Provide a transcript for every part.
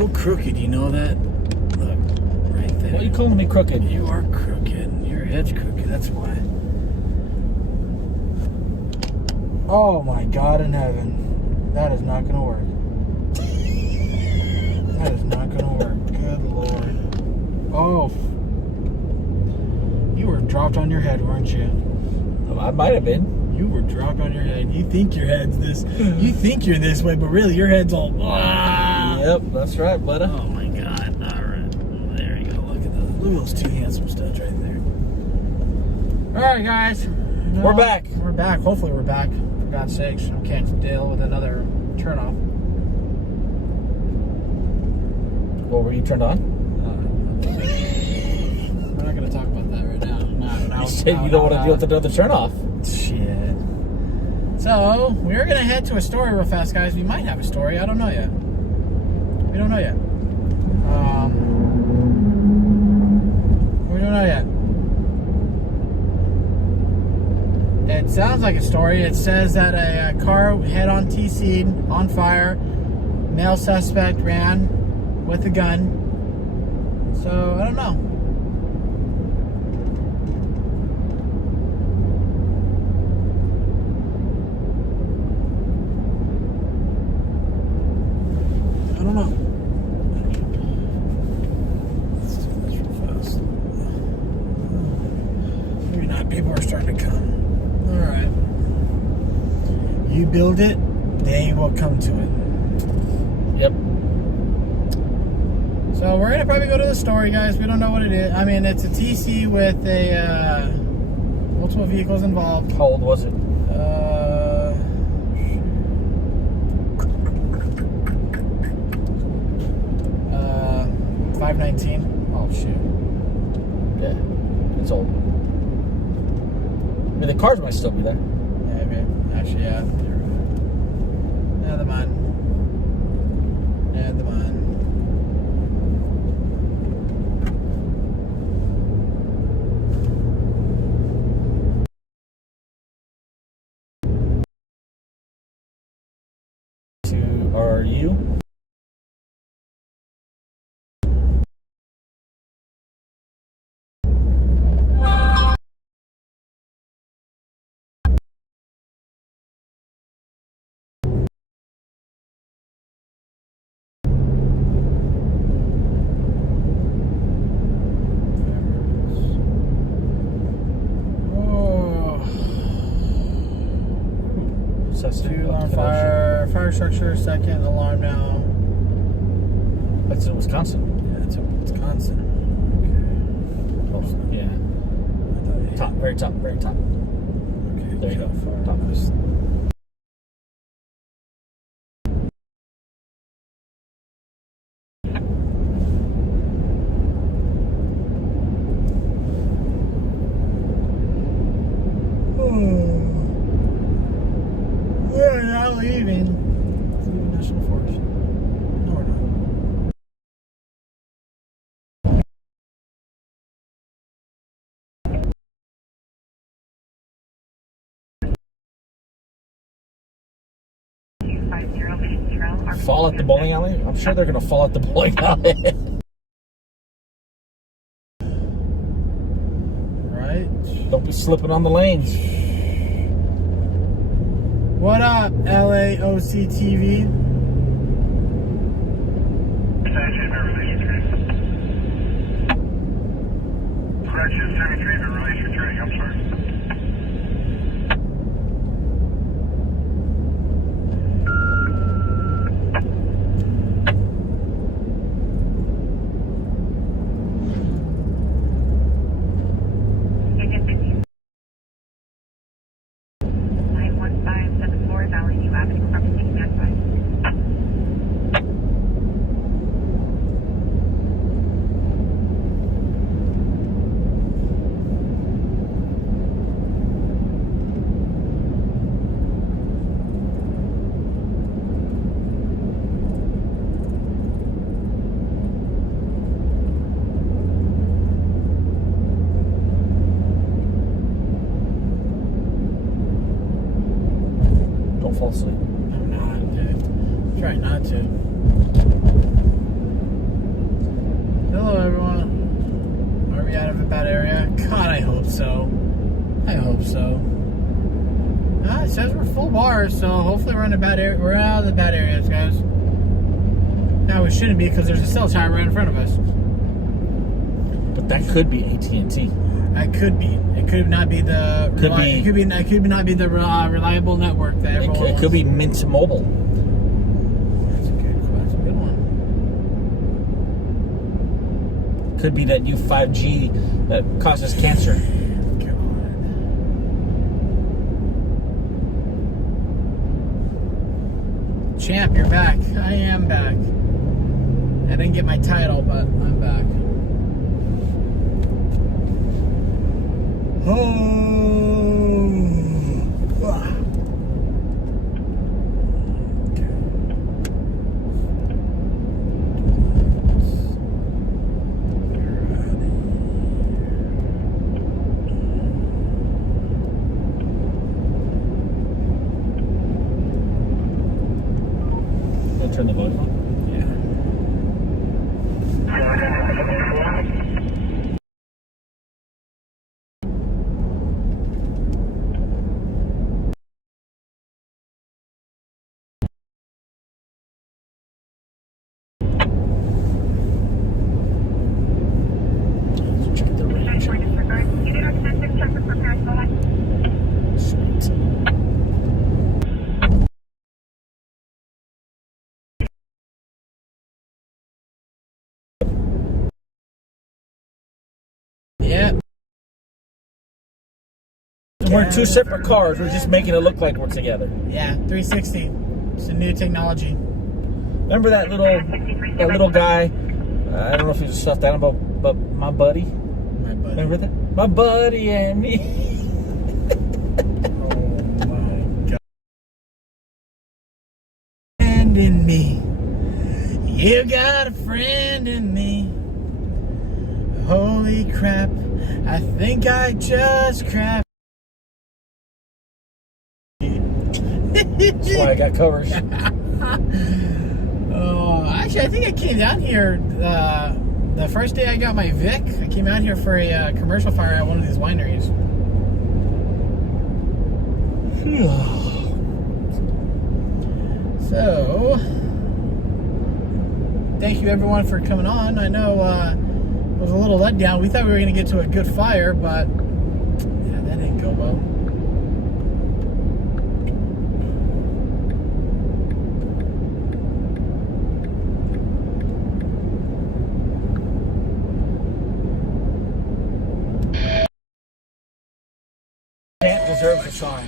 so crooked, you know that? Look, right there. Why are you calling me crooked? You are crooked. Your head's crooked, that's why. Oh my God in heaven. That is not gonna work. That is not gonna work. Good Lord. Oh. You were dropped on your head, weren't you? I might have been. You were dropped on your head. You think your head's this. You think you're this way, but really your head's all. Yep, that's right, buddy. Oh my God! All right, there you go. Look at those two handsome studs right there. All right, guys. We're back. We're back. Hopefully, we're back. For God's sakes, I can't deal with another turnoff. What were you turned on? We're not going to talk about that right now. No, You said you don't want to deal with another turnoff. Shit. So, we're going to head to a story real fast, guys. We might have a story. I don't know yet. We don't know yet. We don't know yet. It sounds like a story. It says that a car head-on TC'd on fire. Male suspect ran with a gun. So, I don't know. I don't know. Let's do this real fast. Maybe not. People are starting to come. Alright. You build it, they will come to it. Yep. So we're going to probably go to the story, guys. We don't know what it is. I mean, it's a TC with a multiple vehicles involved. How old was it? 519. Oh, shoot. Yeah, it's old. I mean, the cars might still be there. Yeah, maybe. Actually, yeah. You're right. Never mind. Never mind. Are you? Two alarm fire structure, second alarm now. That's in Wisconsin. Yeah, it's in Wisconsin. Oh, yeah. Top, very top, very top. Okay, There you go. fire. Top. We're not leaving. Let's leave National Forest. No, we're not. Fall at the bowling alley? I'm sure they're going to fall at the bowling alley. Right? Don't be slipping on the lanes. What up, LAOC TV? Correction, 73, but release returning. I'm sorry. Don't fall asleep. I'm not, dude. Try not to. Hello, everyone. Are we out of a bad area? God, I hope so. I hope so. It says we're full bars, so hopefully we're in a bad area. We're out of the bad areas, guys. Now we shouldn't be because there's a cell tower right in front of us. But that could be AT&T. It could be. It could not be the. It could not be the reliable network that everyone It could be Mint Mobile. That's a good one. Could be that new 5G that causes cancer. Champ, you're back. I am back. I didn't get my title, but I'm back. Oh. Turn the volume on. Let's check the range. Sweet. Yeah. We're two separate cars. We're just making it look like we're together. Yeah, 360. It's a new technology. Remember that little guy? I don't know if he was a stuffed animal, but my buddy. My buddy. Remember that? My buddy and me. Oh my God. Friend in me. You got a friend in me. Holy crap. I think I just crapped. That's why I got covers. Oh, actually, I think I came down here the first day I got my Vic. I came out here for a commercial fire at one of these wineries. So, thank you everyone for coming on. I know it was a little let down. We thought we were going to get to a good fire, but yeah, that didn't go well. Champ deserves a song.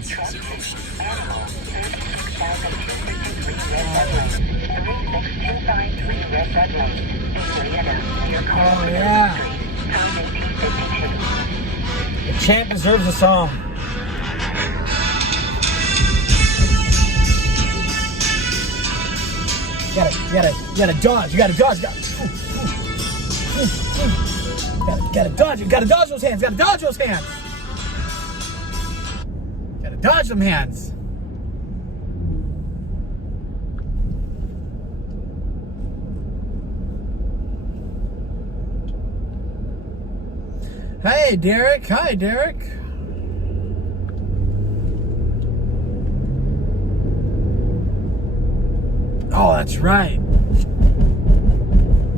Oh, yeah. The champ deserves a song. You gotta dodge. You gotta dodge. Gotta dodge. You gotta dodge those hands. Gotta dodge those hands. Gotta dodge them hands. Hey, Derek. Hi, Derek. Oh, that's right.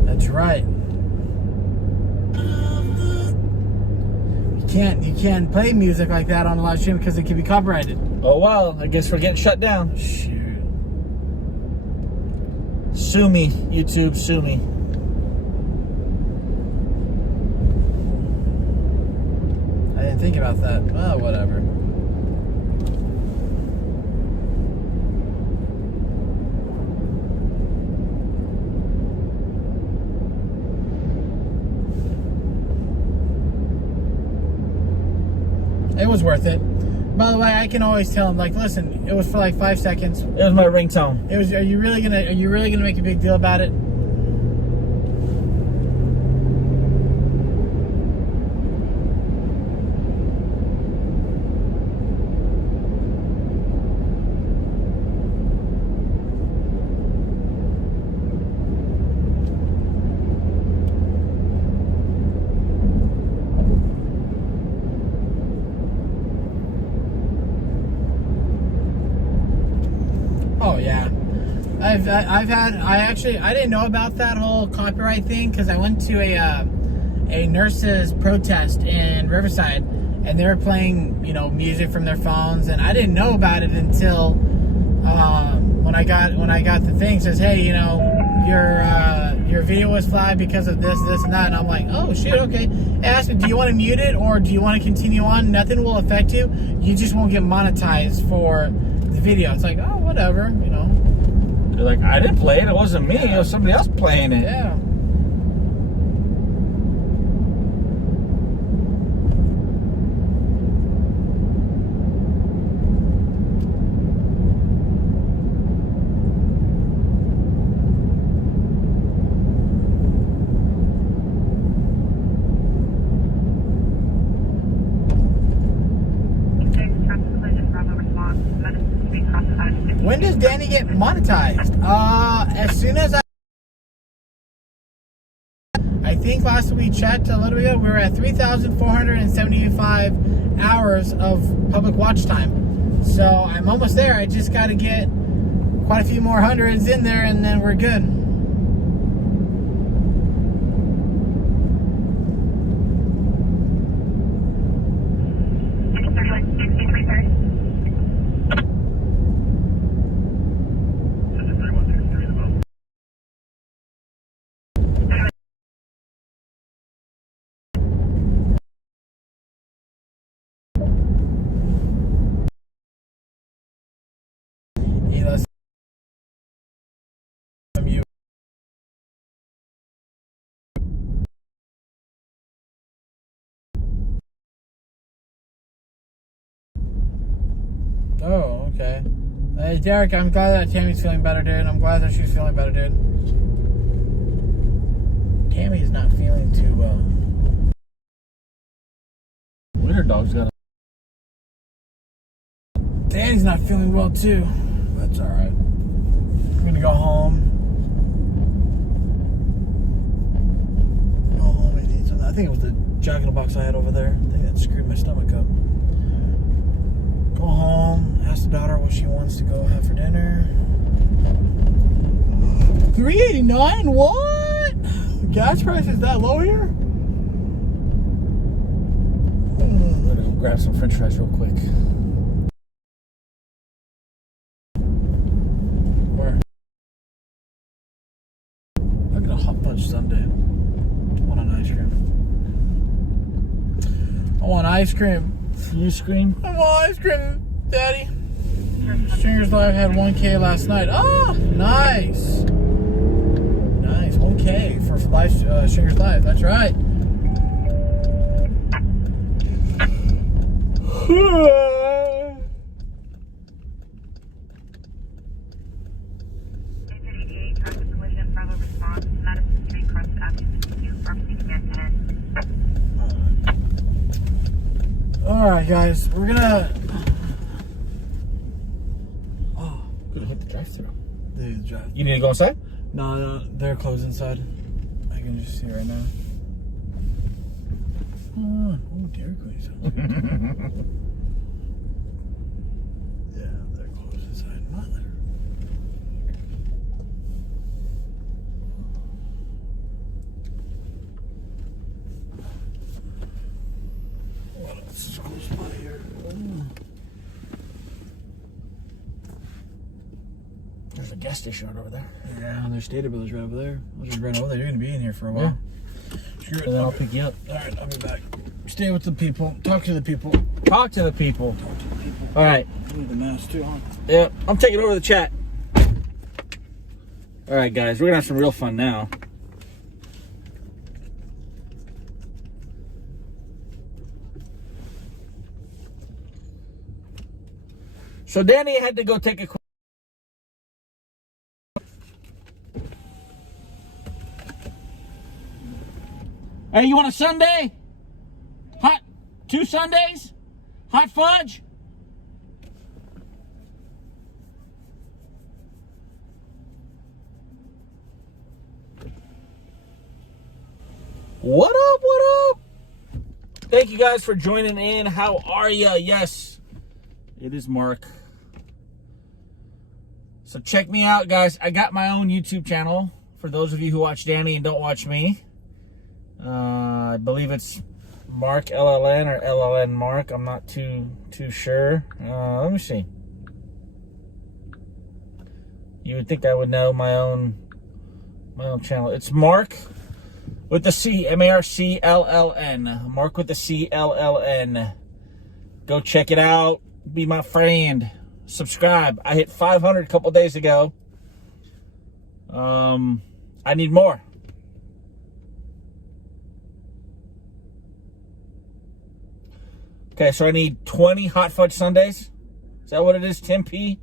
That's right. You can't play music like that on a live stream because it can be copyrighted. Oh well, I guess we're getting shut down. Shoot. Sue me, YouTube, sue me. I didn't think about that. Oh, whatever. It was worth it. By the way, I can always tell him, like, listen, it was for like 5 seconds. It was my ringtone. It was. Are you really gonna make a big deal about it? I didn't know about that whole copyright thing because I went to a nurses protest in Riverside, and they were playing, music from their phones, and I didn't know about it until when I got the thing. It says, hey, your video was flagged because of this, and that, and I'm like, oh shit, okay. It asked me, do you want to mute it or do you want to continue on? Nothing will affect you. You just won't get monetized for the video. It's like, oh, whatever, You're like, I didn't play it. It wasn't me. It was somebody else playing it. Yeah. When does Danny get monetized? As soon as I think last we checked a little bit ago, we were at 3,475 hours of public watch time. So I'm almost there. I just got to get quite a few more hundreds in there, and then we're good. Oh, okay. Hey, Derek, I'm glad that Tammy's feeling better, dude. I'm glad that she's feeling better, dude. Tammy's not feeling too well. Winter dog's got Danny's not feeling well, too. That's alright. I'm gonna go home. Go home and eat something. I think it was the Jack in the Box I had over there. I think that screwed my stomach up. Go home, ask the daughter what she wants to go have for dinner. $3.89? What? The gas price is that low here? I'm gonna go grab some french fries real quick. Where? Look at a hot fudge sundae. I want an ice cream. I want ice cream. You scream? I want ice cream, Daddy. Stringers Live had 1K last night. Oh, nice. Nice. 1K for live, Stringers Live. That's right. Alright, guys. We're gonna... Oh, gonna hit the drive-thru. Dude, drive. You need to go inside? No, they're closed inside. I can just see right now. Oh, Dairy Queen sounds good. Yeah, they're closed inside. Mother. What else is close by here? There's a gas station right over there. Yeah, there's Stater Brothers right over there. I'll just run over there. You're gonna be in here for a while. Yeah. Screw it. And then I'll pick you up. Alright, I'll be back. Stay with the people. Talk to the people. Talk to the people. Talk to the people. All right. I need the mask too, huh? Yeah, I'm taking over the chat. All right, guys, we're gonna have some real fun now. So Danny had to go take a quick... Hey, you want a sundae? Hot 2 sundaes? Hot fudge? What up, what up? Thank you guys for joining in. How are ya? Yes, it is Mark. So check me out, guys. I got my own YouTube channel for those of you who watch Danny and don't watch me. I believe it's Marc LLN or LLN Marc. I'm not too sure. Let me see. You would think I would know my own channel. It's Marc with the C, MARCLLN. Marc with the CLLN. Go check it out. Be my friend. Subscribe. I hit 500 a couple days ago. I need more. Okay, so I need 20 hot fudge sundaes. Is that what it is, Tim P?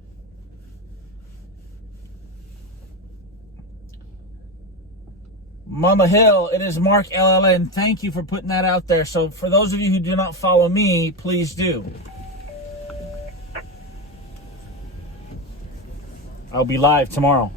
Mama Hill, it is Marc LLN. Thank you for putting that out there. So for those of you who do not follow me, please do. I'll be live tomorrow.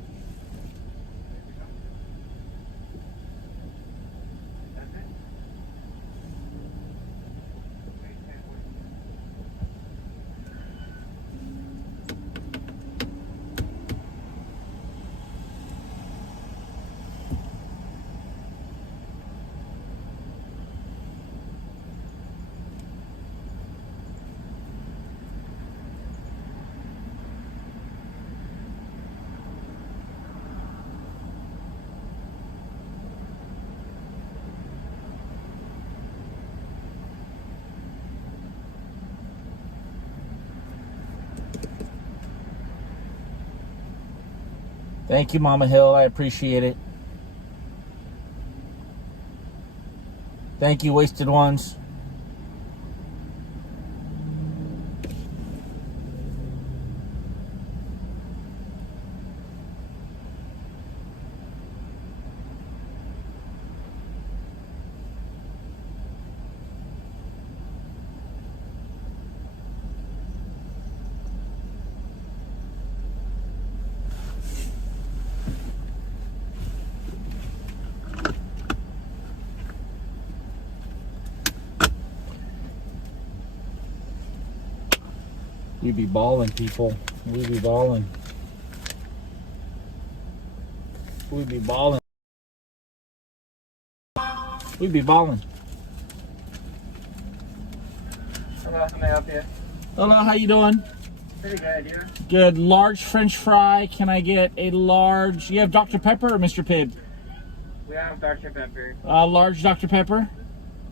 Thank you, Mama Hill. I appreciate it. Thank you, Wasted Ones. We be balling, people. We be balling. We be balling. We be balling. Hello, can I help you? Hello, how you doing? Pretty good, you? Good. Large French fry. Can I get a large? You have Dr. Pepper or Mr. Pibb? We have Dr. Pepper. Large Dr. Pepper.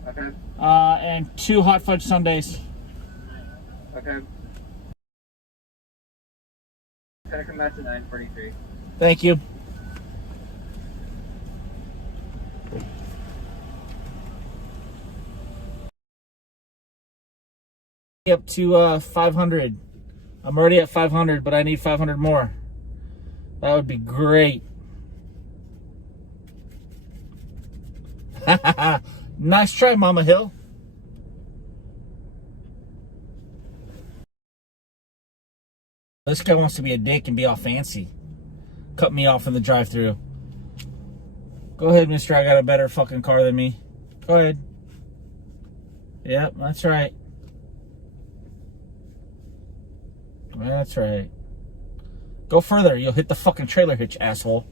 Okay. And 2 hot fudge sundaes. Okay. It's gonna come back to 9:43. Thank you. Up to 500. I'm already at 500, but I need 500 more. That would be great. Nice try, Mama Hill. This guy wants to be a dick and be all fancy. Cut me off in the drive-thru. Go ahead, mister. I got a better fucking car than me. Go ahead. Yep, that's right. That's right. Go further. You'll hit the fucking trailer hitch, asshole.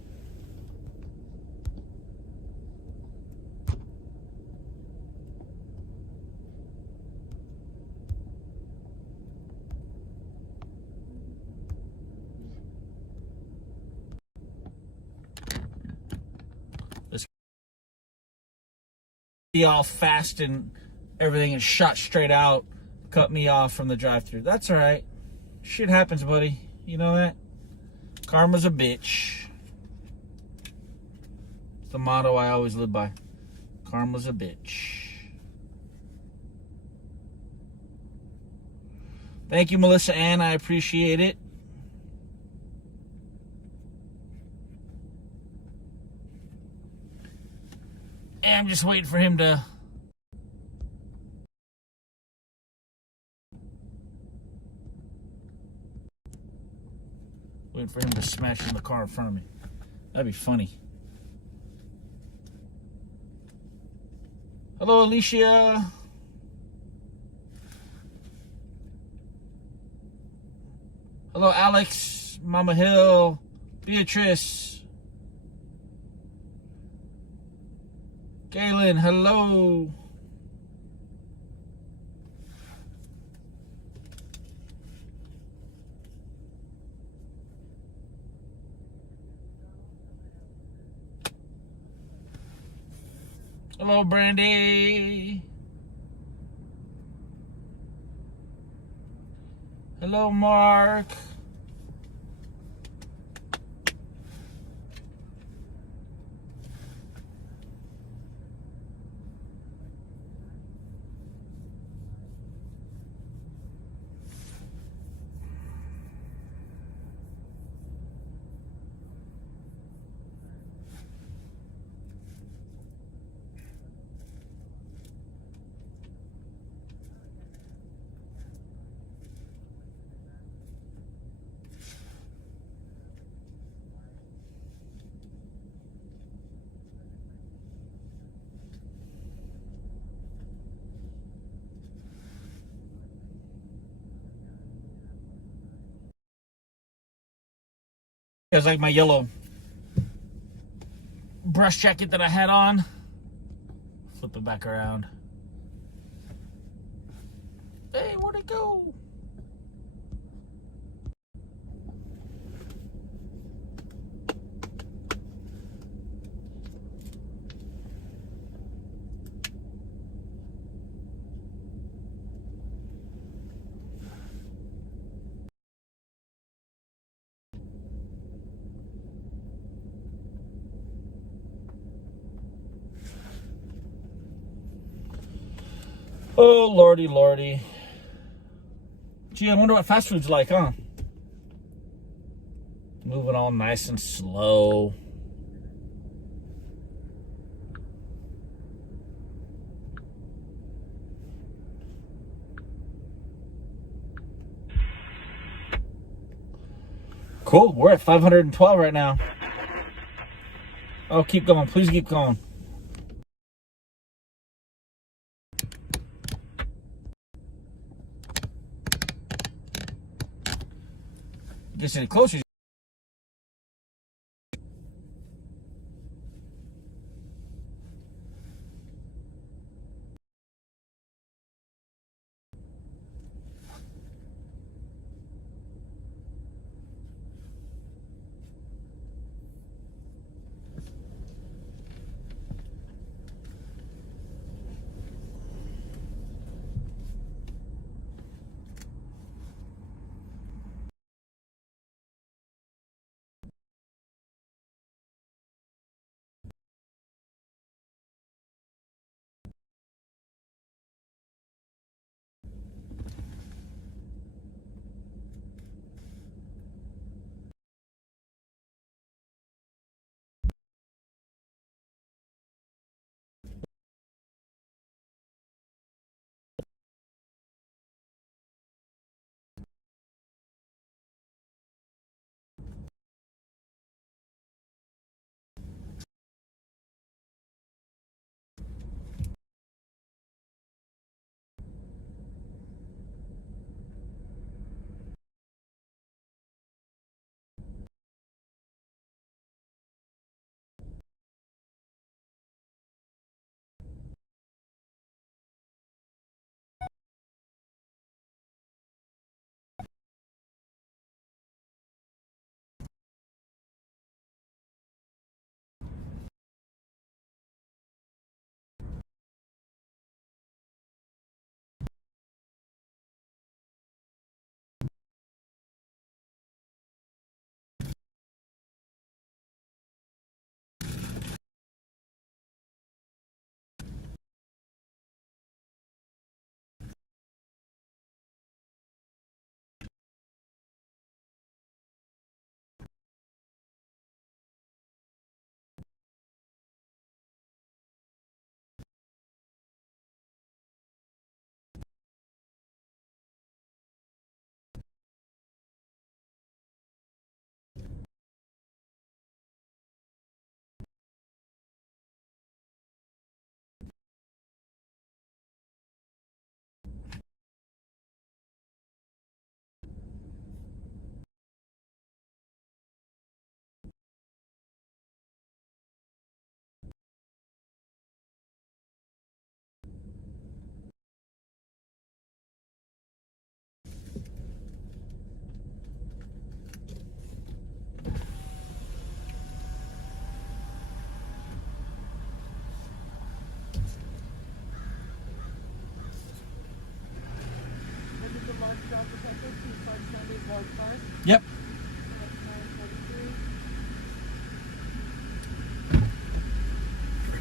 This be all fast and everything is shot straight out. Cut me off from the drive-thru. That's all right. Shit happens, buddy. You know that? Karma's a bitch. It's the motto I always live by. Karma's a bitch. Thank you, Melissa Ann. I appreciate it. And I'm just waiting for him to... Waiting for him to smash in the car in front of me. That'd be funny. Hello, Alicia. Hello, Alex. Mama Hill, Beatrice, Galen, hello. Hello, Brandy. Hello, Mark. It was like my yellow brush jacket that I had on. Flip it back around. Hey, where'd it go? Oh, lordy, lordy. Gee, I wonder what fast food's like, huh? Moving all nice and slow. Cool, we're at 512 right now. Oh, keep going. Please keep going. Gets any closer.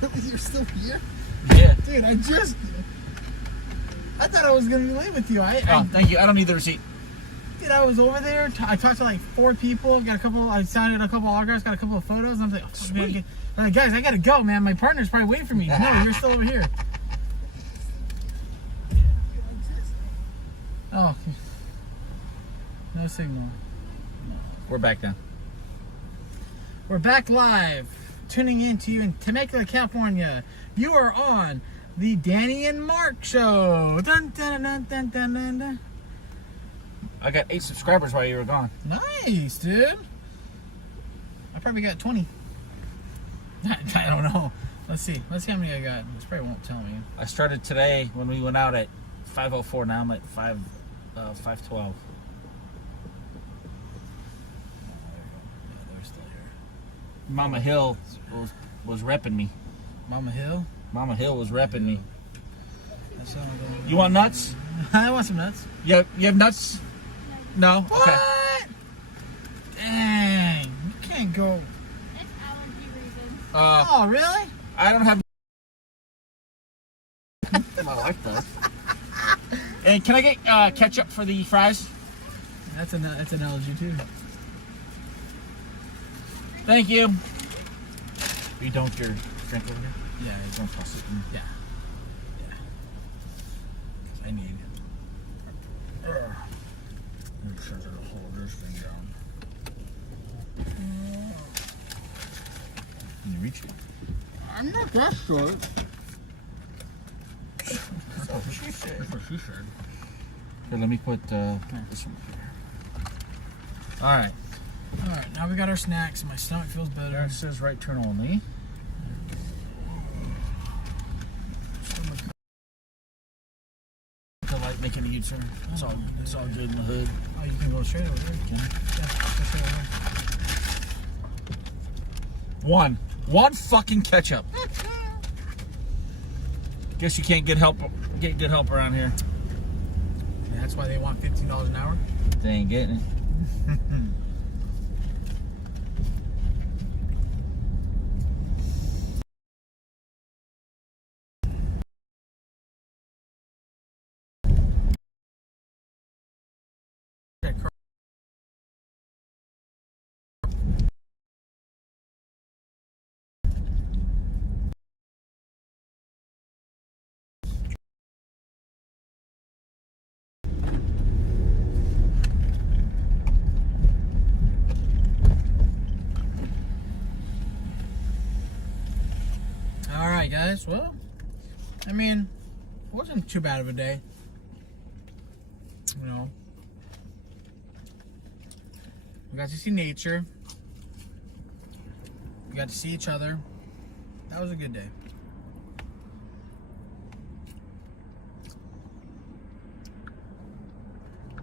Really? You're still here? Yeah. Dude, I thought I was going to leave with you. Oh, thank you. I don't need the receipt. Dude, I was over there. I talked to like 4 people. I signed a couple autographs, got a couple of photos. And I was like, oh, man, I'm like, guys, I got to go, man. My partner's probably waiting for me. No, you're still over here. Oh, no signal. We're back now. We're back live, tuning in to you in Temecula, California. You are on the Danny and Marc show. Dun, dun, dun, dun, dun, dun, dun. I got 8 subscribers while you were gone. Nice, dude. I probably got 20. I don't know. Let's see. Let's see how many I got. This probably won't tell me. I started today when we went out at 5:04. Now I'm at 5:12. Mama Hill was repping me. Mama Hill? Mama Hill was repping me. That's not good. You want nuts? I want some nuts. You have nuts? No? What? Okay. Dang. You can't go. It's allergy reasons. Oh, really? I don't have. My wife does. And can I get ketchup for the fries? That's an allergy, too. Thank you. You dunk your drink over here? Yeah, You don't toss it in. yeah. Yeah. 'Cause I need. Make sure to hold this thing down. Can you reach it? I'm not that short. That's what she said. Here, let me put this one here. All right. Alright, now we got our snacks and my stomach feels better. There it says right turn only. I like making a U-turn. It's all good in the hood. Oh, you can go straight over there. Yeah. Yeah, go straight over there. One fucking ketchup. Guess you can't get good help around here. Yeah, that's why they want $15 an hour. They ain't getting it. Alright, guys. Well, I mean, it wasn't too bad of a day. You know, we got to see nature. We got to see each other. That was a good day.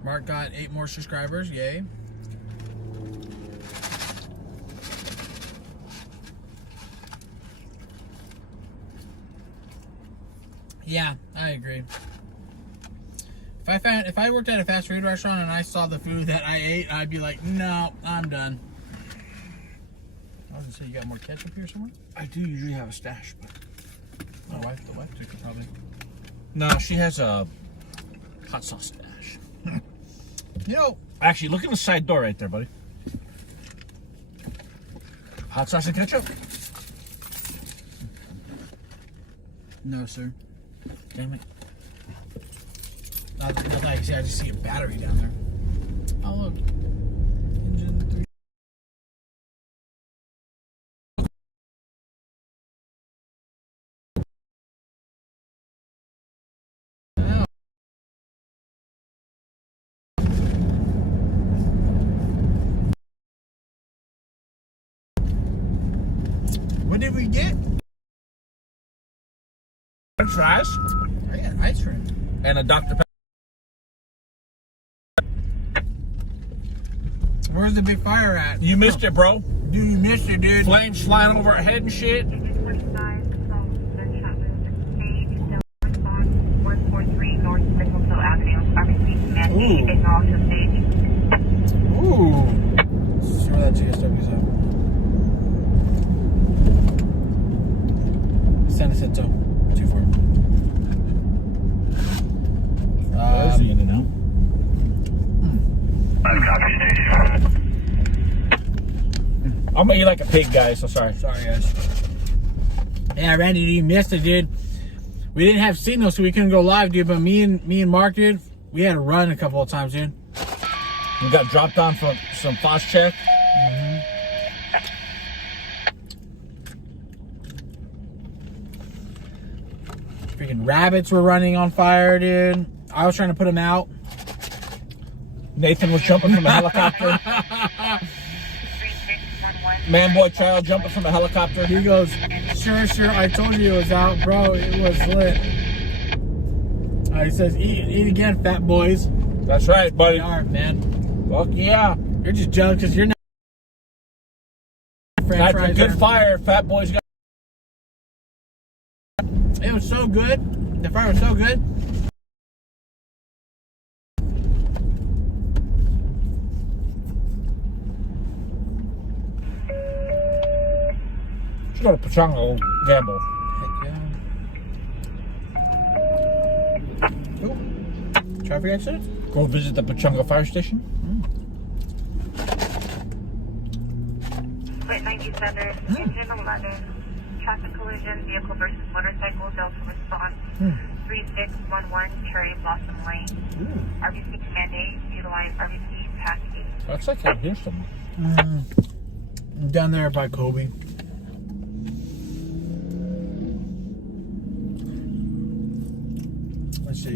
Marc got 8 more subscribers. Yay. Yeah, I agree. If I worked at a fast food restaurant and I saw the food that I ate, I'd be like, no, I'm done. I was gonna say, you got more ketchup here somewhere? I do usually have a stash, but The wife took it probably. no, she has a hot sauce stash. You know, Actually, look in the side door right there, buddy. Hot sauce and ketchup? no, sir. Damn it. Nothing I can see. I just see a battery down there. Oh, look. Engine 3. What did we get? French fries I got ice cream. and a Dr. Pepper. Where's the big fire at? You missed it, bro. Dude, you missed it, dude. Flames flying over our head and shit. Ooh. Let's see where that GSW's at. San Jacinto. Too far. There's the in and out. Copy station. I'm gonna eat like a pig, guys. So sorry. Sorry, guys. Yeah, Randy, you missed it, dude. We didn't have signal, so we couldn't go live, dude. But me and Mark, dude, we had to run a couple of times, dude. We got dropped on from some fast check. Freaking rabbits were running on fire, dude. I was trying to put them out. Nathan was jumping from a helicopter. Man, boy, child jumping from a helicopter. He goes, sure, I told you it was out, bro. It was lit. He says, eat again, fat boys. That's right, buddy. They are, man. Fuck yeah. You're just jealous because you're not. French That's a fries good are- fire. Fat boys got. It was so good. The fire was so good. Should go to Pachanga old gamble. Heck yeah. Ooh. Traffic accident? Go visit the Pachanga fire station. Flight 97, engine 11, traffic collision, vehicle versus motorcycle, Delta response, 3611, Cherry Blossom Lane. RBC Command 8, utilize RBC Pack 8. That's like I hear something. Down there by Kobe. Let's see.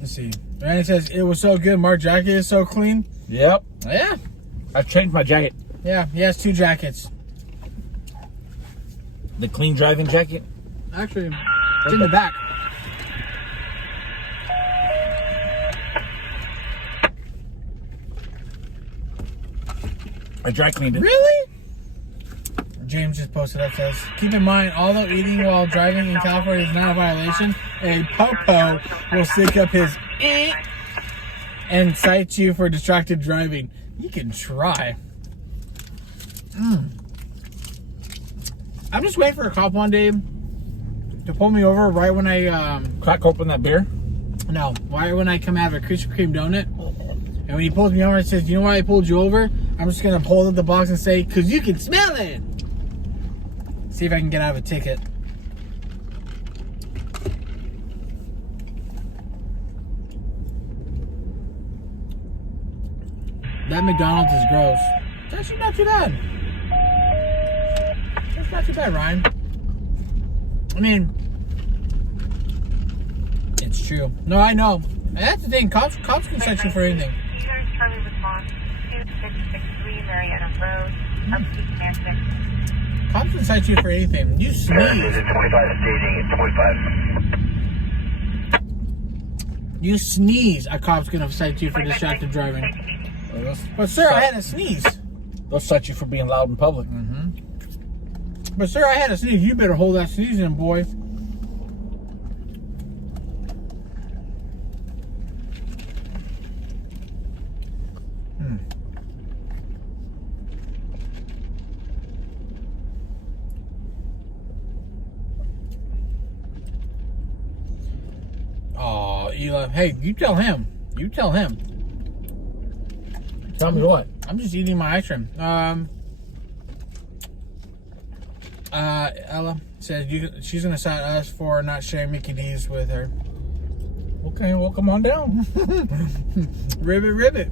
Let's see. And it says, it was so good. Mark jacket is so clean. Yep. Yeah. I changed my jacket. Yeah, he has 2 jackets. The clean driving jacket. Actually, it's in the back. I dry cleaned it. Really? James just posted up, says, keep in mind, although eating while driving in California is not a violation, a popo will stick up his and cite you for distracted driving. You can try. I'm just waiting for a cop one day to pull me over right when I, Crack open that beer. no, right when I come out of a Krispy Kreme donut. And when he pulls me over and says, you know why I pulled you over? I'm just going to pull up the box and say, because you can smell it. See if I can get out of a ticket. That McDonald's is gross. It's actually not too bad. It's not too bad, Ryan. I mean, it's true. No, I know. And that's the thing. Cops can cite you for anything. Here's Charlie response, 2663 Marietta Road, RBC Command 6. Cops can cite you for anything. You sneeze. 25 staging at 25. You sneeze. A cop's gonna cite you for distracted driving. But sir, I had a sneeze. They'll cite you for being loud in public. But sir, I had a sneeze. You better hold that sneeze in, boy. Oh, Eli. Hey, you tell him. You tell him. Tell me what? I'm just eating my ice cream. Ella says she's gonna cite us for not sharing Mickey D's with her. Okay, well, come on down. Ribbit.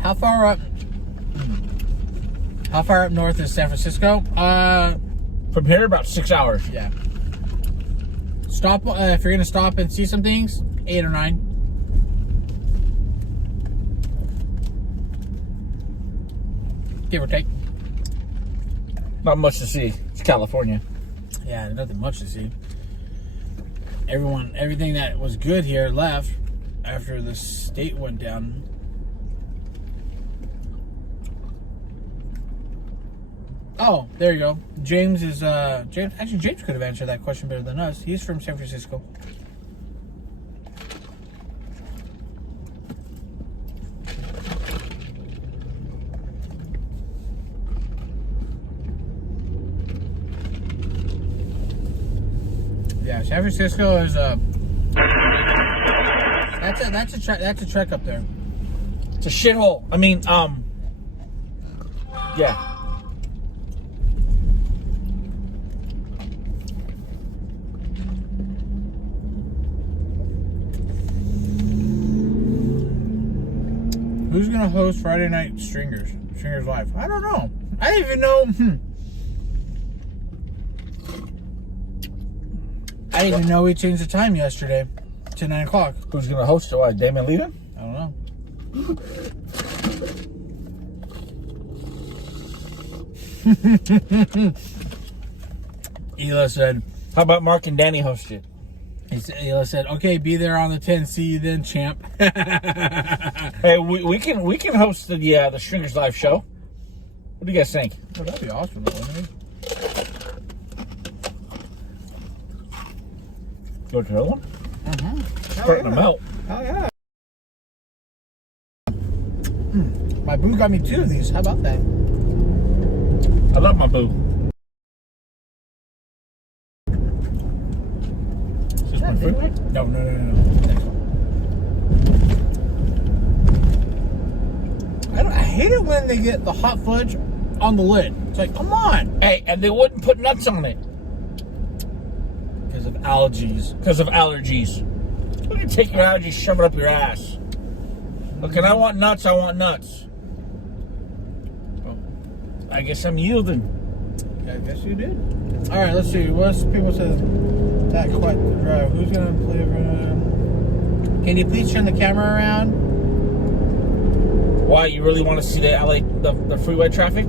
How far up north is San Francisco? From here, about 6 hours. Yeah. Stop if you're gonna stop and see some things. 8 or 9. Give or take. Not much to see. It's California. Yeah, nothing much to see. Everything that was good here left after the state went down. Oh, there you go. James James could have answered that question better than us. He's from San Francisco. San Francisco is that's a trek up there. It's a shithole. I mean, yeah. Who's gonna host Friday Night Stringers Live? I don't know. I didn't even know. I didn't even know we changed the time yesterday to 9 o'clock. Who's gonna host it? What, Damon leaving? I don't know. Ela said, How about Mark and Danny host it? Ela said, okay, be there on the 10th. See you then, champ. Hey, we can host the Stringers Live show. What do you guys think? Oh, that'd be awesome, wouldn't it? Go to another one? Mm-hmm. Starting them out. Hell yeah. My boo got me 2 of these. How about that? I love my boo. Is this my food? No. Next one. I hate it when they get the hot fudge on the lid. It's like, come on. Hey, and they wouldn't put nuts on it. Because of allergies. Because of allergies. You can take your allergies, shove it up your ass. Look, and I want nuts, Oh, I guess I'm yielding. I guess you did. All right, let's see. What people said that quite the drive. Who's gonna play? Can you please turn the camera around? Why, you really want to see the LA, the freeway traffic?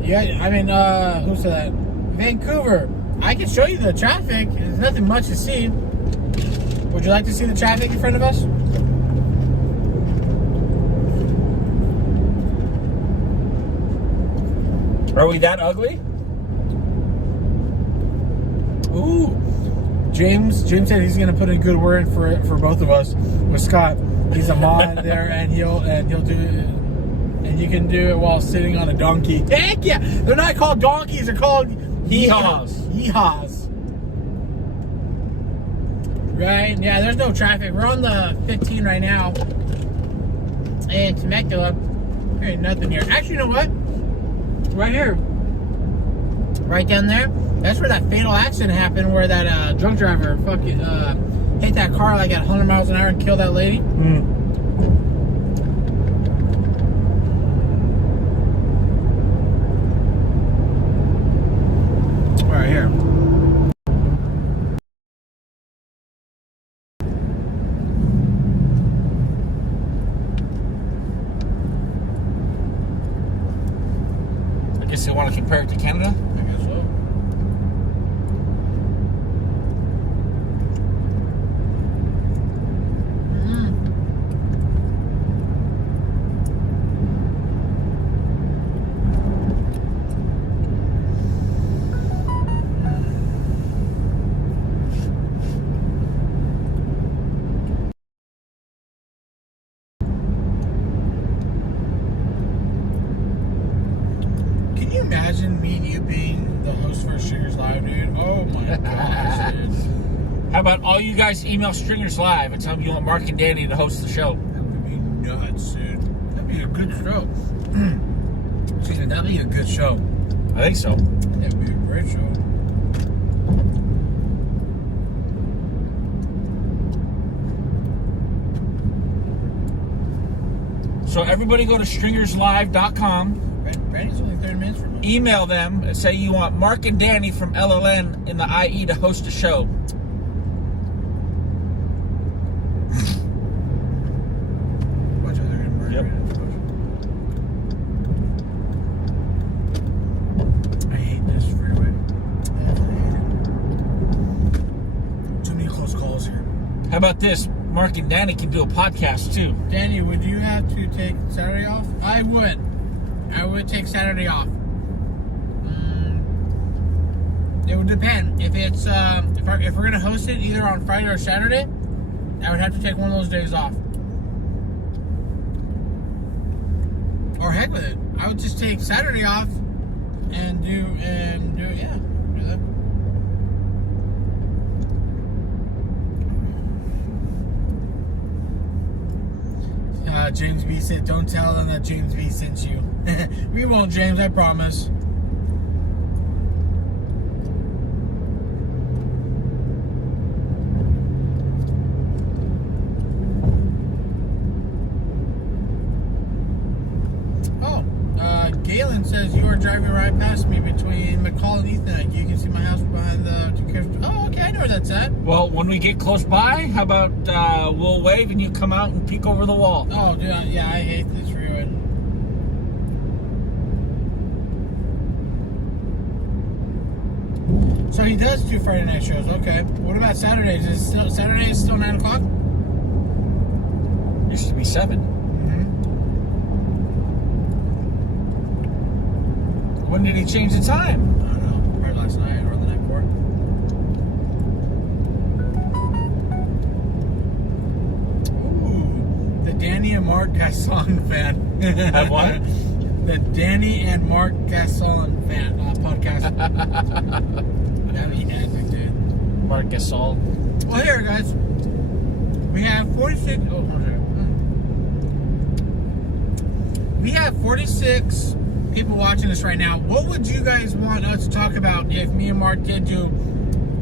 Yeah, I mean, who said that? Vancouver. I can show you the traffic. There's nothing much to see. Would you like to see the traffic in front of us? Are we that ugly? Ooh. James said he's gonna put in a good word for both of us with Scott. He's a mod there, and he'll do it, and you can do it while sitting on a donkey. Heck yeah! They're not called donkeys. They're called Yeehaws. Yeehaws. Right? Yeah. There's no traffic. We're on the 15 right now, and Temecula. There ain't nothing here. Actually, you know what? Right here, right down there. That's where that fatal accident happened, where that drunk driver fucking hit that car like at 100 miles an hour and killed that lady. Right here. I guess they want to compare it to Canada. I guess so. Can you imagine me and you being the host for Stringers Live, dude? Oh my gosh, dude. How about all you guys email Stringers Live and tell them you want Mark and Danny to host the show? That would be nuts, dude. That'd be a good show. Excuse me, that'd be a good show. I think so. That would be a great show. So everybody go to stringerslive.com. Brandy's only 30 minutes from me. Email them and say you want Mark and Danny from LLN in the IE to host a show. Watch out, they're gonna murder Yep. it. I hate this freeway. I hate it. Too many close calls here. How about this? Mark and Danny can do a podcast too. Danny, would you have to take Saturday off? I would. I would take Saturday off. It would depend. If it's if we're gonna host it either on Friday or Saturday, I would have to take one of those days off. Or heck with it. I would just take Saturday off and do it, yeah. Do that. James B said, don't tell them that James B sent you. We won't, James, I promise. Galen says you are driving right past me between McCall and Ethan. You can see my house behind the two cars. Oh, okay, I know where that's at. Well, when we get close by, how about we'll wave and you come out and peek over the wall? Oh, dude, yeah, I hate this freeway. So he does do Friday night shows. Okay. What about Saturdays? Saturday is still 9 o'clock? Used to be 7. When did he change the time? I don't know. Probably last night or the night before. Ooh, the Danny and Marc Gasson fan. Have what? The Danny and Marc Gasson fan podcast. That'd be epic, dude. Marc Gasol. Well, here, guys. We have 46. Oh, one second. We have 46 people watching this right now. What would you guys want us to talk about if me and Marc did do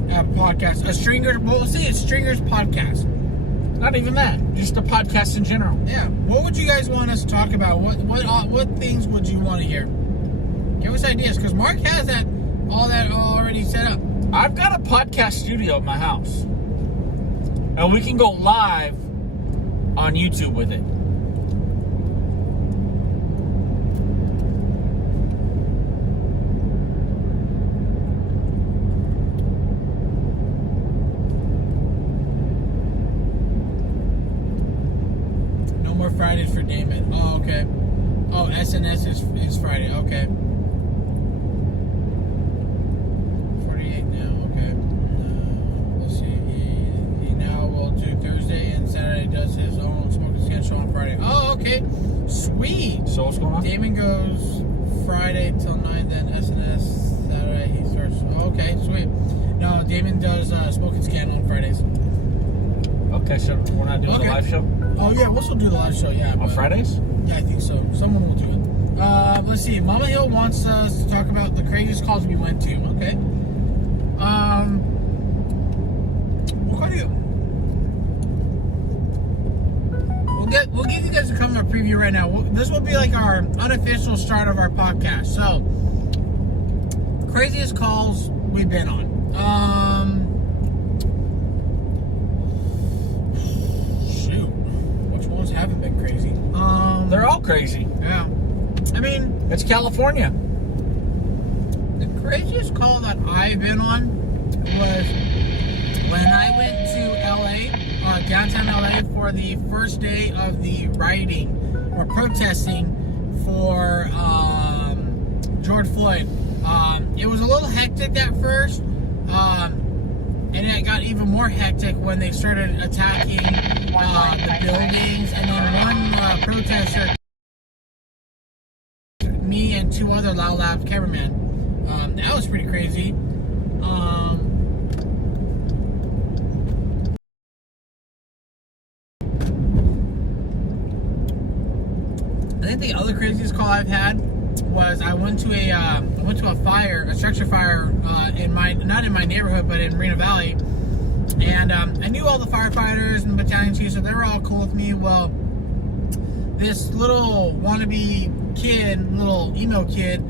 a podcast? A Stringers, well, we'll see, it's Stringers podcast. Not even that. Just a podcast in general. Yeah. What would you guys want us to talk about? What things would you want to hear? Give us ideas, because Marc has all that already set up. I've got a podcast studio at my house. And we can go live on YouTube with it. Fridays for Damon. Oh, okay. Oh, SNS is Friday. Okay. 48 now. Okay. Let's see. He now will do Thursday, and Saturday does his own Smoking Skin show on Friday. Oh, okay. Sweet. So what's going on? Damon goes Friday till 9, then SNS. Saturday he starts. Oh, okay, sweet. No, Damon does Smoking Skin on Fridays. Okay, so we're not doing the live show? Oh, yeah, we'll still do the live show, yeah. On Fridays? Yeah, I think so. Someone will do it. Let's see. Mama Hill wants us to talk about the craziest calls we went to. Okay. We'll call you. We'll give you guys a come up preview right now. This will be like our unofficial start of our podcast. So, craziest calls we've been on. Haven't been crazy. They're all crazy. Yeah. I mean, it's California. The craziest call that I've been on was when I went to LA, downtown LA, for the first day of the rioting or protesting for George Floyd. It was a little hectic at first. And it got even more hectic when they started attacking the buildings. And then one protester, me and 2 other Loud Lab cameramen. That was pretty crazy. I think the other craziest call I've had was I went to a structure fire not in my neighborhood, but in Marina Valley, and I knew all the firefighters and the battalion chiefs, so they were all cool with me. Well, this little wannabe kid, little emo kid,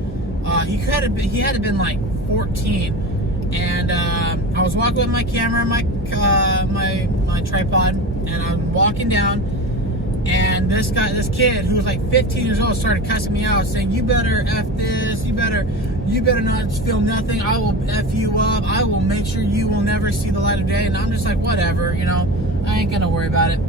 he had to been like 14, and I was walking with my camera and my tripod, and I'm walking down. And this kid who was like 15 years old started cussing me out, saying, "You better F this, you better not film nothing, I will F you up, I will make sure you will never see the light of day." And I'm just like, whatever, I ain't gonna worry about it.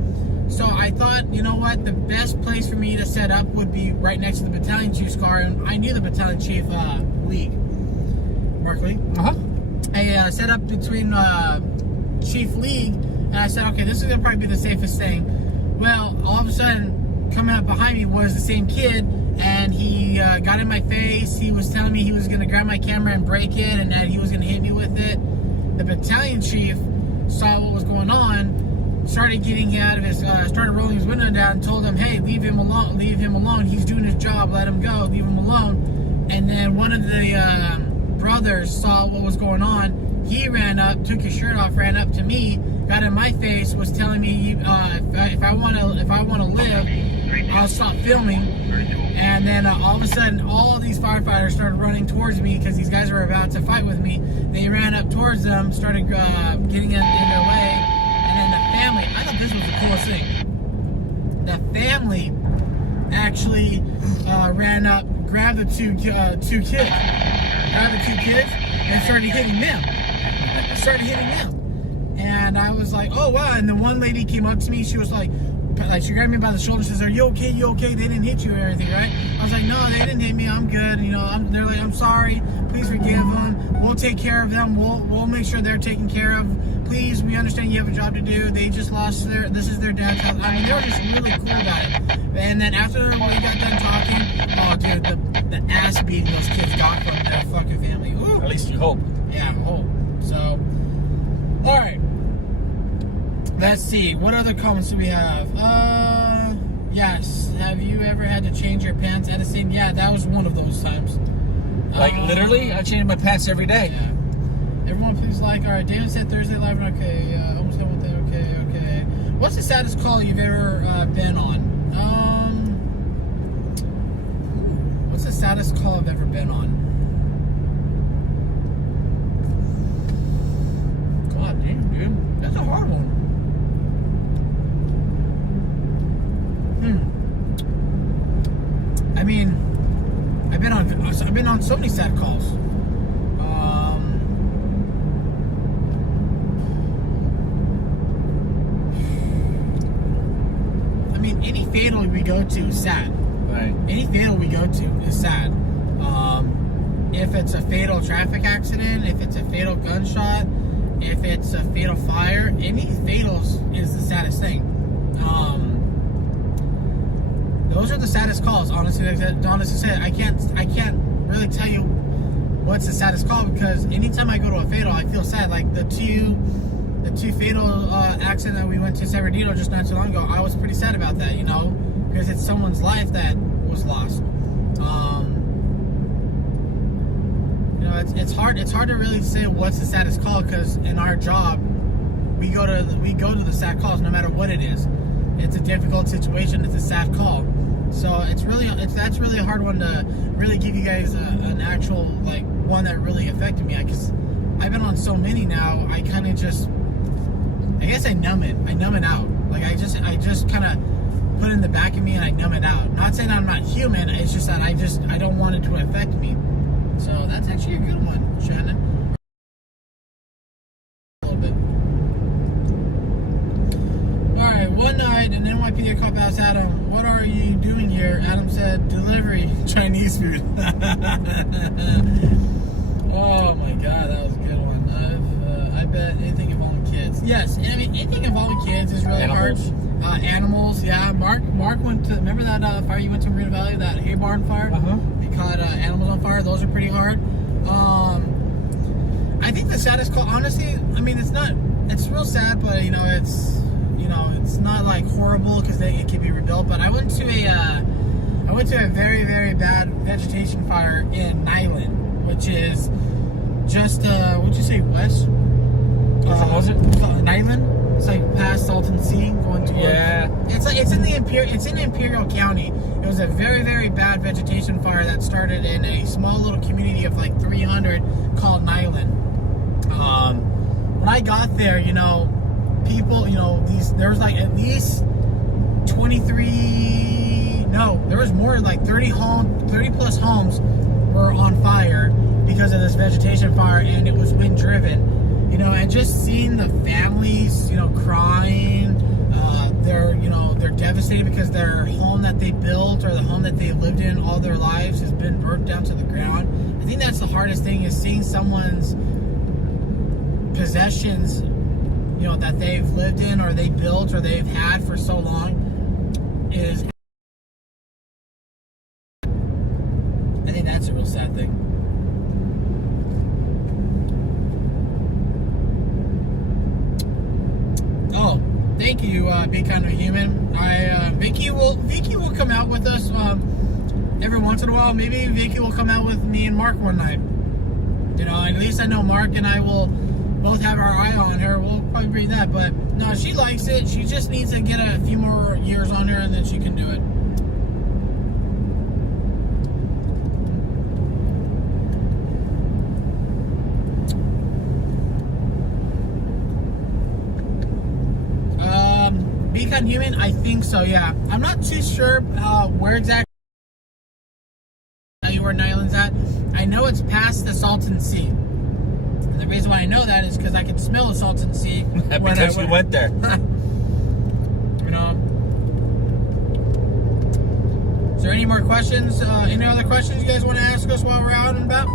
So I thought, you know what, the best place for me to set up would be right next to the battalion chief's car. And I knew the battalion chief, Lee, Mark Lee. I set up between Chief Lee, and I said, okay, this is gonna probably be the safest thing. Well, all of a sudden, coming up behind me was the same kid, and he got in my face. He was telling me he was going to grab my camera and break it, and that he was going to hit me with it. The battalion chief saw what was going on, started getting out of his, started rolling his window down and told him, hey, leave him alone, he's doing his job, let him go, leave him alone. And then one of the brothers saw what was going on. He ran up, took his shirt off, ran up to me, got in my face, was telling me if I want to live, I'll stop filming. And then all of a sudden, all these firefighters started running towards me because these guys were about to fight with me. They ran up towards them, started getting in their way, and then the family. I thought this was the coolest thing. The family actually ran up, grabbed the two kids, and started hitting them. And I was like, oh wow. And the one lady came up to me. She was like she grabbed me by the shoulder. She says, "Are you okay? You okay? They didn't hit you or anything, right?" I was like, "No, they didn't hit me. I'm good." You know, they're like, "I'm sorry. Please forgive them. We'll take care of them. We'll make sure they're taken care of. Please, we understand you have a job to do. They just lost this is their dad's house." I mean, they were just really cool about it. And then after we got done talking, oh dude, the ass beating those kids got from their fucking family. Woo. At least you hope. Yeah, hope. So, all right. Let's see. What other comments do we have? Yes. Have you ever had to change your pants? Edison? Yeah, that was one of those times. Like literally, I change my pants every day. Yeah. Everyone, please like. All right. David said Thursday live. Okay. Almost done with that. Okay. What's the saddest call you've ever been on? What's the saddest call I've ever been on? God damn, dude. That's a hard one. I mean, I've been on so many sad calls. I mean, any fatal we go to is sad. Right. Any fatal we go to is sad. If it's a fatal traffic accident, if it's a fatal gunshot, if it's a fatal fire, any fatals is the saddest thing. Those are the saddest calls. Honestly said, I can't really tell you what's the saddest call because anytime I go to a fatal, I feel sad. Like the two fatal accident that we went to San Bernardino just not too long ago, I was pretty sad about that, you know, because it's someone's life that was lost. You know, it's hard to really say what's the saddest call because in our job, we go to the sad calls no matter what it is. It's a difficult situation. It's a sad call. So that's really a hard one to really give you guys an actual like one that really affected me. Because I've been on so many now. I kind of just, I guess I numb it out. Like I just kind of put it in the back of me and I numb it out. Not saying I'm not human. It's just that I don't want it to affect me. So that's actually a good one, Shannon. One night, an NYPD cop asked Adam, "What are you doing here?" Adam said, "Delivery, Chinese food." Oh my god, that was a good one. I bet anything involving kids. Yes, I mean, anything involving kids is really Animals. hard. Animals, yeah. Mark went to, remember that fire you went to in Marina Valley, that hay barn fire? He caught animals on fire. Those are pretty hard. I think the saddest call, honestly, I mean, it's real sad, but it's not like horrible because it can be rebuilt. But I went to a very, very bad vegetation fire in Nyland, which is just what'd you say, west? Was it? Nyland. It's like past Salton Sea, going towards. Yeah. It's in Imperial County. It was a very, very bad vegetation fire that started in a small little community of like 300 called Nyland. When I got there, people, there was like at least there was more, like 30 plus homes were on fire because of this vegetation fire, and it was wind driven. And just seeing the families, crying, they're devastated because their home that they built or the home that they lived in all their lives has been burnt down to the ground. I think that's the hardest thing, is seeing someone's possessions, that they've lived in or they built or they've had for so long is, I think that's a real sad thing. Oh, thank you, Be Kind of Human. Vicky will come out with us every once in a while. Maybe Vicky will come out with me and Mark one night. You know, at least I know Mark and I will both have our eye on her. We'll probably bring that, but no, she likes it. She just needs to get a few more years on her, and then she can do it. Be Kind Human, I think so, yeah. I'm not too sure where exactly where Nyland's at. I know it's past the Salton Sea. And the reason why I know that is because I can smell the Salton Sea. Because we went there. You know. Is there any more questions? Any other questions you guys want to ask us while we're out and about?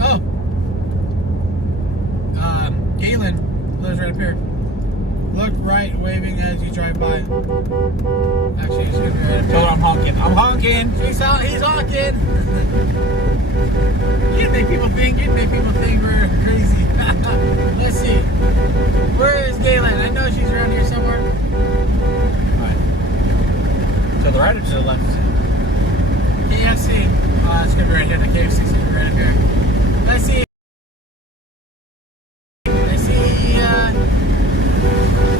Oh. Galen lives right up here. Look right, waving as you drive by. Actually, he's gonna be right up here. Tell her I'm honking. I'm honking. He's honking. You make people think we're crazy. Let's see. Where is Galen? I know she's around here somewhere. Alright. To the right or to the left? KFC. Oh, it's gonna be right here. The KFC is gonna be right up here. Let's see.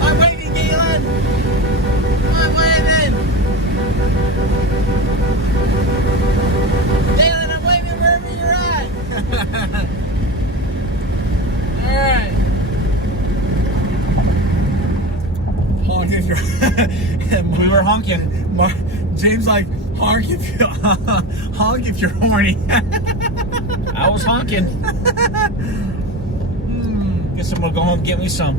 I'm waving, Galen. I'm waving. Galen, I'm waving wherever you're at. Alright. Honk if you're We were honking. James like, honk if you're horny. I was honking. Guess I'm gonna go home and get me some.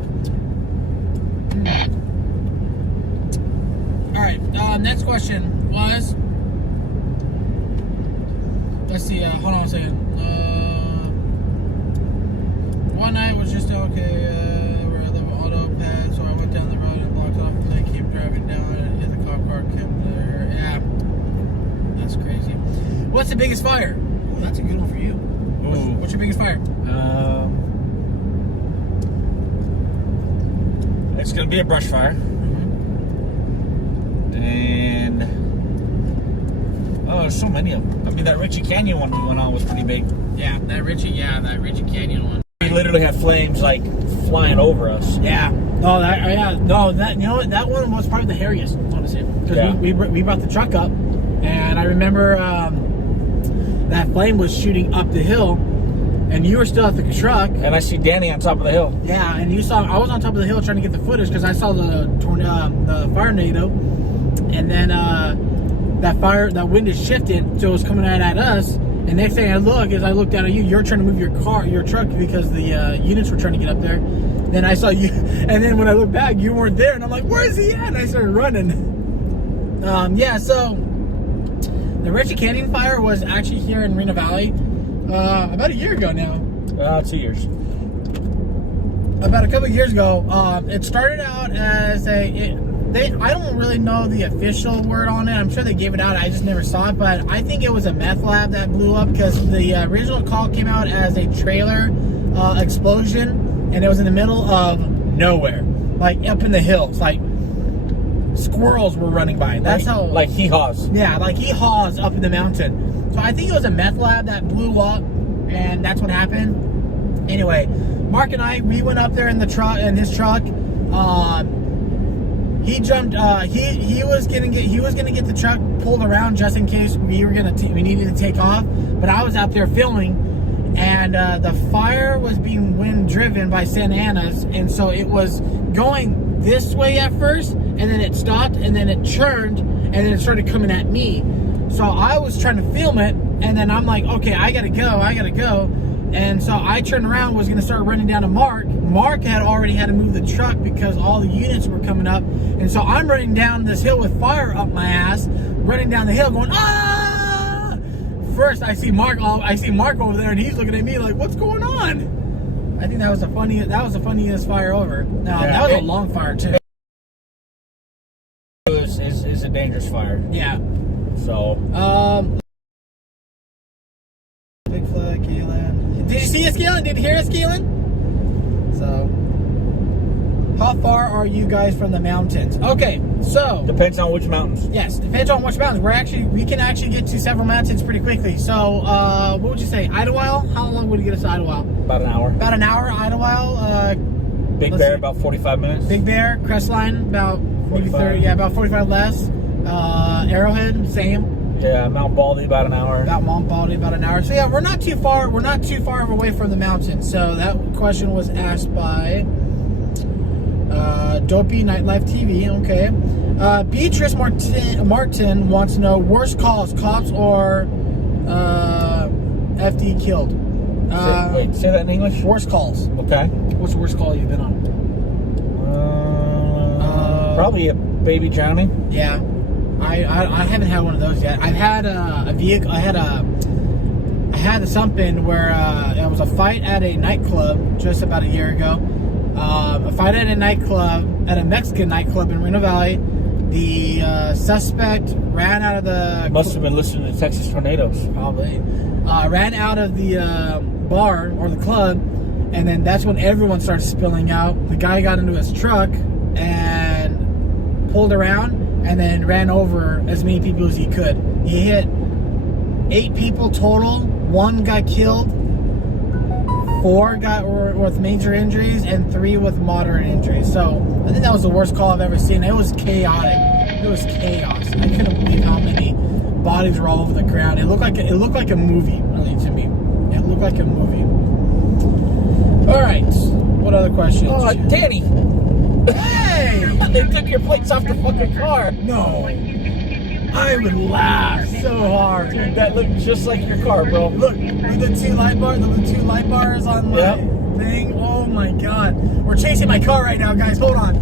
Alright, next question was, let's see, hold on a second. One night was just okay, we're at the auto pad, so I went down the road and blocked off, and they keep driving down and hit the cop car, came there. Yeah, that's crazy. What's the biggest fire? Oh, that's a good one for you. What's your biggest fire? It's gonna be a brush fire. And there's so many of them. I mean, that Richie Canyon one we went on was pretty big. Yeah, that Richie Canyon one. We literally had flames like flying over us. Yeah. That you know what? That one was probably the hairiest, honestly. Because Yeah. we brought the truck up, and I remember that flame was shooting up the hill, and you were still at the truck. And I see Danny on top of the hill. Yeah, and you saw I was on top of the hill trying to get the footage because I saw the fire tornado, and then that wind is shifting, so it was coming right at us. And next thing I look down at you. You're trying to move your truck because the units were trying to get up there. Then I saw you, and then when I looked back, you weren't there, and I'm like, "Where is he at?" And I started running. Yeah, so the Richie Canyon fire was actually here in Reno Valley about a year ago now. 2 years. About a couple of years ago. It started out as I don't really know the official word on it. I'm sure they gave it out. I just never saw it. But I think it was a meth lab that blew up because the original call came out as a trailer explosion. And it was in the middle of nowhere. Like up in the hills. Like squirrels were running by. That's how... Like hee-haws. Yeah, like hee-haws up in the mountain. So I think it was a meth lab that blew up. And that's what happened. Anyway, Mark and we went up there in his truck. He jumped. He was gonna get the truck pulled around just in case we needed to take off. But I was out there filming, and the fire was being wind driven by Santa Ana's, and so it was going this way at first, and then it stopped, and then it churned, and then it started coming at me. So I was trying to film it, and then I'm like, okay, I gotta go. And so I turned around, was going to start running down to Mark. Mark had already had to move the truck because all the units were coming up. And so I'm running down this hill with fire up my ass, running down the hill going, ah! First, I see Mark over there, and he's looking at me like, what's going on? I think that was the funniest fire ever. That was a long fire, too. It's a dangerous fire. Yeah. So... Big flag, Galen. Did you see us, Galen? Did you hear us, Galen? So, how far are you guys from the mountains? Okay, so Depends on which mountains. yes, depends on which mountains. We can actually get to several mountains pretty quickly. So, what would you say? Idlewild? How long would it get us to Idlewild? About an hour. About an hour, Idlewild. Big let's Bear, see. about 45 minutes. Big Bear, Crestline, about maybe 45. 30. Yeah, about 45 less. Arrowhead, same. Yeah, Mount Baldy, about an hour. About Mount Baldy, about an hour. So yeah, we're not too far. We're not too far away from the mountains. So that question was asked by Dopey Nightlife TV. Okay. Beatrice Martin wants to know worst calls, cops or FD killed. Say that in English. Worst calls. Okay. What's the worst call you've been on? Probably a baby drowning. Yeah. I haven't had one of those yet. I've had a vehicle. I had something where it was a fight at a nightclub just about a year ago. A fight at a nightclub, at a Mexican nightclub in Reno Valley. The suspect ran out of the... Must have been listening to Texas Tornadoes. Probably. Ran out of the bar or the club, and then that's when everyone started spilling out. The guy got into his truck and pulled around and then ran over as many people as he could. He hit 8 people total. 1 got killed. 4 got with major injuries, and 3 with moderate injuries. So I think that was the worst call I've ever seen. It was chaotic. It was chaos. I couldn't believe how many bodies were all over the ground. It looked like a movie, really, to me. It looked like a movie. All right. What other questions? Oh, Danny! Hey! They took your plates off the fucking car. No. I would laugh so hard. Dude, that looked just like your car, bro. Look, with the 2 light bars, on my thing. Oh my god. We're chasing my car right now, guys. Hold on.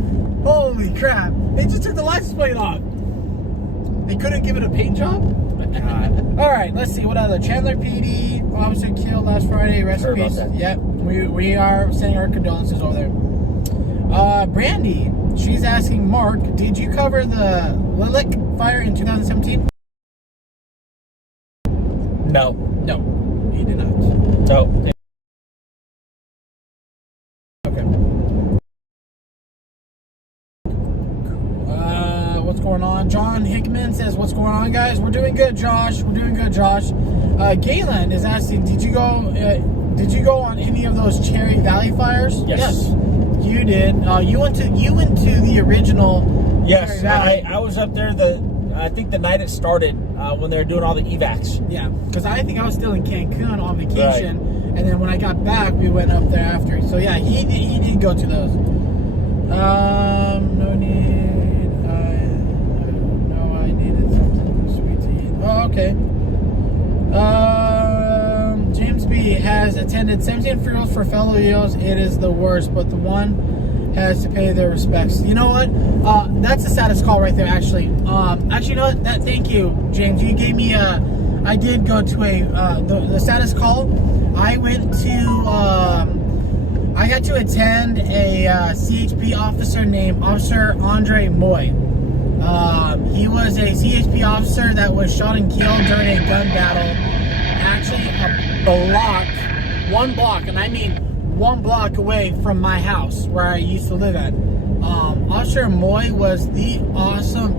Holy crap. They just took the license plate off. They couldn't give it a paint job? Alright, let's see. What other? Chandler PD, officer killed last Friday. Rest in peace. Yep. We are sending our condolences over there. Brandy, she's asking Mark, did you cover the Lilac fire in 2017? No. No, he did not. No. Okay. What's going on? John Hickman says, what's going on, guys? We're doing good, Josh. We're doing good, Josh. Galen is asking, did you go on any of those Cherry Valley fires? Yes. You did. You went to the original. Yes, Cherry Valley. I was up there I think the night it started when they were doing all the evacs. Yeah, because I think I was still in Cancun on vacation, and then when I got back, we went up there after. So yeah, he did go to those. No need. I needed something sweet to eat. Oh, okay. James B has attended 17 funerals for fellow EOs. It is the worst, but the one has to pay their respects. You know what? That's the saddest call right there, actually. You know what? Thank you, James. You gave me I did go to the saddest call. I went to, I got to attend a CHP officer named Officer Andre Moy. He was a CHP officer that was shot and killed during a gun battle. Actually, one block, and I mean 1 block away from my house where I used to live at. Officer Moy was the awesome,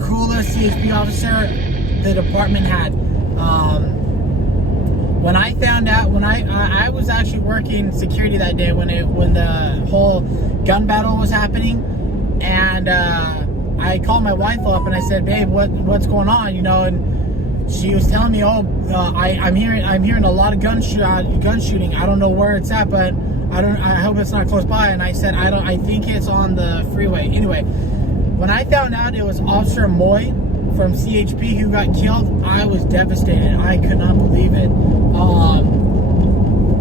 coolest CHP officer the department had. When I found out, when I was actually working security that day when the whole gun battle was happening, and I called my wife up and I said, "Babe, what's going on?" You know, and she was telling me, I'm hearing a lot of gun shooting. I don't know where it's at, but I hope it's not close by. And I said, I think it's on the freeway. Anyway, when I found out it was Officer Moy from CHP who got killed, I was devastated. I could not believe it.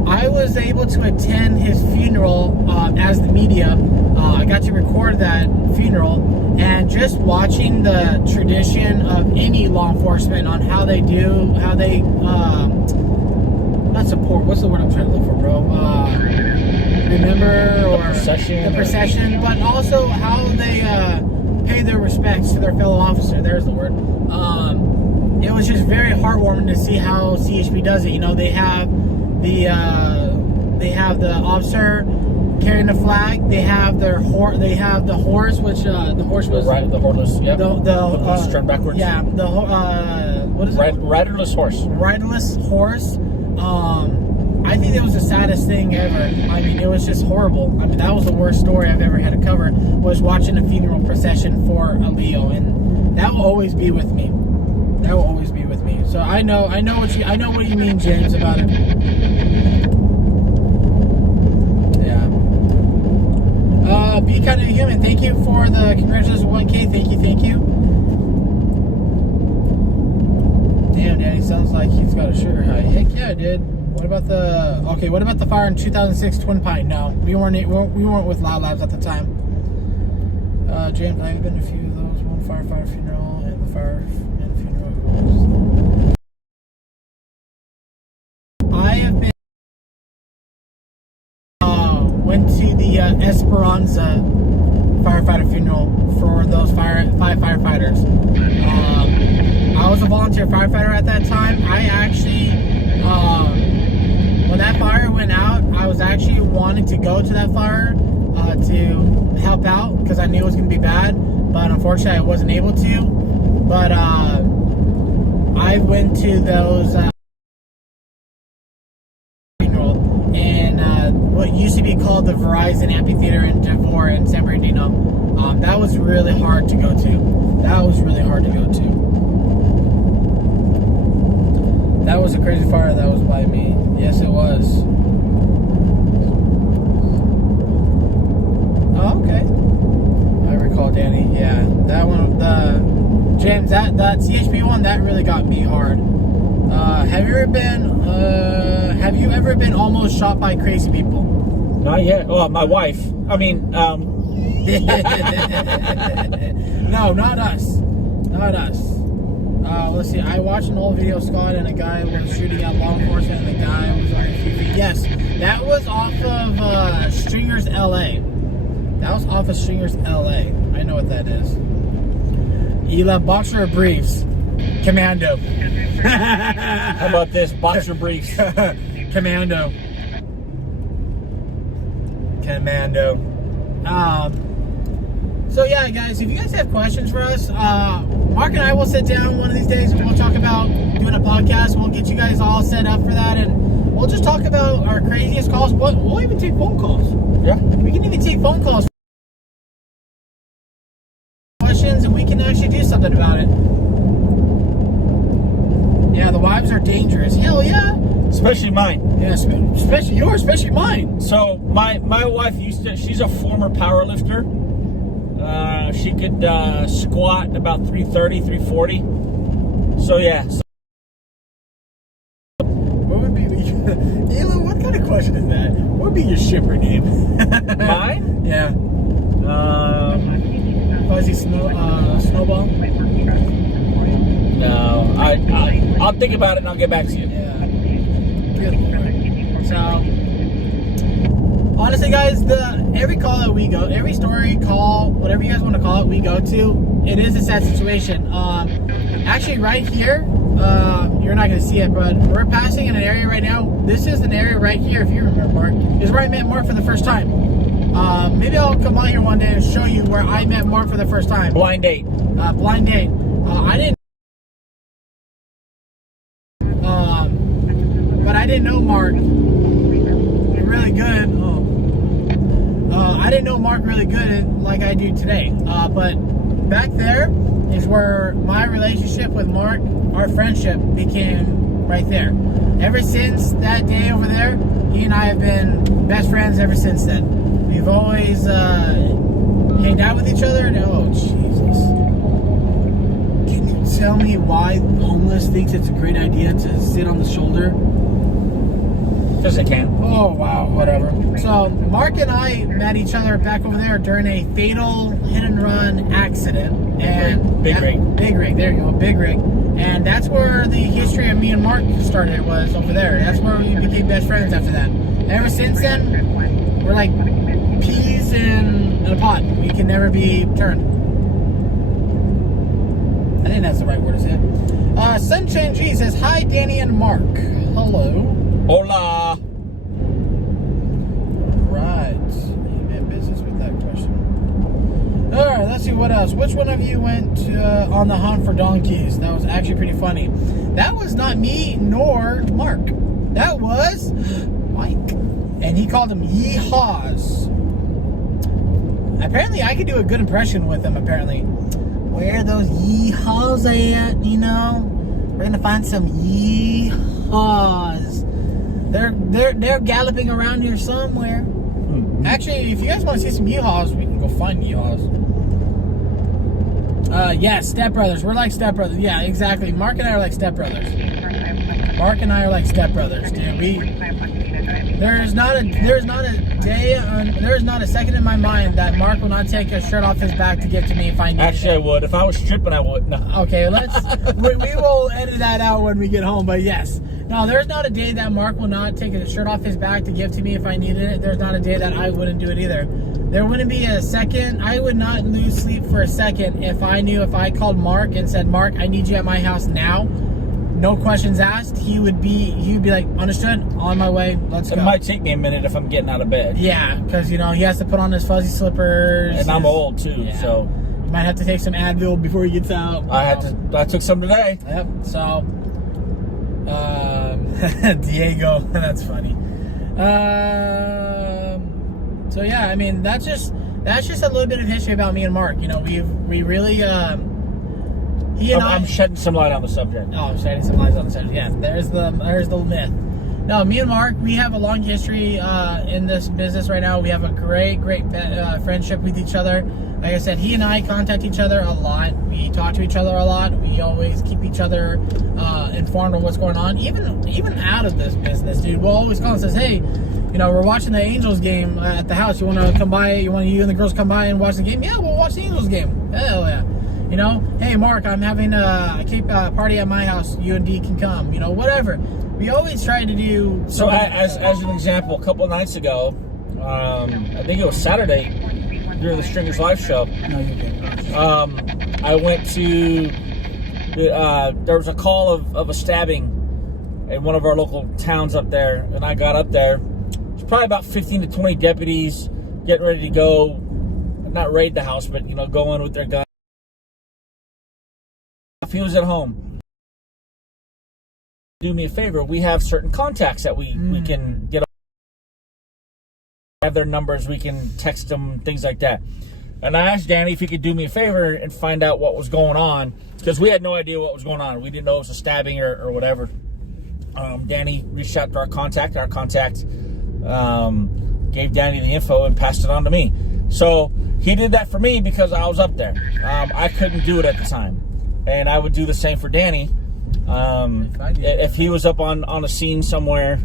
I was able to attend his funeral as the media. I got to record that funeral, and just watching the tradition of any law enforcement on how they not support, what's the word I'm trying to look for, bro? Remember, or the procession, but also how they pay their respects to their fellow officer. There's the word. It was just very heartwarming to see how CHP does it. You know, they have They have the officer carrying the flag. They have their They have the horse, which the horse was the horseless. Yep. The turned backwards. Yeah. What is it? Riderless horse. Riderless horse. I think it was the saddest thing ever. I mean, it was just horrible. I mean, that was the worst story I've ever had to cover, was watching a funeral procession for a Leo, and that will always be with me. That will always be with me. So I know what you mean, James, about it. Yeah. Be kind of human. Thank you for the congratulations 1K. Thank you. Damn, Danny sounds like he's got a sugar high. Heck yeah, dude. What about the fire in 2006 Twin Pine? No, we weren't with Loud Labs at the time. James, I've been to a few of those. One firefighter funeral and the fireman funeral. I have been went to the Esperanza firefighter funeral for those five firefighters. I was a volunteer firefighter at that time. I actually. When that fire went out, I was actually wanting to go to that fire to help out because I knew it was going to be bad, but unfortunately I wasn't able to. But I went to those funeral in what used to be called the Verizon Amphitheater in Devore in San Bernardino. That was really hard to go to. That was a crazy fire that was by me. Yes, it was. Oh, okay. I recall, Danny. Yeah, that one. James, that CHP one, that really got me hard. Have you ever been almost shot by crazy people? Not yet. Well, my wife. I mean, No, not us. Let's see. I watched an old video, Scott, and a guy was shooting at law enforcement, and the guy was on his feet. Yes, that was off of Stringers, LA. That was off of Stringers, LA. I know what that is. You love boxer or briefs? Commando. How about this? Boxer briefs. Commando. So yeah, guys, if you guys have questions for us, Mark and I will sit down one of these days and we'll talk about doing a podcast. We'll get you guys all set up for that, and we'll just talk about our craziest calls. We'll even take phone calls. Yeah. We can even take phone calls. Questions, and we can actually do something about it. Yeah, the wives are dangerous. Hell yeah. Especially mine. Yeah, especially yours, especially mine. So my wife she's a former power lifter. She could squat about 330, 340. So yeah. What would be Elon, what kind of question is that? What would be your shipper name? Mine? Yeah. Fuzzy Snowball? No. I'll think about it and I'll get back to you. Yeah. Good. So, honestly, guys, every call that we go, every story, call, whatever you guys want to call it, we go to, it is a sad situation. Actually, right here, you're not going to see it, but we're passing in an area right now. This is an area right here, if you remember, Mark, is where I met Mark for the first time. Maybe I'll come out here one day and show you where I met Mark for the first time. Blind date. Blind date. I didn't. But I didn't know Mark really good. I didn't know Mark really good like I do today. But back there is where my relationship with Mark, our friendship, became right there. Ever since that day over there, he and I have been best friends ever since then. We've always hanged out with each other. And, oh, Jesus. Can you tell me why homeless thinks it's a great idea to sit on the shoulder? Because I can. Oh, wow, whatever. So, Mark and I met each other back over there during a fatal hit-and-run accident. Big rig. Big rig, there you go, big rig. And that's where the history of me and Mark started, was over there. That's where we became best friends after that. And ever since then, we're like peas in a pot. We can never be turned. I think that's the right word to say. Sunshine G says, hi, Danny and Mark. Hello. Hola. Right. You did business with that question. All right, let's see what else. Which one of you went on the hunt for donkeys? That was actually pretty funny. That was not me nor Mark. That was Mike. And he called them yeehaws. Apparently, I could do a good impression with them, apparently. Where are those yeehaws at, you know? We're going to find some yeehaws. They're galloping around here somewhere. Actually, if you guys want to see some yeehaws, we can go find yeehaws. Yeah, stepbrothers. We're like stepbrothers. Yeah, exactly. Mark and I are like stepbrothers. Mark and I are like stepbrothers, dude. There's not a second in my mind that Mark will not take a shirt off his back to give to me if I need Actually, I would. If I was stripping, I would. No. Okay, we will edit that out when we get home, but yes. No, there's not a day that Mark will not take a shirt off his back to give to me if I needed it. There's not a day that I wouldn't do it either. There wouldn't be a second. I would not lose sleep for a second if I knew if I called Mark and said, Mark, I need you at my house now. No questions asked. He'd be like, understood, on my way, let's go. It might take me a minute if I'm getting out of bed. Yeah, because, you know, he has to put on his fuzzy slippers. And I'm old, too, yeah. so. You might have to take some Advil before he gets out. I took some today. Yep, so. Diego, that's funny. So yeah, I mean that's just a little bit of history about me and Mark. You know, we really he and I'm shedding some light on the subject. Oh, I'm shedding some light on the subject. Yeah, there's the myth. No, me and Mark, we have a long history in this business right now. We have a great friendship with each other. Like I said, he and I contact each other a lot. We talk to each other a lot. We always keep each other informed of what's going on. Even out of this business, dude, we'll always call and says, hey, you know, we're watching the Angels game at the house. You want to come by? You and the girls come by and watch the game? Yeah, we'll watch the Angels game. Hell yeah. You know, hey, Mark, I'm having a party at my house. You and D can come. You know, whatever. We always try to do. So as an example, a couple of nights ago, I think it was Saturday during the Stringers Live show. No, you didn't. I went to. There was a call of a stabbing in one of our local towns up there, and I got up there. There's probably about 15 to 20 deputies getting ready to go, not raid the house, but, you know, go in with their guns. If he was at home, do me a favor, we have certain contacts that we can get. Have their numbers, we can text them, things like that. And I asked Danny if he could do me a favor and find out what was going on, because we had no idea what was going on. We didn't know it was a stabbing or whatever. Danny reached out to our contact. Our contact gave Danny the info and passed it on to me. So he did that for me because I was up there. I couldn't do it at the time. And I would do the same for Danny. If he was up on a scene somewhere,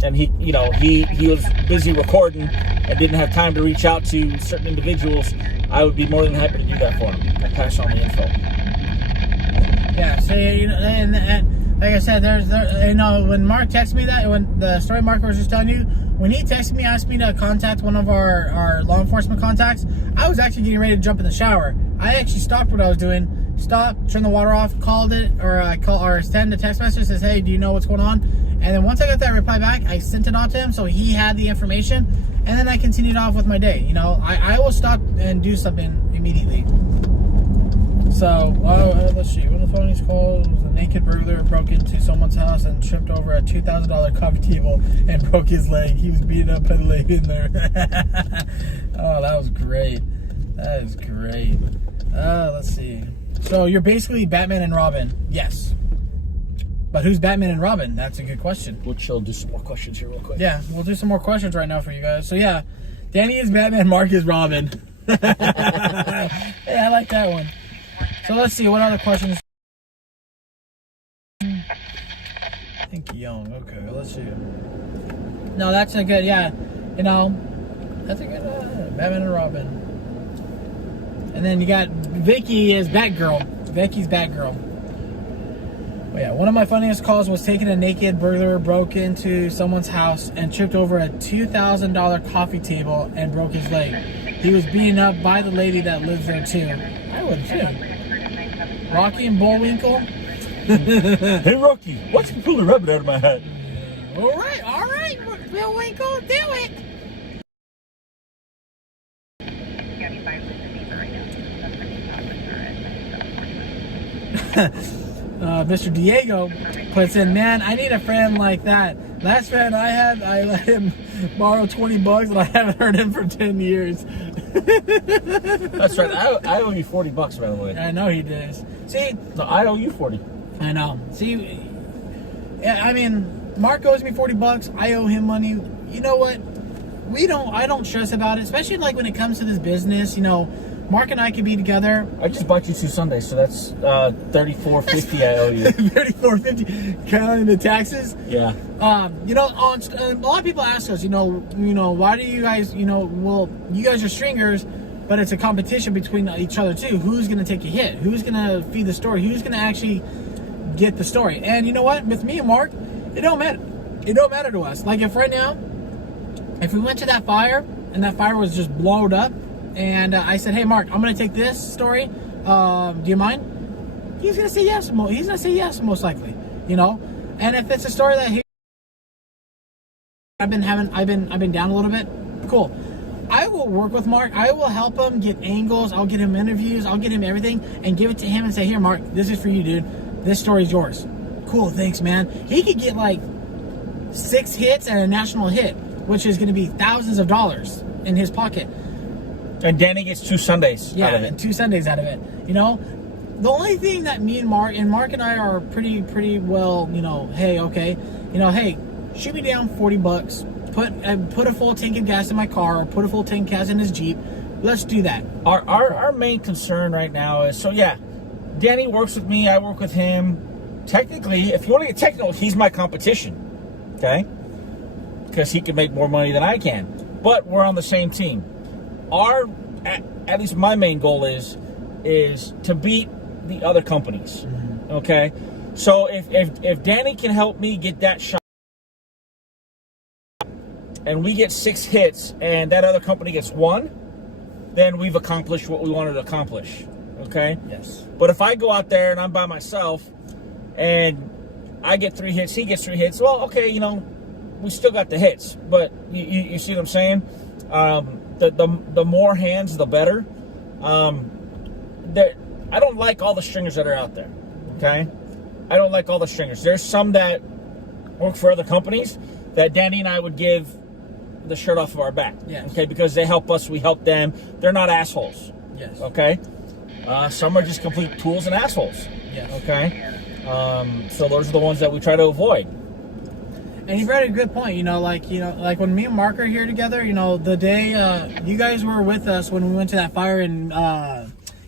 and he was busy recording and didn't have time to reach out to certain individuals, I would be more than happy to do that for him. I pass on the info. Yeah, so, you know, and like I said, you know, when Mark texted me that, when the story Mark was just telling you, when he texted me, asked me to contact one of our law enforcement contacts, I was actually getting ready to jump in the shower. I actually stopped what I was doing, turned the water off, called it, or sent a text message, says, hey, do you know what's going on? And then once I got that reply back, I sent it on to him, so he had the information, and then I continued off with my day. You know, I will stop and do something immediately. So, let's see. One of the funniest calls was a naked burglar broke into someone's house and tripped over a $2,000 coffee table and broke his leg. He was beaten up by the lady in there. Oh, that was great. That is great. Let's see. So, you're basically Batman and Robin. Yes. But who's Batman and Robin? That's a good question. We'll chill, do some more questions here real quick. Yeah, we'll do some more questions right now for you guys. So, yeah, Danny is Batman, Mark is Robin. Hey, I like that one. So let's see, what other questions? I think young, okay, let's see. No, that's a good, yeah, you know, that's a good, Batman and Robin. And then you got Vicky as Batgirl. Vicky's Batgirl. But yeah, one of my funniest calls was taking a naked burglar, broke into someone's house and tripped over a $2,000 coffee table and broke his leg. He was beaten up by the lady that lives there too. I would too. Rocky and Bullwinkle. Hey, Rocky, watch me pull the rabbit out of my hat. All right. Bill Winkle, do it. Mr. Diego puts in, man, I need a friend like that. Last friend I had, I let him borrow $20 and I haven't heard him for 10 years. That's right. I owe you $40, by the way. I know he does. See? No, I owe you 40. I know. See, I mean, Mark owes me $40. I owe him money. You know what? I don't stress about it, especially like when it comes to this business. You know, Mark and I could be together. I just bought you 2 Sundays, so that's $34.50 I owe you. $34.50, counting the taxes. Yeah. You know, a lot of people ask us, you know, why do you guys, well, you guys are stringers, but it's a competition between each other too. Who's gonna take a hit? Who's gonna feed the story? Who's gonna actually get the story? And you know what? With me and Mark, it don't matter. It don't matter to us. Like if right now, if we went to that fire and that fire was just blowed up, and I said, hey Mark, I'm gonna take this story. Do you mind? He's gonna say yes. He's gonna say yes, most likely. You know. And if it's a story that I've been down a little bit, cool. I will work with Mark. I will help him get angles. I'll get him interviews. I'll get him everything and give it to him and say, here, Mark, this is for you, dude. This story's yours. Cool, thanks, man. He could get like 6 hits and a national hit, which is going to be thousands of dollars in his pocket. And Danny gets 2 Sundays out of it. And 2 Sundays out of it. You know, the only thing that me and Mark and I are pretty well, you know, hey, okay, you know, hey, shoot me down $40. Put a full tank of gas in my car, or put a full tank of gas in his Jeep. Let's do that. Our main concern right now is, so yeah, Danny works with me, I work with him. Technically, if you want to get technical, he's my competition, okay? Because he can make more money than I can. But we're on the same team. At least my main goal is to beat the other companies, okay? So if Danny can help me get that shot, and we get 6 hits, and that other company gets 1, then we've accomplished what we wanted to accomplish, okay? Yes. But if I go out there and I'm by myself, and I get 3 hits, he gets 3 hits, well, okay, you know, we still got the hits. But you see what I'm saying? The more hands, the better. I don't like all the stringers that are out there, okay? I don't like all the stringers. There's some that work for other companies that Danny and I would give the shirt off of our back. Yes. Okay, because they help us, we help them. They're not assholes. Yes. Okay? Some are just complete tools and assholes. Yes. Okay? So those are the ones that we try to avoid. And you brought a good point, like when me and Mark are here together, the day you guys were with us when we went to that fire in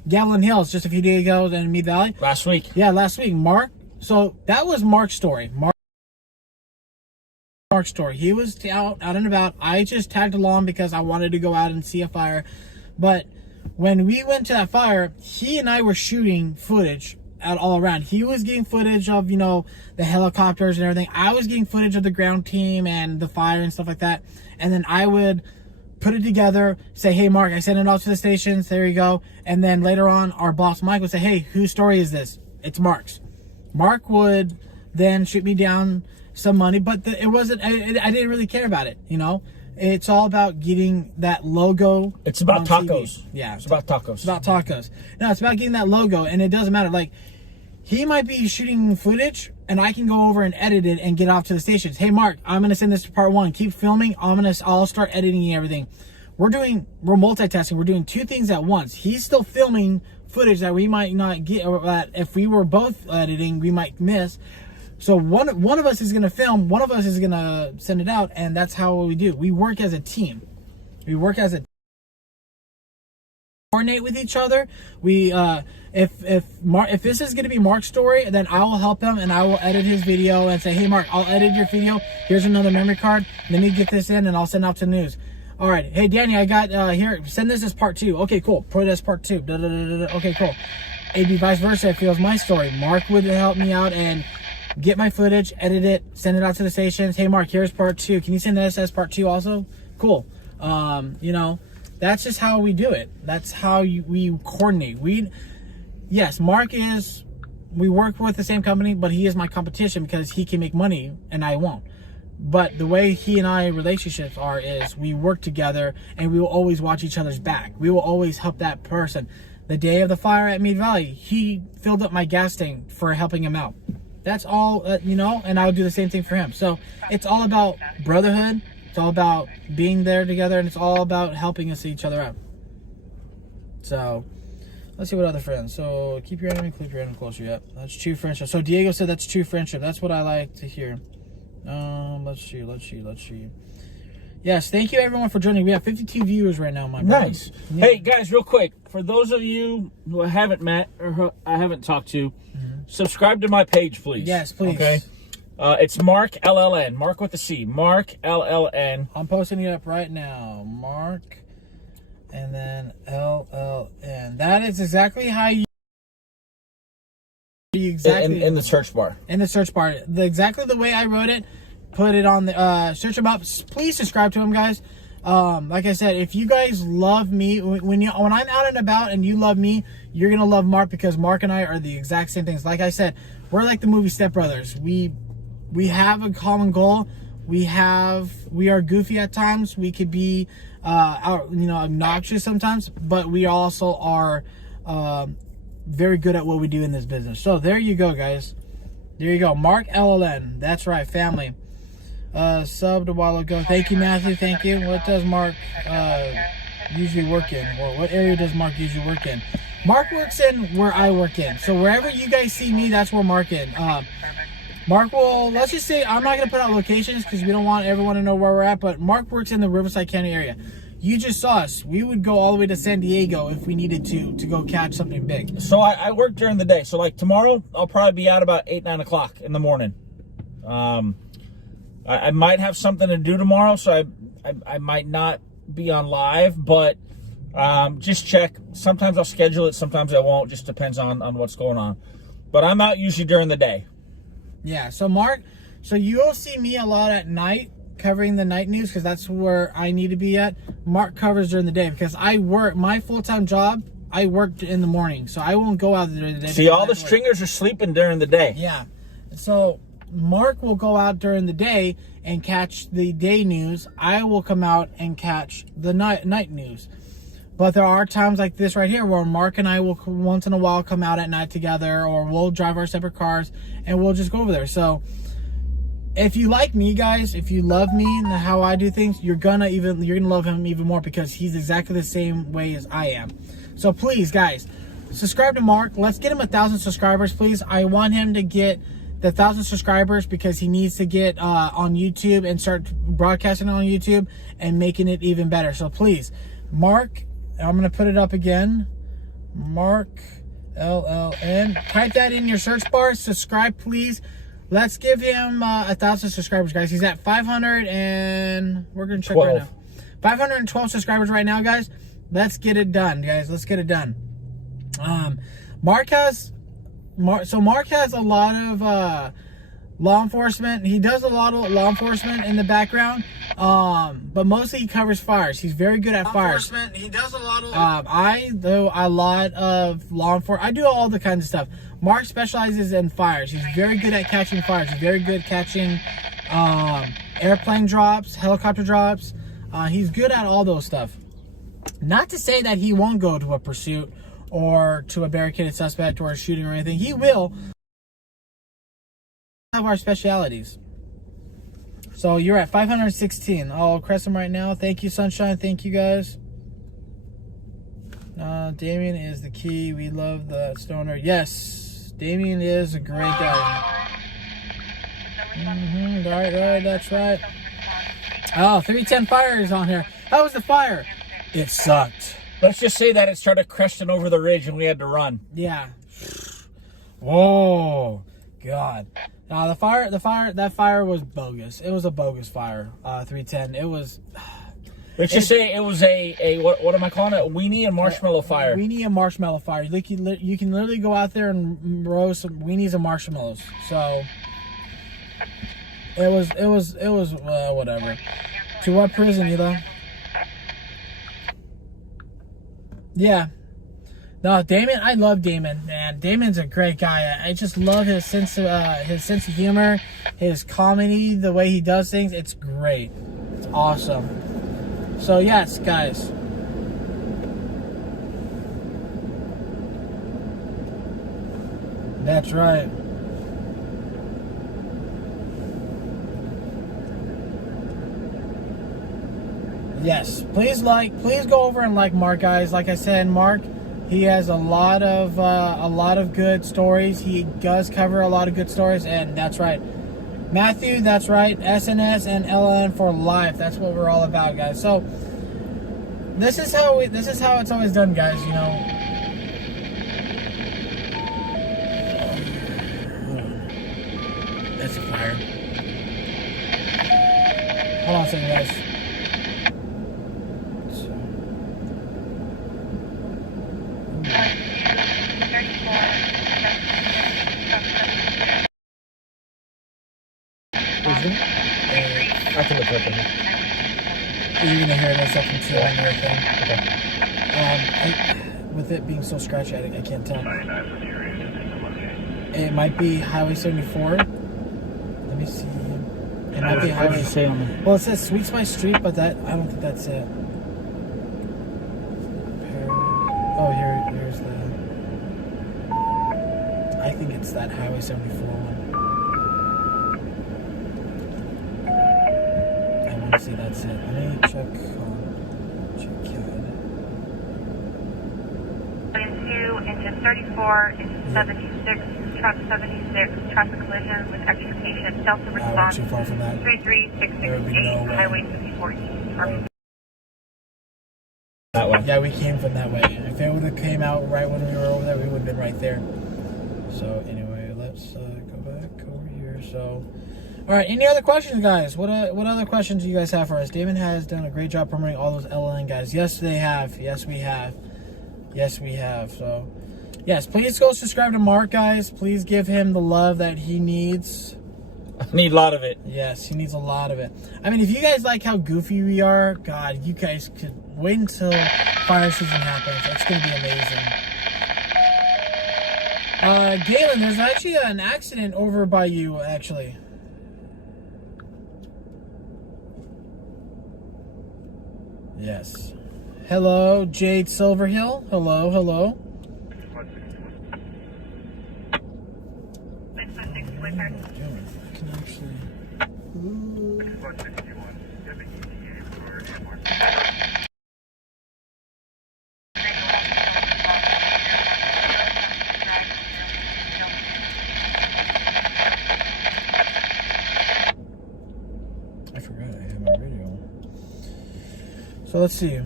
Gavilan Hills just a few days ago in Mead Valley. Last week. Yeah, last week. Mark, so that was Mark's story. Mark's story. He was out and about. I just tagged along because I wanted to go out and see a fire. But when we went to that fire, he and I were shooting footage all around. He was getting footage of, the helicopters and everything. I was getting footage of the ground team and the fire and stuff like that. And then I would put it together, say, hey, Mark, I sent it off to the stations. There you go. And then later on, our boss, Mike, would say, hey, whose story is this? It's Mark's. Mark would then shoot me down some money, but it wasn't, I didn't really care about it, It's all about getting that logo. It's about tacos. TV. Yeah. It's about tacos. It's about tacos. No, it's about getting that logo, and it doesn't matter. Like, he might be shooting footage, and I can go over and edit it and get off to the stations. Hey, Mark, I'm going to send this to part 1. Keep filming. I'll start editing everything. We're multitasking. We're doing 2 things at once. He's still filming footage that we might not get, or that if we were both editing, we might miss. So one of us is going to film, one of us is going to send it out, and that's how we do. We work as a team. Coordinate with each other. We if this is going to be Mark's story, then I will help him and I will edit his video and say, hey Mark, I'll edit your video. Here's another memory card. Let me get this in and I'll send out to the news. All right. Hey Danny, I got here. Send this as part 2. Okay, cool. Put it as part 2. Okay, cool. It'd be vice versa if it was my story. Mark would help me out and get my footage, edit it, send it out to the stations. Hey Mark, here's part 2. Can you send this as part 2 also? Cool. That's just how we do it. That's how we coordinate. Yes, Mark is we work with the same company, but he is my competition because he can make money and I won't. But the way he and I relationships are is we work together and we will always watch each other's back. We will always help that person. The day of the fire at Mead Valley, he filled up my gas tank for helping him out. That's all, you know, and I would do the same thing for him. So it's all about brotherhood. It's all about being there together, and it's all about helping us each other out. So let's see what other friends. So keep your enemy closer. Yep, that's true friendship. So Diego said that's true friendship. That's what I like to hear. Let's see. Yes, thank you everyone for joining. We have 52 viewers right now, my brother. Nice. Yeah. Hey guys, real quick, for those of you who I haven't met or who I haven't talked to, subscribe to my page, please. Yes, please. Okay. It's Marc LLN. Marc with the C. Marc LLN. I'm posting it up right now. Marc and then LLN. That is exactly how you exactly in the search bar. In the search bar. Exactly the way I wrote it. Put it on the search him up. Please subscribe to him, guys. Like I said, if you guys love me, when I'm out and about and you love me, you're gonna love Marc, because Marc and I are the exact same things. Like I said, we're like the movie Step Brothers. We have a common goal. We are goofy at times. We could be obnoxious sometimes, but we also are very good at what we do in this business. So there you go, guys. There you go. Marc LLN. That's right, family. Subbed a while ago. Thank you, Matthew. Thank you. What does Marc usually work in? Or what area does Marc usually work in? Marc works in where I work in. So wherever you guys see me, that's where Marc in. Marc will, let's just say, I'm not going to put out locations because we don't want everyone to know where we're at, but Marc works in the Riverside County area. You just saw us. We would go all the way to San Diego if we needed to go catch something big. So I work during the day. So like tomorrow, I'll probably be out about 8, 9 o'clock in the morning. I might have something to do tomorrow, so I might not be on live, but just check. Sometimes I'll schedule it, sometimes I won't. Just depends on what's going on. But I'm out usually during the day. Yeah, so Marc, so you'll see me a lot at night covering the night news because that's where I need to be at. Marc covers during the day because I work, my full-time job, I work in the morning, so I won't go out during the day. See, all the stringers are sleeping during the day. Yeah, so Marc will go out during the day and catch the day news. I will come out and catch the night news. But there are times like this right here where Marc and I will once in a while come out at night together, or we'll drive our separate cars and we'll just go over there. So if you like me, guys, if you love me and how I do things, you're gonna love him even more because he's exactly the same way as I am. So please, guys, subscribe to Marc. Let's get him 1,000 subscribers, please. I want him to get the 1,000 subscribers because he needs to get on YouTube and start broadcasting on YouTube and making it even better. So please, Marc, I'm going to put it up again. Marc LLN. Type that in your search bar. Subscribe, please. Let's give him 1,000 subscribers, guys. He's at 500 and we're going to check right now. 512 subscribers right now, guys. Let's get it done, guys. Let's get it done. Marc has a lot of law enforcement. He does a lot of law enforcement in the background, but mostly he covers fires. He's very good at fires. He does a lot of. I do a lot of law enforcement. I do all the kinds of stuff. Marc specializes in fires. He's very good at catching fires. He's very good at catching airplane drops, helicopter drops. He's good at all those stuff. Not to say that he won't go to a pursuit or to a barricaded suspect or a shooting or anything. He will have our specialities. So you're at 516. I'll press him right now. Thank you, Sunshine. Thank you, guys. Damien is the key. We love the stoner. Yes, Damien is a great guy. Right, that's right. Oh, 310 fire is on here. How was the fire? It sucked. Let's just say that it started cresting over the ridge and we had to run. Yeah. Whoa, God. That fire was bogus. It was a bogus fire. 310. It was. Let's just say it was a what am I calling it? A weenie and marshmallow fire. Weenie and marshmallow fire. You can literally go out there and roast some weenies and marshmallows. So it was whatever. To what prison, Ela? Yeah. No, Damon, I love Damon, man. Damon's a great guy. I just love his sense of humor, his comedy, the way he does things. It's great. It's awesome. So yes, guys. That's right. Yes, please go over and like Marc, guys. Like I said, Marc, he has a lot of good stories. He does cover a lot of good stories, and that's right, Matthew. That's right, SNS and LN for life. That's what we're all about, guys. So this is how it's always done, guys. You know. That's a fire. Hold on a second, guys. I can look up in here. You're gonna hear myself from two on your thing. Okay. With it being so scratchy, I can't tell. It might be Highway 74. Let me see. It might be What Highway. did you say on the... Well, it says Sweet Spice Street, but I don't think that's it. Oh, here's the. I think it's that Highway 74 one. I want to see that's it. Let me check. Engine 34, engine 76, truck 76, traffic collision with extrication, Delta response, too far from that. 33668, Highway 54 East. That way. Yeah, we came from that way. If it would have came out right when we were over there, we would have been right there. So anyway, let's go back over here. So, all right. Any other questions, guys? What other questions do you guys have for us? Damon has done a great job promoting all those LLN guys. Yes, they have. Yes, we have. Yes, we have. So, yes, please go subscribe to Marc, guys. Please give him the love that he needs. I need a lot of it. Yes, he needs a lot of it. I mean, if you guys like how goofy we are, God, you guys could wait until fire season happens. It's going to be amazing. Galen, there's actually an accident over by you, actually. Yes. Hello, Jade Silverhill. Hello, hello. I forgot I had my radio. So let's see.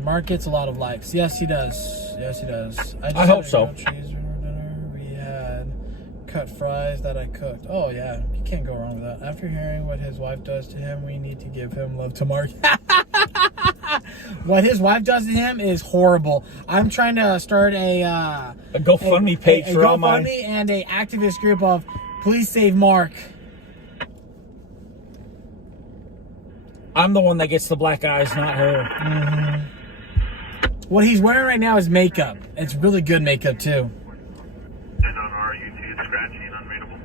Marc gets a lot of likes. Yes, he does. Yes, he does. I hope so. Cheese for dinner. We had cut fries that I cooked. Oh yeah, you can't go wrong with that. After hearing what his wife does to him, we need to give him love to Marc. What his wife does to him is horrible. I'm trying to start a GoFundMe page for all my... GoFundMe and a activist group of please save Marc. I'm the one that gets the black eyes, not her. Mm-hmm. What he's wearing right now is makeup. It's really good makeup, too. And on our YouTube, scratchy and unreadable.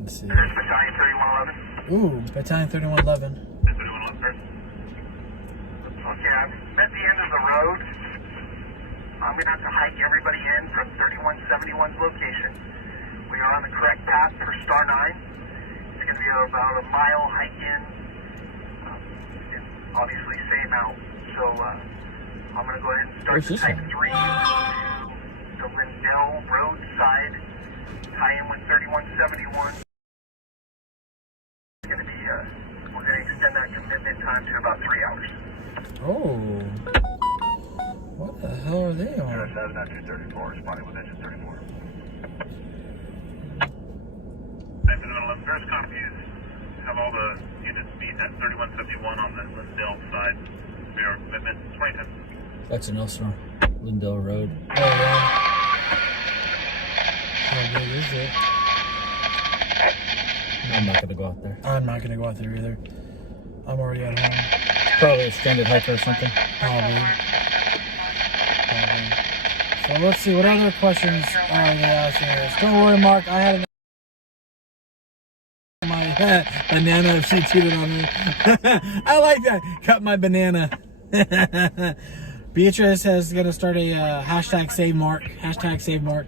Let's see. There's Battalion 3111. Ooh, Battalion 3111. 3111. Okay, I'm at the end of the road. I'm going to have to hike everybody in from 3171's location. We are on the correct path for Star 9. It's going to be about a mile hike in. Obviously same out. So I'm going to go ahead and start the Type 3 to the Lindell Road side, tie in with 3171. It's going to be, we're going to extend that commitment time to about 3 hours. Oh. What the hell are they on? That's 234, responding with engine 34. First confused. Have all the units meet at 3171 on the Lindell side. We are commitment 2010. That's an Elsinore. Lindell Road. Oh, yeah. How big is it? I'm not going to go out there. I'm not going to go out there either. I'm already at home. Probably a stranded hiker or something. Probably. So let's see, what other questions are they asking us? Don't worry, Mark, I had my banana if she cheated on me. I like that. Cut my banana. Beatrice is going to start a hashtag save Mark. Hashtag save Mark.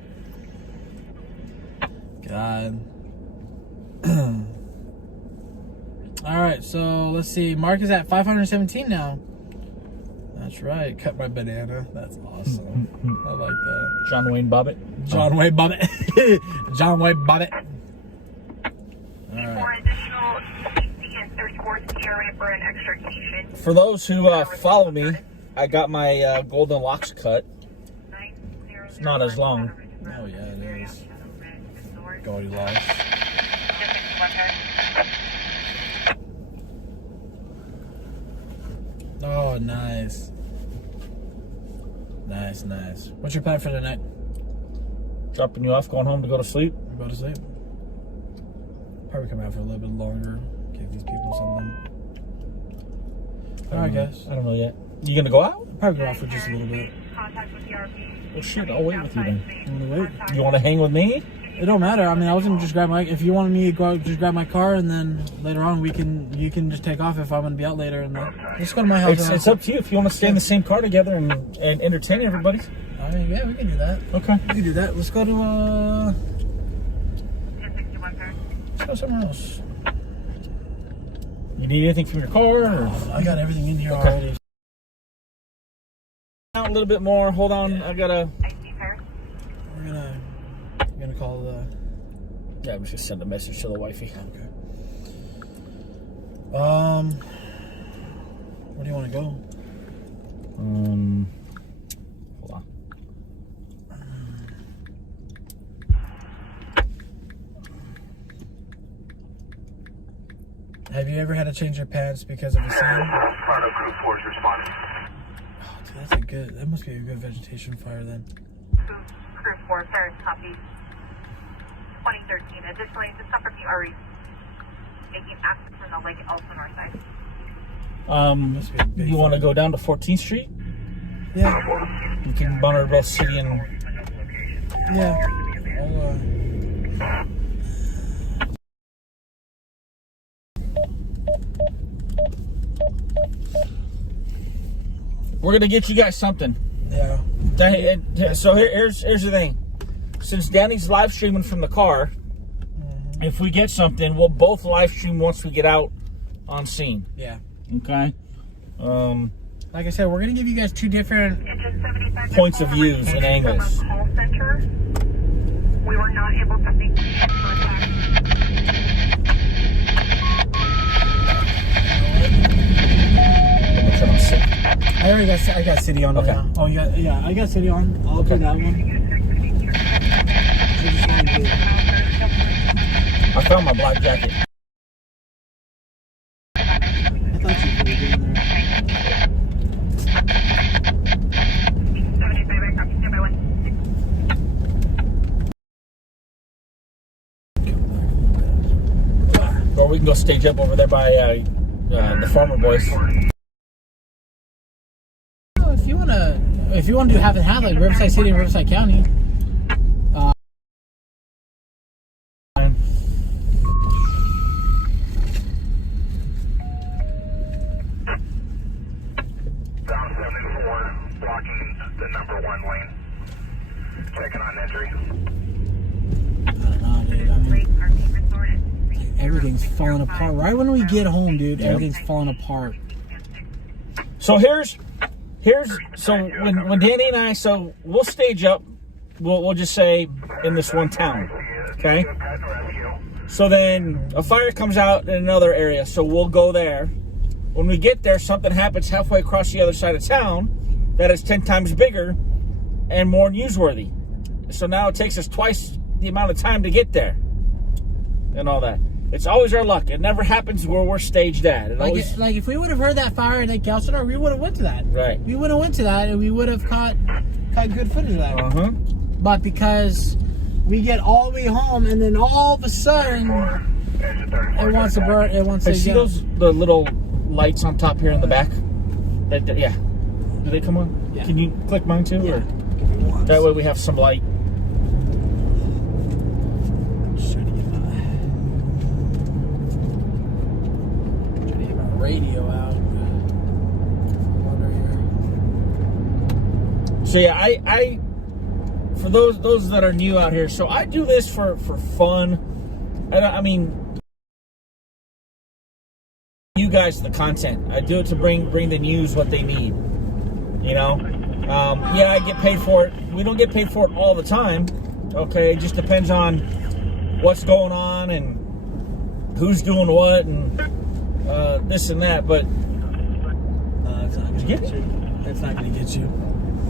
God. Alright, so let's see. Mark is at 517 now. That's right. Cut my banana. That's awesome. I like that. John Wayne Bobbitt. John Wayne Bobbitt. John Wayne Bobbitt. For additional safety and 34th area for an extra occasion. For those who follow me, I got my golden locks cut. It's not as long. Oh yeah, it is. Goldilocks. Oh, nice. Nice, nice. What's your plan for the night? Dropping you off, going home to go to sleep. Go to sleep. Probably come out for a little bit longer. Give these people something. Alright, guys. I don't know yet. You gonna go out? Probably go out for just a little bit. Well, shit, I'll wait with you then. You wanna wait? You wanna hang with me? It don't matter. I mean, I was gonna just grab my. If you wanted me to go out, just grab my car, and then later on you can just take off if I'm gonna be out later. And then just go to my house. It's up to you if you want to stay in the same car together and entertain everybody. I mean, yeah, we can do that. Okay. We can do that. Let's go to let's go somewhere else. You need anything from your car? Or? I got everything in here Okay. already. Out a little bit more. Hold on. I gotta. We're gonna call the. Yeah, we should send a message to the wifey. Okay. Where do you want to go? Hold on. Have you ever had to change your pants because of a scene? Front of Group 4 is responding. Oh, dude, that's a good. That must be a good vegetation fire then. Group 4, Paris, copy. 2013. Additionally, the suffered the RE making access from the lake also north side. Must be a big You want to fire. go down to 14th Street? Yeah. You can monitor both city and. Yeah. We're gonna get you guys something. Yeah. So here's the thing. Since Danny's live streaming from the car, if we get something, we'll both live stream once we get out on scene. Yeah. Okay. Like I said, we're gonna give you guys two different. Points of views and angles. Call center. We were not able to make contact. I'll turn on sync. I got City on Okay. now. Oh, I got City on. I'll do that one. I found my black jacket. I thought you could be doing there. Or we can go stage up over there by the Farmer Boys. If you wanna do half and half, like Riverside City and Riverside County. Down 74, blocking the number 1 lane. Checking on entry. I don't know, dude. I mean, everything's falling apart. Right when we get home, dude, everything's falling apart. So so when Danny and I, so we'll stage up, we'll just say in this one town, okay? So then a fire comes out in another area, so we'll go there. When we get there, something happens halfway across the other side of town that is 10 times bigger and more newsworthy. So now it takes us twice the amount of time to get there and all that. It's always our luck. It never happens where we're staged at. It always, Like if we would have heard that fire in Lake Elsinore, we would have went to that. right. We would have went to that, and we would have caught good footage of that. Uh-huh. But because we get all the way home, and then all of a sudden, it wants to burn. It wants Hey, to see get. those the little lights on top here in the back. Yeah. Do they come on? Yeah. Can you click mine too? Yeah. Or? That way we have some light. Just trying to get my radio out. So yeah, I for those that are new out here, so I do this for fun. I mean, you guys the content. I do it to bring the news what they need. You know, yeah, I get paid for it. We don't get paid for it all the time. Okay, it just depends on what's going on and who's doing what and this and that. But it's not gonna get you. It's not gonna get you.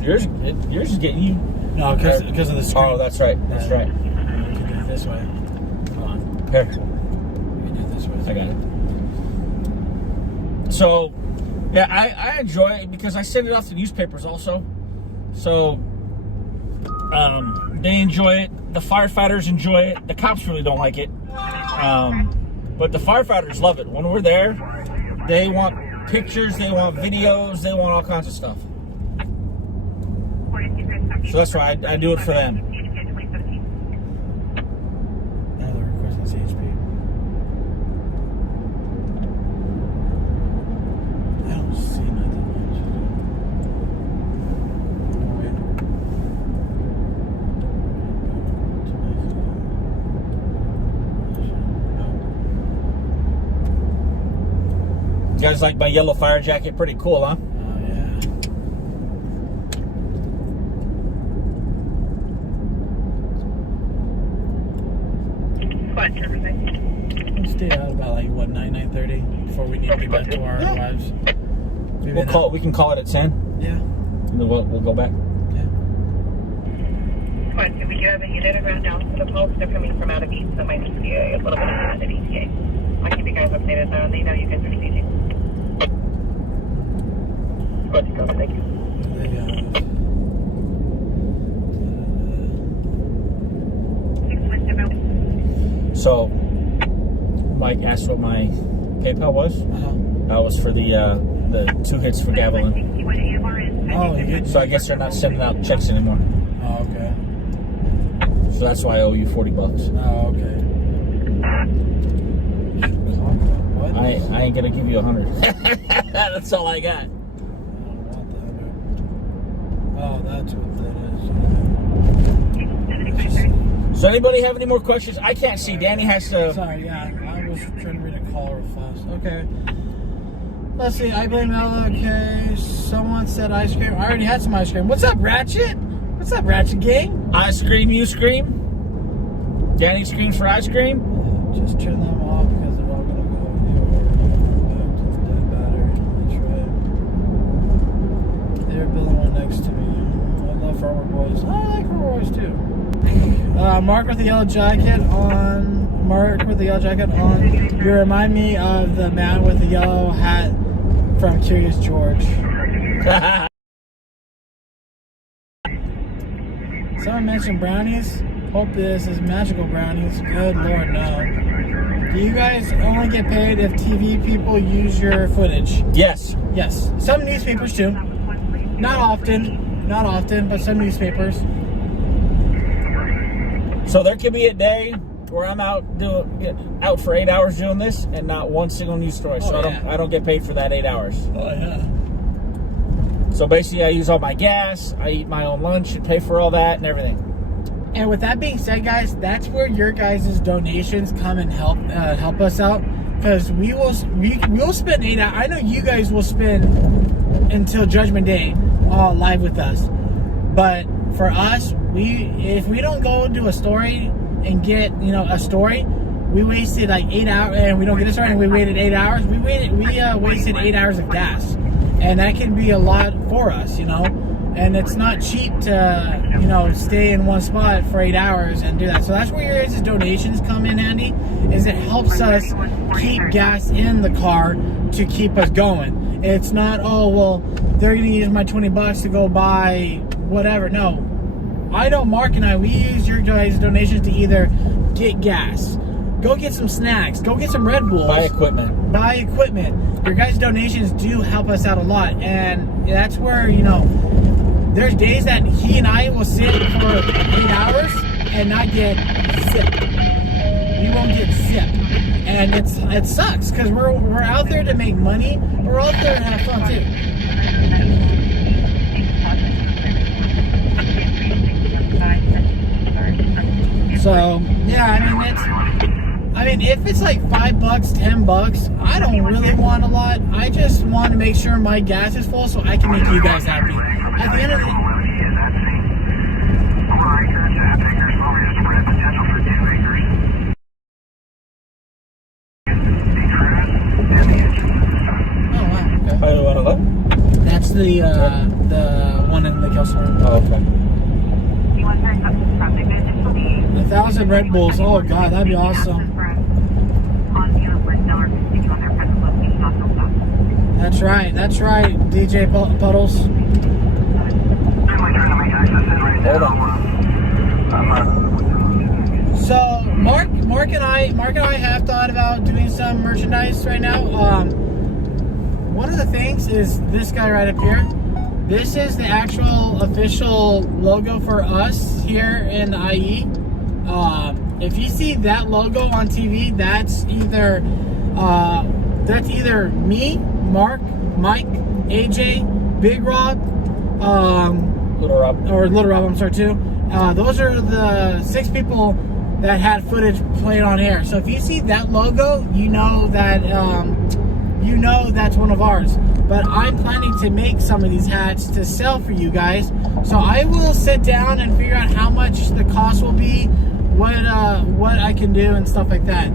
Yours is getting you. No, because of the screen. Oh, that's right. That's right. You can do it this way. Hold on. Here, You can do it this way. I got it. So, yeah, I enjoy it because I send it off to newspapers also. So, they enjoy it. The firefighters enjoy it. The cops really don't like it. But the firefighters love it. When we're there, they want pictures, they want videos, they want all kinds of stuff. So that's why I do it for them. Now they're requesting CHP. I don't see nothing much. You guys like my yellow fire jacket? Pretty cool, huh? Oh, yeah. We'll stay out about like what 9:30 before we need to get back to our lives. Maybe We can call it at 10. Yeah. And then we'll go back. Yeah. Fine, so we do have a unit around now for the folks. They're coming from out of east, so might just be a little bit of an ETA. I'll keep you guys updated though. They know you guys are staging. Let's go, thank you. So, Mike asked what my PayPal was. That was for the 2 hits for Gavilan. Oh, you get. So I guess they're not sending out checks anymore. Oh, okay. So that's why I owe you $40. Oh, okay. What? I ain't gonna give you 100. That's all I got. I don't want that. Oh, that's what that is. So anybody have any more questions? I can't see. Danny has to. Sorry, yeah, I was trying to read a call real fast. Okay. Let's see, I blame Ella. Okay, someone said ice cream. I already had some ice cream. What's up, Ratchet? What's up, Ratchet gang? I scream, you scream. Danny screams for ice cream. Yeah, just turn them off because they're all gonna go back to the dead battery. That's right. They're building one next to me. I love Farmer Boys. I like Farmer Boys too. Marc with the yellow jacket on. You remind me of the man with the yellow hat from Curious George. Someone mentioned brownies. Hope this is magical brownies. Good Lord, no. Do you guys only get paid if TV people use your footage? Yes. Yes. Some newspapers too. Not often, but some newspapers. So there could be a day where I'm out for 8 hours doing this, and not one single news story. So I don't get paid for that 8 hours. Oh yeah. So basically, I use all my gas, I eat my own lunch, and pay for all that and everything. And with that being said, guys, that's where your guys' donations come and help us out, because we will spend 8 hours. I know you guys will spend until Judgment Day live with us, but for us, if we don't go do a story and get a story, we wasted like 8 hours, and we don't get a story, and we waited 8 hours. We wasted 8 hours of gas, and that can be a lot for us, And it's not cheap to stay in one spot for 8 hours and do that. So that's where your guys' donations come in handy. Is it helps us keep gas in the car to keep us going. It's not they're gonna use my $20 to go buy whatever. No. I know Mark and I, we use your guys' donations to either get gas, Go get some snacks. Go get some Red Bulls. Buy equipment. Buy equipment. Your guys' donations do help us out a lot. And that's where, there's days that he and I will sit for 8 hours and not get zip. We won't get zip. And it sucks because we're out there to make money. We're out there to have fun too. So yeah, if it's like $5, $10, I don't really want a lot. I just want to make sure my gas is full so I can make you guys happy. At the end of the Oh, you want to look? That's the one in the Kelsey room. Oh, okay. 1,000 Red Bulls. Oh God, that'd be awesome. That's right, DJ Puddles. Hold on. So Mark and I have thought about doing some merchandise right now. One of the things is this guy right up here. This is the actual official logo for us here in the IE. If you see that logo on TV, that's either me, Mark, Mike, AJ, Big Rob, Little Rob. or Little Rob, I'm sorry too. Those are the 6 people that had footage played on air. So if you see that logo, you know that's one of ours. But I'm planning to make some of these hats to sell for you guys. So I will sit down and figure out how much the cost will be, what I can do and stuff like that.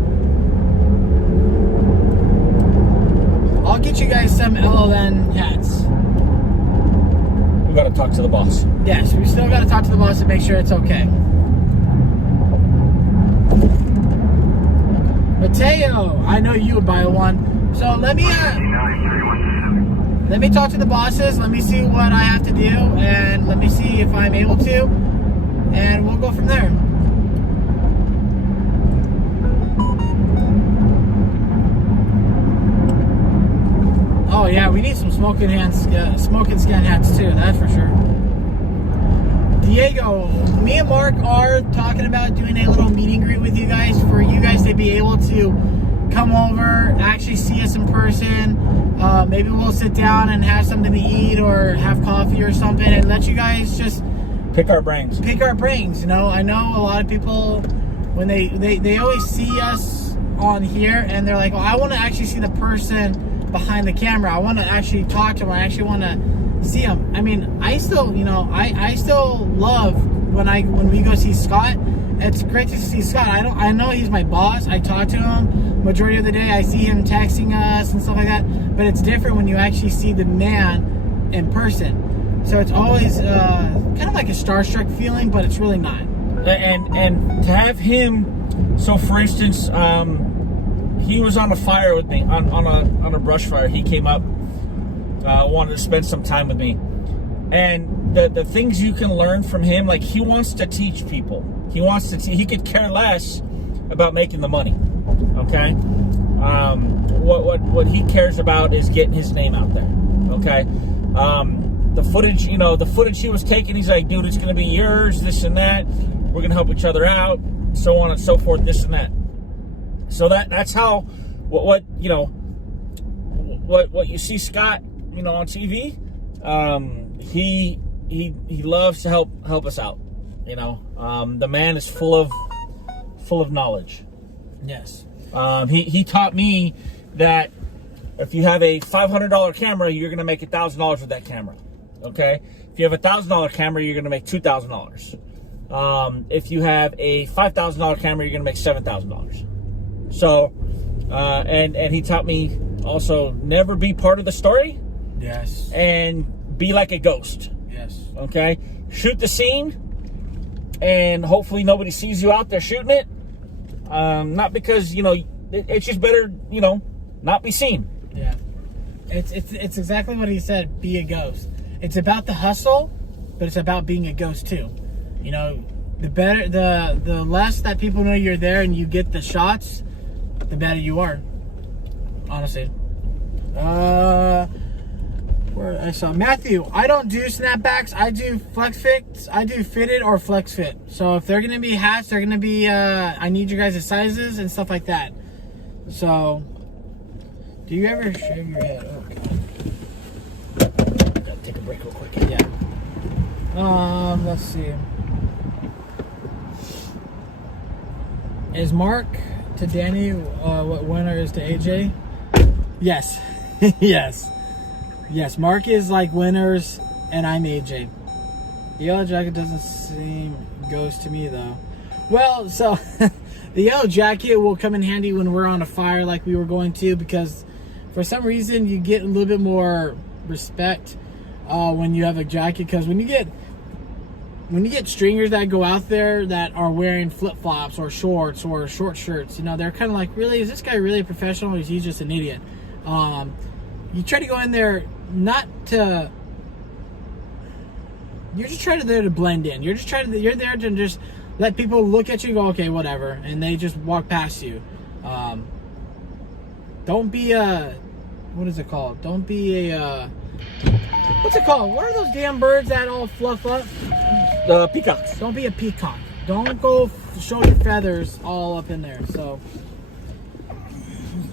I'll get you guys some LLN hats. We got to talk to the boss. Yes, we still got to talk to the boss to make sure it's okay. Mateo, I know you would buy one. So let me talk to the bosses. Let me see what I have to do, and let me see if I'm able to, and we'll go from there. Oh yeah, we need some smoking scan hats too. That's for sure. Diego, me and Mark are talking about doing a little meet and greet with you guys for you guys to be able to come over, actually see us in person. Maybe we'll sit down and have something to eat or have coffee or something and let you guys just pick our brains. I know a lot of people, when they always see us on here and they're like, well, I want to actually see the person behind the camera. I want to actually talk to them. I actually want to see them. I mean, I still love when we go see Scott. It's great to see Scott. I know he's my boss. I talk to him majority of the day. I see him texting us and stuff like that. But it's different when you actually see the man in person. So it's always kind of like a starstruck feeling, but it's really not. And to have him, so for instance, he was on a fire with me on a brush fire. He came up, wanted to spend some time with me, and the things you can learn from him, like he wants to teach people. He could care less about making the money. Okay, what he cares about is getting his name out there. Okay, the footage he was taking, he's like, dude, it's gonna be yours, this and that. We're gonna help each other out, so on and so forth, this and that. So that's how what you see Scott, on TV. He loves to help us out. The man is full of knowledge. Yes. He taught me that if you have a $500 camera, you're gonna make $1,000 with that camera. Okay. If you have a $1,000 camera, you're gonna make $2,000. If you have a $5,000 camera, you're gonna make $7,000. So, and he taught me also never be part of the story. Yes. And be like a ghost. Yes. Okay. Shoot the scene, and hopefully nobody sees you out there shooting it. Not because it's just better not be seen. Yeah. It's exactly what he said. Be a ghost. It's about the hustle, but it's about being a ghost too. the better, the less that people know you're there and you get the shots, the better you are. Honestly. Where I saw Matthew. I don't do snapbacks. I do flex fits. I do fitted or flex fit. So if they're gonna be hats, they're gonna be. I need you guys' sizes and stuff like that. So, do you ever shave your head? Oh god. Gotta take a break real quick. Yeah. Let's see. Is Mark to Danny what winner is to AJ? Yes. Yes. Yes, Mark is like winners and I'm AJ. The yellow jacket doesn't seem ghost to me though. Well, so the yellow jacket will come in handy when we're on a fire like we were going to, because for some reason you get a little bit more respect when you have a jacket, because when you get stringers that go out there that are wearing flip-flops or shorts or short shirts, you know, they're kind of like, really, is this guy really a professional or is he just an idiot? You try to go in there you're just trying to there to blend in. You're there to just let people look at you and go, okay, whatever, and they just walk past you. Don't be what is it called? Don't be a what's it called? What are those damn birds that all fluff up? The peacocks. Don't be a peacock. Don't go show your feathers all up in there. So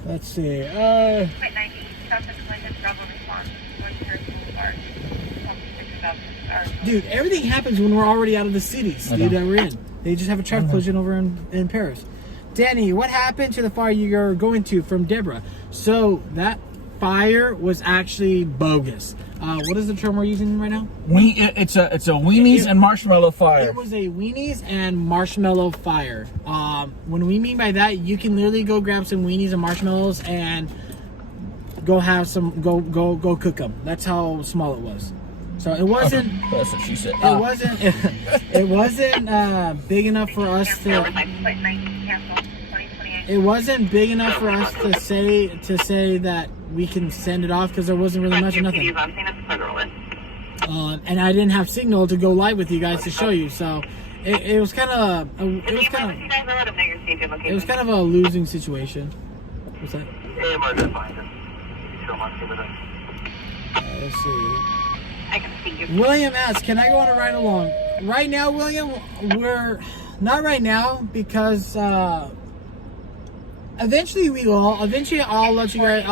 let's see. Flight 90, traffic collision, Bravo response, 130 Boulevard, 6,000. Dude, everything happens when we're already out of the cities, dude, that we're in. They just have a traffic collision over in Paris. Danny, what happened to the fire you're going to from Deborah? So that fire was actually bogus. What is the term we're using right now? It's a weenies and marshmallow fire. It was a weenies and marshmallow fire. When we mean by that, you can literally go grab some weenies and marshmallows and go have some, go cook them. That's how small it was. So it wasn't. That's what she said. It wasn't. It wasn't big enough for us to. It wasn't big enough for us to say that we can send it off, because there wasn't really much of nothing. And I didn't have signal to go live with you guys to show you, so it was kind of a losing situation. What's that? Let's see. William asks, can I go on a ride along? Right now, William, we're not right now, because eventually we will. Eventually, I'll let you guys.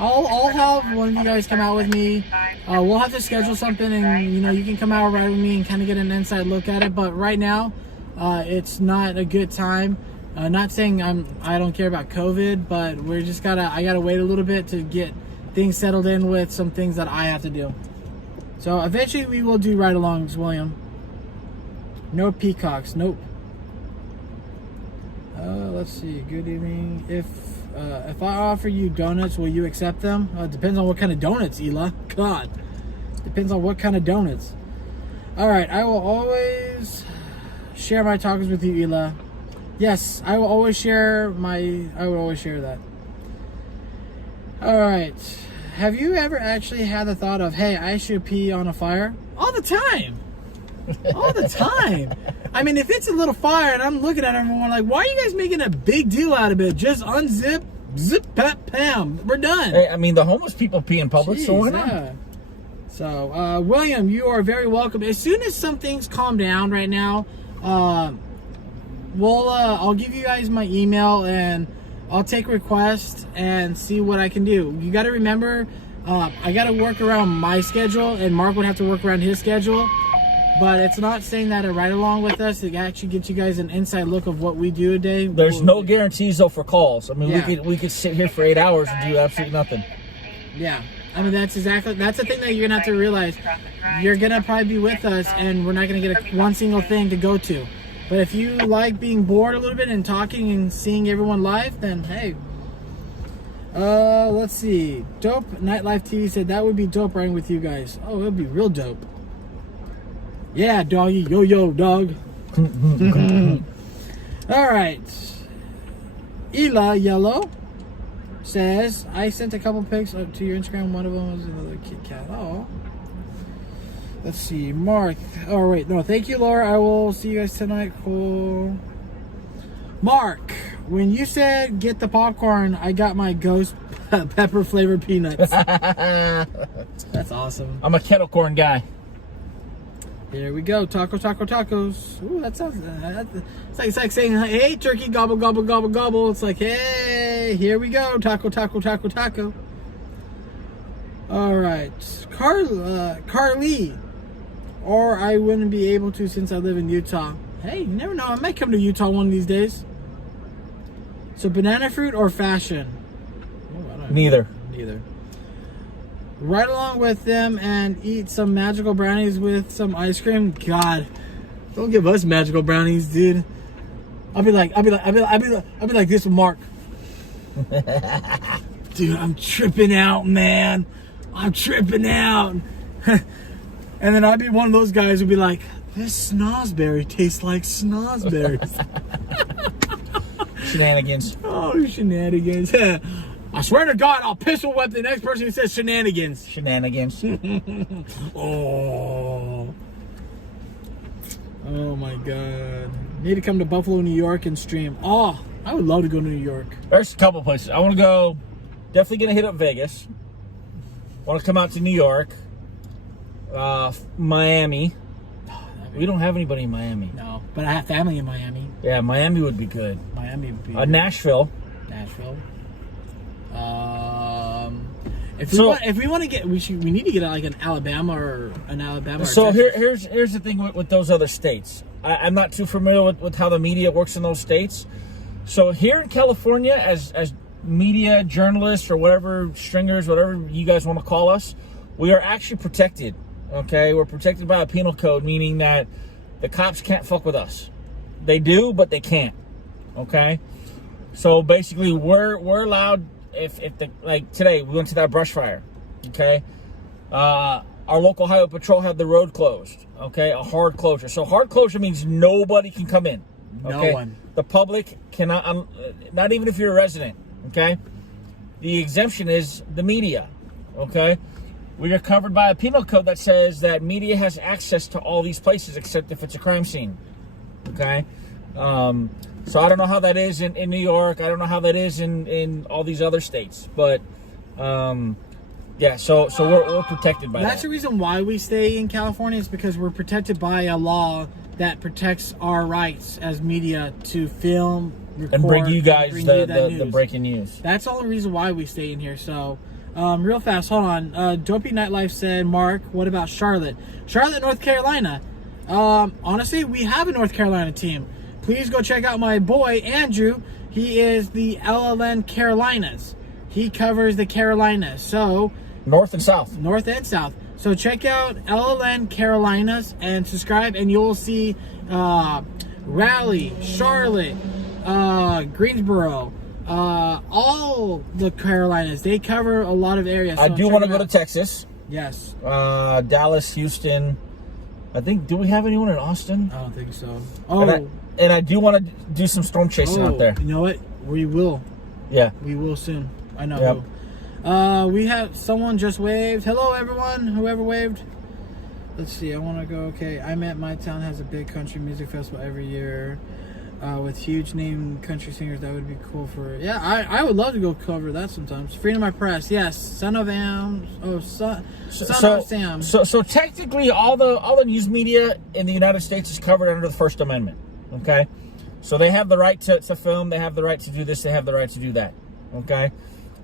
I'll have one of you guys come out with me. We'll have to schedule something, and you can come out and ride with me and kind of get an inside look at it. But right now, it's not a good time. Not saying I don't care about COVID, but I gotta wait a little bit to get things settled in with some things that I have to do. So eventually we will do ride-alongs, William. No peacocks, nope. Let's see. Good evening. If I offer you donuts, will you accept them? It depends on what kind of donuts, Ela. God, depends on what kind of donuts. All right, I will always share my tacos with you, Ela. Yes, I will always share that. All right. Have you ever actually had the thought of, hey, I should pee on a fire? All the time. All the time. I mean, if it's a little fire and I'm looking at everyone like, why are you guys making a big deal out of it? Just unzip, zip, pat, pam. We're done. Hey, I mean, the homeless people pee in public, so why not? Yeah. So, William, you are very welcome. As soon as some things calm down right now, I'll give you guys my email and I'll take requests and see what I can do. You got to remember, I got to work around my schedule, and Mark would have to work around his schedule. But it's not saying that a ride along with us, it actually gets you guys an inside look of what we do a day. There's no guarantees though for calls. I mean, we could sit here for 8 hours and do absolutely nothing. Yeah, I mean that's the thing that you're gonna have to realize. You're gonna probably be with us, and we're not gonna get one single thing to go to. But if you like being bored a little bit and talking and seeing everyone live, then hey. Let's see. Dope Nightlife TV said that would be dope riding with you guys. Oh, it would be real dope. Yeah, doggy. Yo, dog. All right. Ela Yellow says, I sent a couple pics to your Instagram. One of them was another Kit Kat. Oh. Let's see, Mark. Oh, wait. No, thank you, Laura. I will see you guys tonight. Cool. Mark, when you said get the popcorn, I got my ghost pepper flavored peanuts. That's awesome. I'm a kettle corn guy. Here we go. Tacos. Ooh, that sounds... it's like saying, hey, turkey, gobble, gobble, gobble, gobble. It's like, hey, here we go. Taco. All right. Carly. Or I wouldn't be able to since I live in Utah. Hey, you never know. I might come to Utah one of these days. So banana fruit or fashion? Oh, I don't know. Neither. Right along with them and eat some magical brownies with some ice cream. God, don't give us magical brownies, dude. I'll be like this with Mark. Dude, I'm tripping out, man. I'm tripping out. And then I'd be one of those guys who'd be like, this snozberry tastes like snozberries. Shenanigans. Oh, shenanigans. I swear to God, I'll pistol whip the next person who says shenanigans. Oh my God. Need to come to Buffalo, New York and stream. Oh, I would love to go to New York. There's a couple places. I want to go. Definitely going to hit up Vegas. Want to come out to New York. Miami. We don't have anybody in Miami. No, but I have family in Miami. Yeah, Miami would be good. Miami would be Nashville. If we want to get, we need to get like an Alabama. So here's the thing with those other states. I'm not too familiar with how the media works in those states. So here in California, as media journalists or whatever, stringers, whatever you guys want to call us, we are actually protected. Okay, we're protected by a penal code, meaning that the cops can't fuck with us. They do, but they can't. Okay, so basically we're allowed. If like today we went to that brush fire, okay, our local highway patrol had the road closed, okay, a hard closure. So hard closure means nobody can come in. Okay? No one. The public cannot, not even if you're a resident, okay. The exemption is the media, okay. We are covered by a penal code that says that media has access to all these places except if it's a crime scene, okay. So I don't know how that is in New York. I don't know how that is in all these other states. But, yeah, so we're protected by that. That's the reason why we stay in California is because we're protected by a law that protects our rights as media to film, record, and bring you guys the news. breaking news. That's the only reason why we stay in here. So, real fast, hold on. Dopey Nightlife said, Mark, what about Charlotte? Charlotte, North Carolina. Honestly, we have a North Carolina team. Please go check out my boy, Andrew. He is the LLN Carolinas. He covers the Carolinas. So, North and South. So check out LLN Carolinas and subscribe, and you'll see Raleigh, Charlotte, Greensboro, all the Carolinas. They cover a lot of areas. So I do want to go to Texas. Yes. Dallas, Houston. I think, do we have anyone in Austin? I don't think so. Oh. And I do want to do some storm chasing out there. You know what? We will. Yeah. We will soon. I know. Yep. We have someone just waved. Hello, everyone. Whoever waved. Let's see. I want to go. Okay. I meant my town has a big country music festival every year with huge name country singers. That would be cool for. Yeah, I would love to go cover that sometimes. Freedom of press. Yes. Son of Am. Oh, son of Sam. So technically, all the news media in the United States is covered under the First Amendment. Okay, so they have the right to film. They have the right to do this. They have the right to do that. Okay,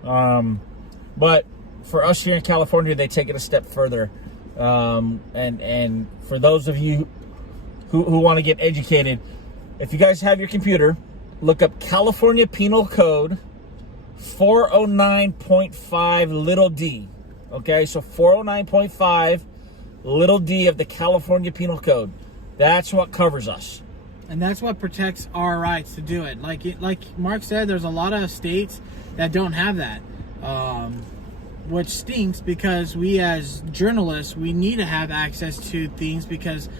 but for us here in California, they take it a step further. And for those of you who want to get educated, if you guys have your computer, look up California Penal Code 409.5 little d. Okay, so 409.5 little d of the California Penal Code. That's what covers us. And that's what protects our rights to do it. Like Mark said, there's a lot of states that don't have that, which stinks because we as journalists, we need to have access to things because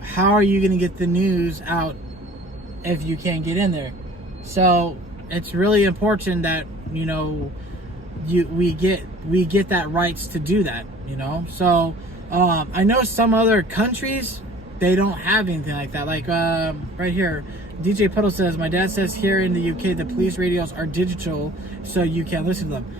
how are you going to get the news out if you can't get in there? So it's really important that, you know, we get that rights to do that, you know? So I know some other countries, they don't have anything like that. Like right here, DJ Puddle says, my dad says here in the UK, the police radios are digital, so you can't listen to them.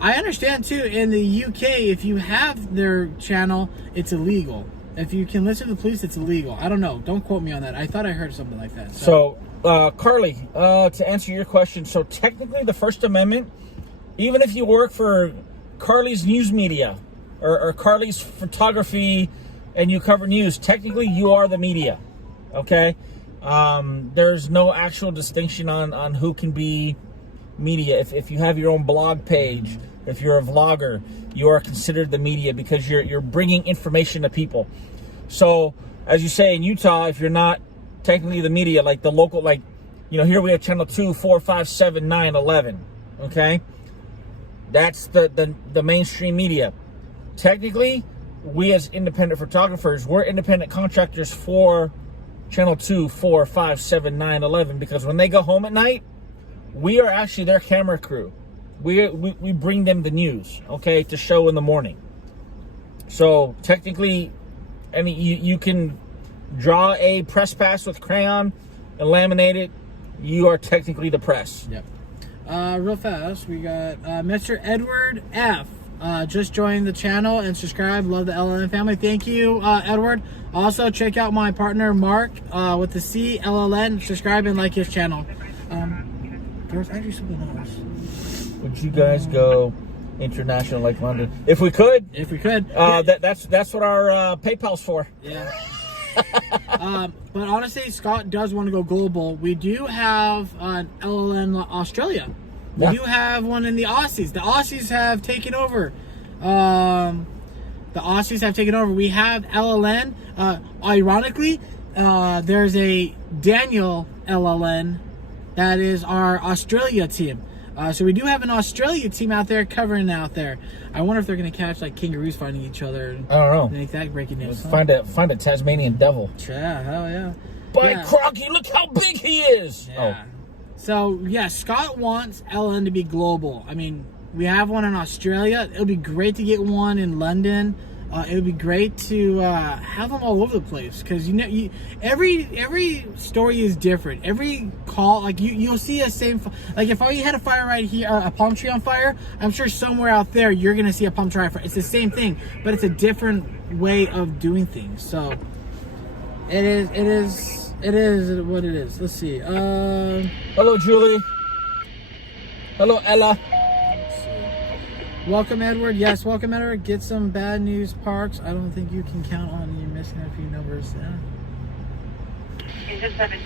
I understand too, in the UK, if you have their channel, it's illegal. If you can listen to the police, it's illegal. I don't know. Don't quote me on that. I thought I heard something like that. So Carly, to answer your question, so technically the First Amendment, even if you work for Carly's News Media or Carly's Photography and you cover news, technically you are the media, okay? There's no actual distinction on who can be media. If you have your own blog page, if you're a vlogger, you are considered the media because you're bringing information to people. So, as you say, in Utah, if you're not technically the media, like the local, like, you know, here we have channel 2, 4, 5, 7, 9, 11, okay? That's the mainstream media. Technically, we as independent photographers, we're independent contractors for channel 2, 4, 5, 7, 9, 11, because when they go home at night, we are actually their camera crew. We bring them the news, okay, to show in the morning. So technically, I mean, you can draw a press pass with crayon and laminate it. You are technically the press. Yep. Real fast, we got Mr. Edward F. Just joined the channel and subscribe. Love the LLN family. Thank you, Edward. Also, check out my partner Marc with the CLLN. Subscribe and like his channel. There's actually something else. Would you guys go international like London? If we could. If we could. That's what our PayPal's for. Yeah. But honestly, Scott does want to go global. We do have an LLN Australia. We do have one in the Aussies. The Aussies have taken over. We have LLN. Ironically, there's a Daniel LLN that is our Australia team. So we do have an Australia team out there covering out there. I wonder if they're going to catch like kangaroos fighting each other. And I don't know. make that breaking news. Find a Tasmanian devil. Yeah, hell yeah. By Yeah. Crocky, look how big he is. Yeah. So, yeah, Scott wants LN to be global. I mean, we have one in Australia. It would be great to get one in London. It would be great to have them all over the place because every story is different. Every call, like you'll see a same. Like if you had a fire right here, a palm tree on fire, I'm sure somewhere out there you're gonna see a palm tree on fire. It's the same thing, but it's a different way of doing things. So it is what it is. Let's see. Hello, Julie. Hello, Ella. Welcome, Edward. Yes, welcome, Edward. Get some bad news, Parks. I don't think you can count on you missing a few numbers. Engine 17,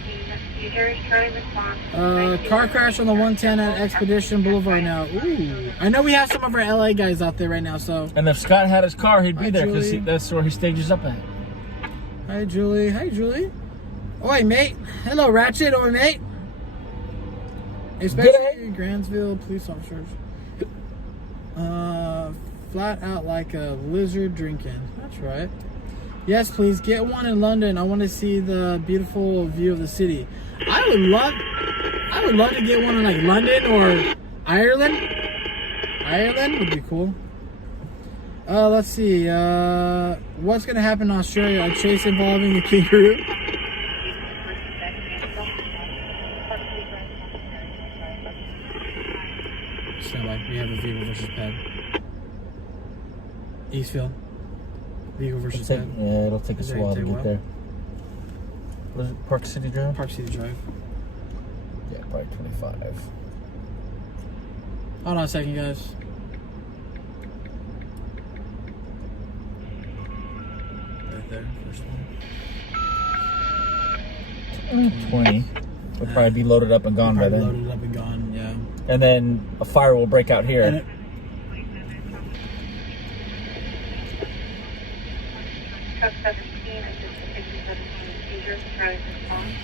Future Charlie response. Car crash on the 110 at Expedition Boulevard now. Ooh. I know we have some of our LA guys out there right now, so. And if Scott had his car, he'd be Hi, there because Julie. that's where he stages up at. Hi, Julie. Hi, Julie. Oi, mate. Hello, Ratchet. Oi, mate. Especially Grantsville police officers. Flat out like a lizard drinking. That's right. Yes, please get one in London. I want to see the beautiful view of the city. I would love to get one in like London or Ireland. Ireland would be cool. Let's see. What's gonna happen in Australia? A chase involving the kangaroo. Stand by. We have a vehicle versus ped. Eastville. Vehicle versus ped. Yeah, it'll take us a while to get there. What is it? Park City Drive? Park City Drive. Yeah, probably 25. Hold on a second, guys. Right there, first one. 20. Would probably be loaded up and gone by then. Loaded up and gone, yeah. And then a fire will break out here. And it, Truck 17, assistant 17, Future Charlie response.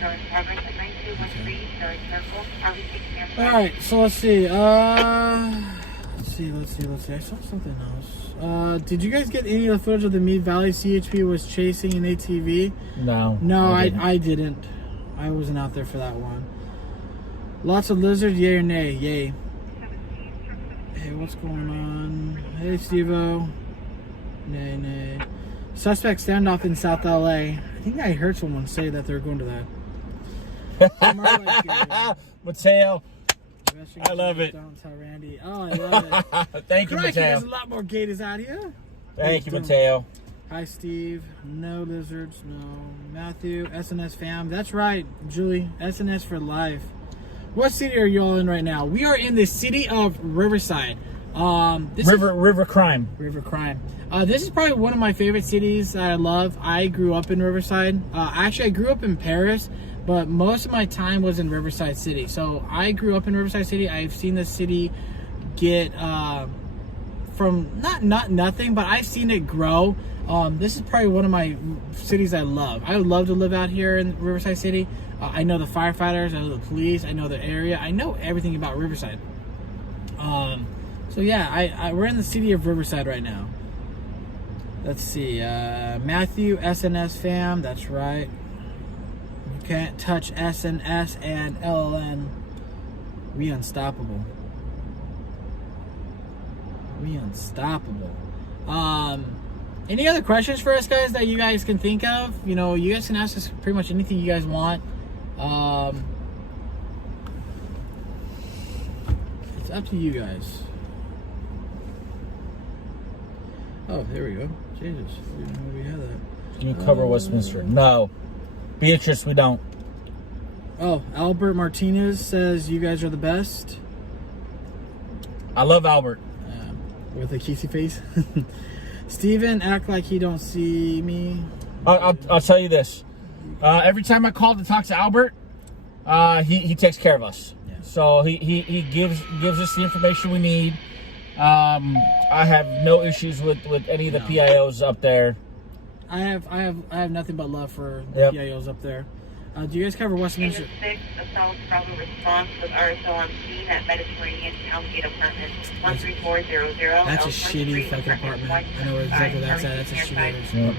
Charlie Robert at 9213, Charlie Circle, RV6 Camp. all right, so let's see. Let's see. I saw something else. Did you guys get any of the footage of the Mead Valley CHP was chasing an ATV? No. No, didn't. I didn't. I wasn't out there for that one. Lots of lizards, yay or nay? Yay. Hey, what's going on? Hey, Steve-O. Nay. Suspect standoff in South LA. I think I heard someone say that they're going to that. Mateo, I love it. Don't tell Randy. Oh, I love it. Thank you, Crikey, Mateo. there's a lot more gators out here. Thank you, Mateo. Hi, Steve. No lizards. No. Matthew. SNS fam. That's right, Julie. SNS for life. What city are y'all in right now? We are in the city of Riverside. River Crime. River Crime. This is probably one of my favorite cities that I love. I grew up in Riverside. Actually, I grew up in Paris, but most of my time was in Riverside City. So I grew up in Riverside City. I've seen the city get from not nothing, but I've seen it grow. This is probably one of my cities I love. I would love to live out here in Riverside City. I know the firefighters, I know the police, I know the area, I know everything about Riverside. So yeah, we're in the city of Riverside right now. Let's see, Matthew, SNS fam, that's right. You can't touch SNS and LLN. We unstoppable. We unstoppable. Any other questions for us, guys, that you guys can think of? You know, you guys can ask us pretty much anything you guys want. It's up to you guys. Oh, there we go. Jesus, we didn't know we had that. Do you cover Westminster? No. Beatrice, we don't. Oh, Albert Martinez says you guys are the best. I love Albert. With a kissy face. Steven, act like he don't see me. I'll tell you this. Every time I call to talk to Albert, he takes care of us. Yeah. So he gives us the information we need. I have no issues with any of the PIOs up there. I have nothing but love for the Yep. PIOs up there. Do you guys cover Westminster? 6, assault problem response with RSO on scene at Mediterranean Towngate Apartment 13400. That's a shitty fucking apartment. I know where exactly that's at. That's a shitty apartment.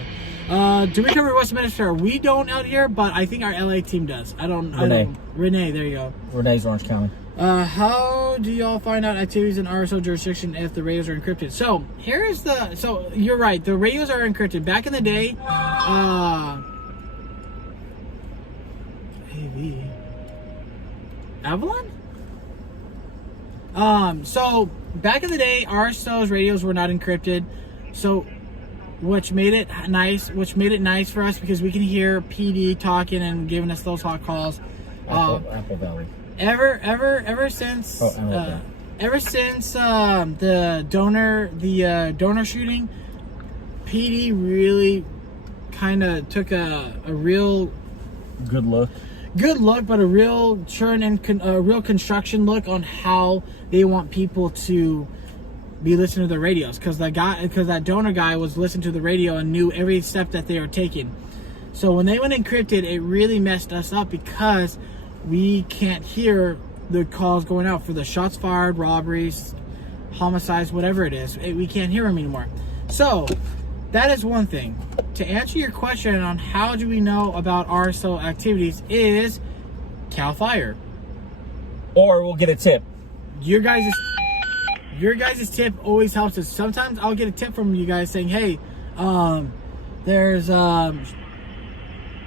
Yeah. Do we cover Westminster? We don't out here, but I think our LA team does. I don't. Renee, there you go. Renee's Orange County. How do y'all find out activities in RSO jurisdiction if the radios are encrypted? So here's the. So you're right. The radios are encrypted. Back in the day, AV Avalon. So back in the day, RSO's radios were not encrypted. So. Which made it nice for us because we can hear PD talking and giving us those hot calls. Apple Valley. Ever since the donor shooting, PD really kind of took a real good look, but a real churn and a real construction look on how they want people to be listening to the radios, because that donor guy was listening to the radio and knew every step that they were taking. So when they went encrypted, it really messed us up because we can't hear the calls going out for the shots fired, robberies, homicides, whatever it is. We can't hear them anymore. So that is one thing. To answer your question on how do we know about RSO activities is CAL FIRE. Or we'll get a tip. Your guys' tip always helps us. Sometimes I'll get a tip from you guys saying, hey, there's Squad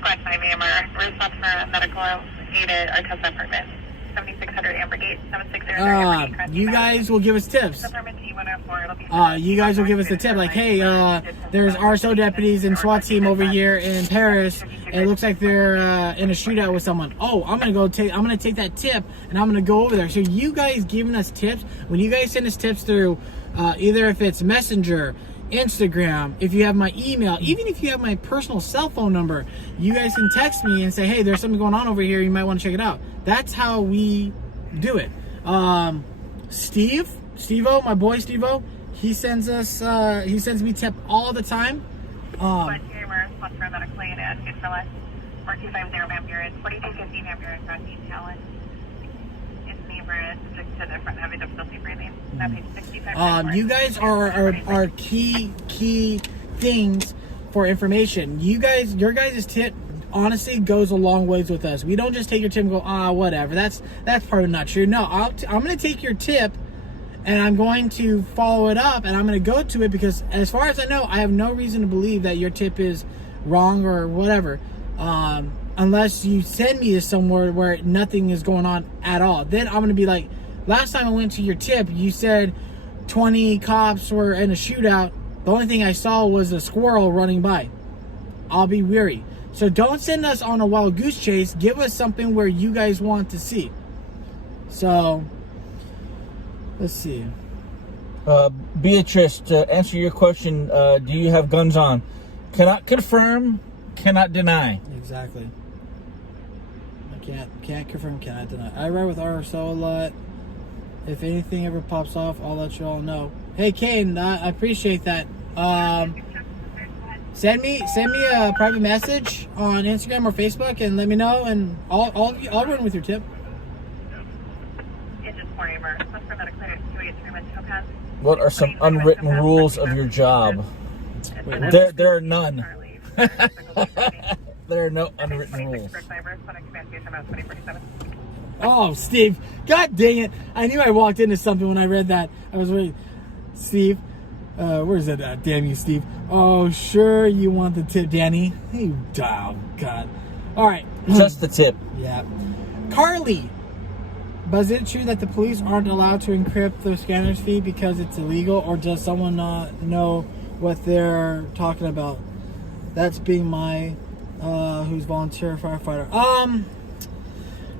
5 AMR, response for medical aid at our Tesla apartment. 7600 Amber Gate, 760. You guys will give us tips. You guys will give us the tip, like, hey, there's RSO deputies and SWAT team over here in Paris. It looks like they're in a shootout with someone. Oh, I'm gonna take that tip and I'm gonna go over there. So you guys giving us tips, when you guys send us tips through, either if it's Messenger, Instagram, if you have my email, even if you have my personal cell phone number, you guys can text me and say, hey, there's something going on over here, you might want to check it out. That's how we do it. Steve-O, my boy Steve-O, he sends me tip all the time. Squad 2 AMR, response for medical aid at Goodfellas, 4250 Van Buren, 4250 Van Buren, Northeast Talent. It's neighborhood, subject to different heavy difficulty breathing. That page 65. You guys are key things for information. Your guys' tip honestly goes a long ways with us. We don't just take your tip and go, whatever. That's probably not true. No, I'm gonna take your tip and I'm going to follow it up, and I'm going to go to it because, as far as I know, I have no reason to believe that your tip is wrong or whatever, unless you send me to somewhere where nothing is going on at all. Then I'm going to be like, last time I went to your tip, you said 20 cops were in a shootout. The only thing I saw was a squirrel running by. I'll be weary. So don't send us on a wild goose chase. Give us something where you guys want to see. So, let's see. Beatrice, to answer your question, do you have guns on? Cannot confirm, cannot deny. Exactly. I can't confirm, cannot deny. I ride with RSO a lot. If anything ever pops off, I'll let you all know. Hey, Kane, I appreciate that. Send me a private message on Instagram or Facebook and let me know, and I'll run with your tip. What are some unwritten rules of your job? There are none. There are no unwritten rules. Oh, Steve. God dang it. I knew I walked into something when I read that. I was waiting. Steve. Where's that at? Damn you, Steve. Oh, sure you want the tip, Danny. Hey, oh, God. All right. Just the tip. Yeah. Carly. But is it true that the police aren't allowed to encrypt the scanner's feed because it's illegal, or does someone not know what they're talking about? That's being my, who's volunteer firefighter.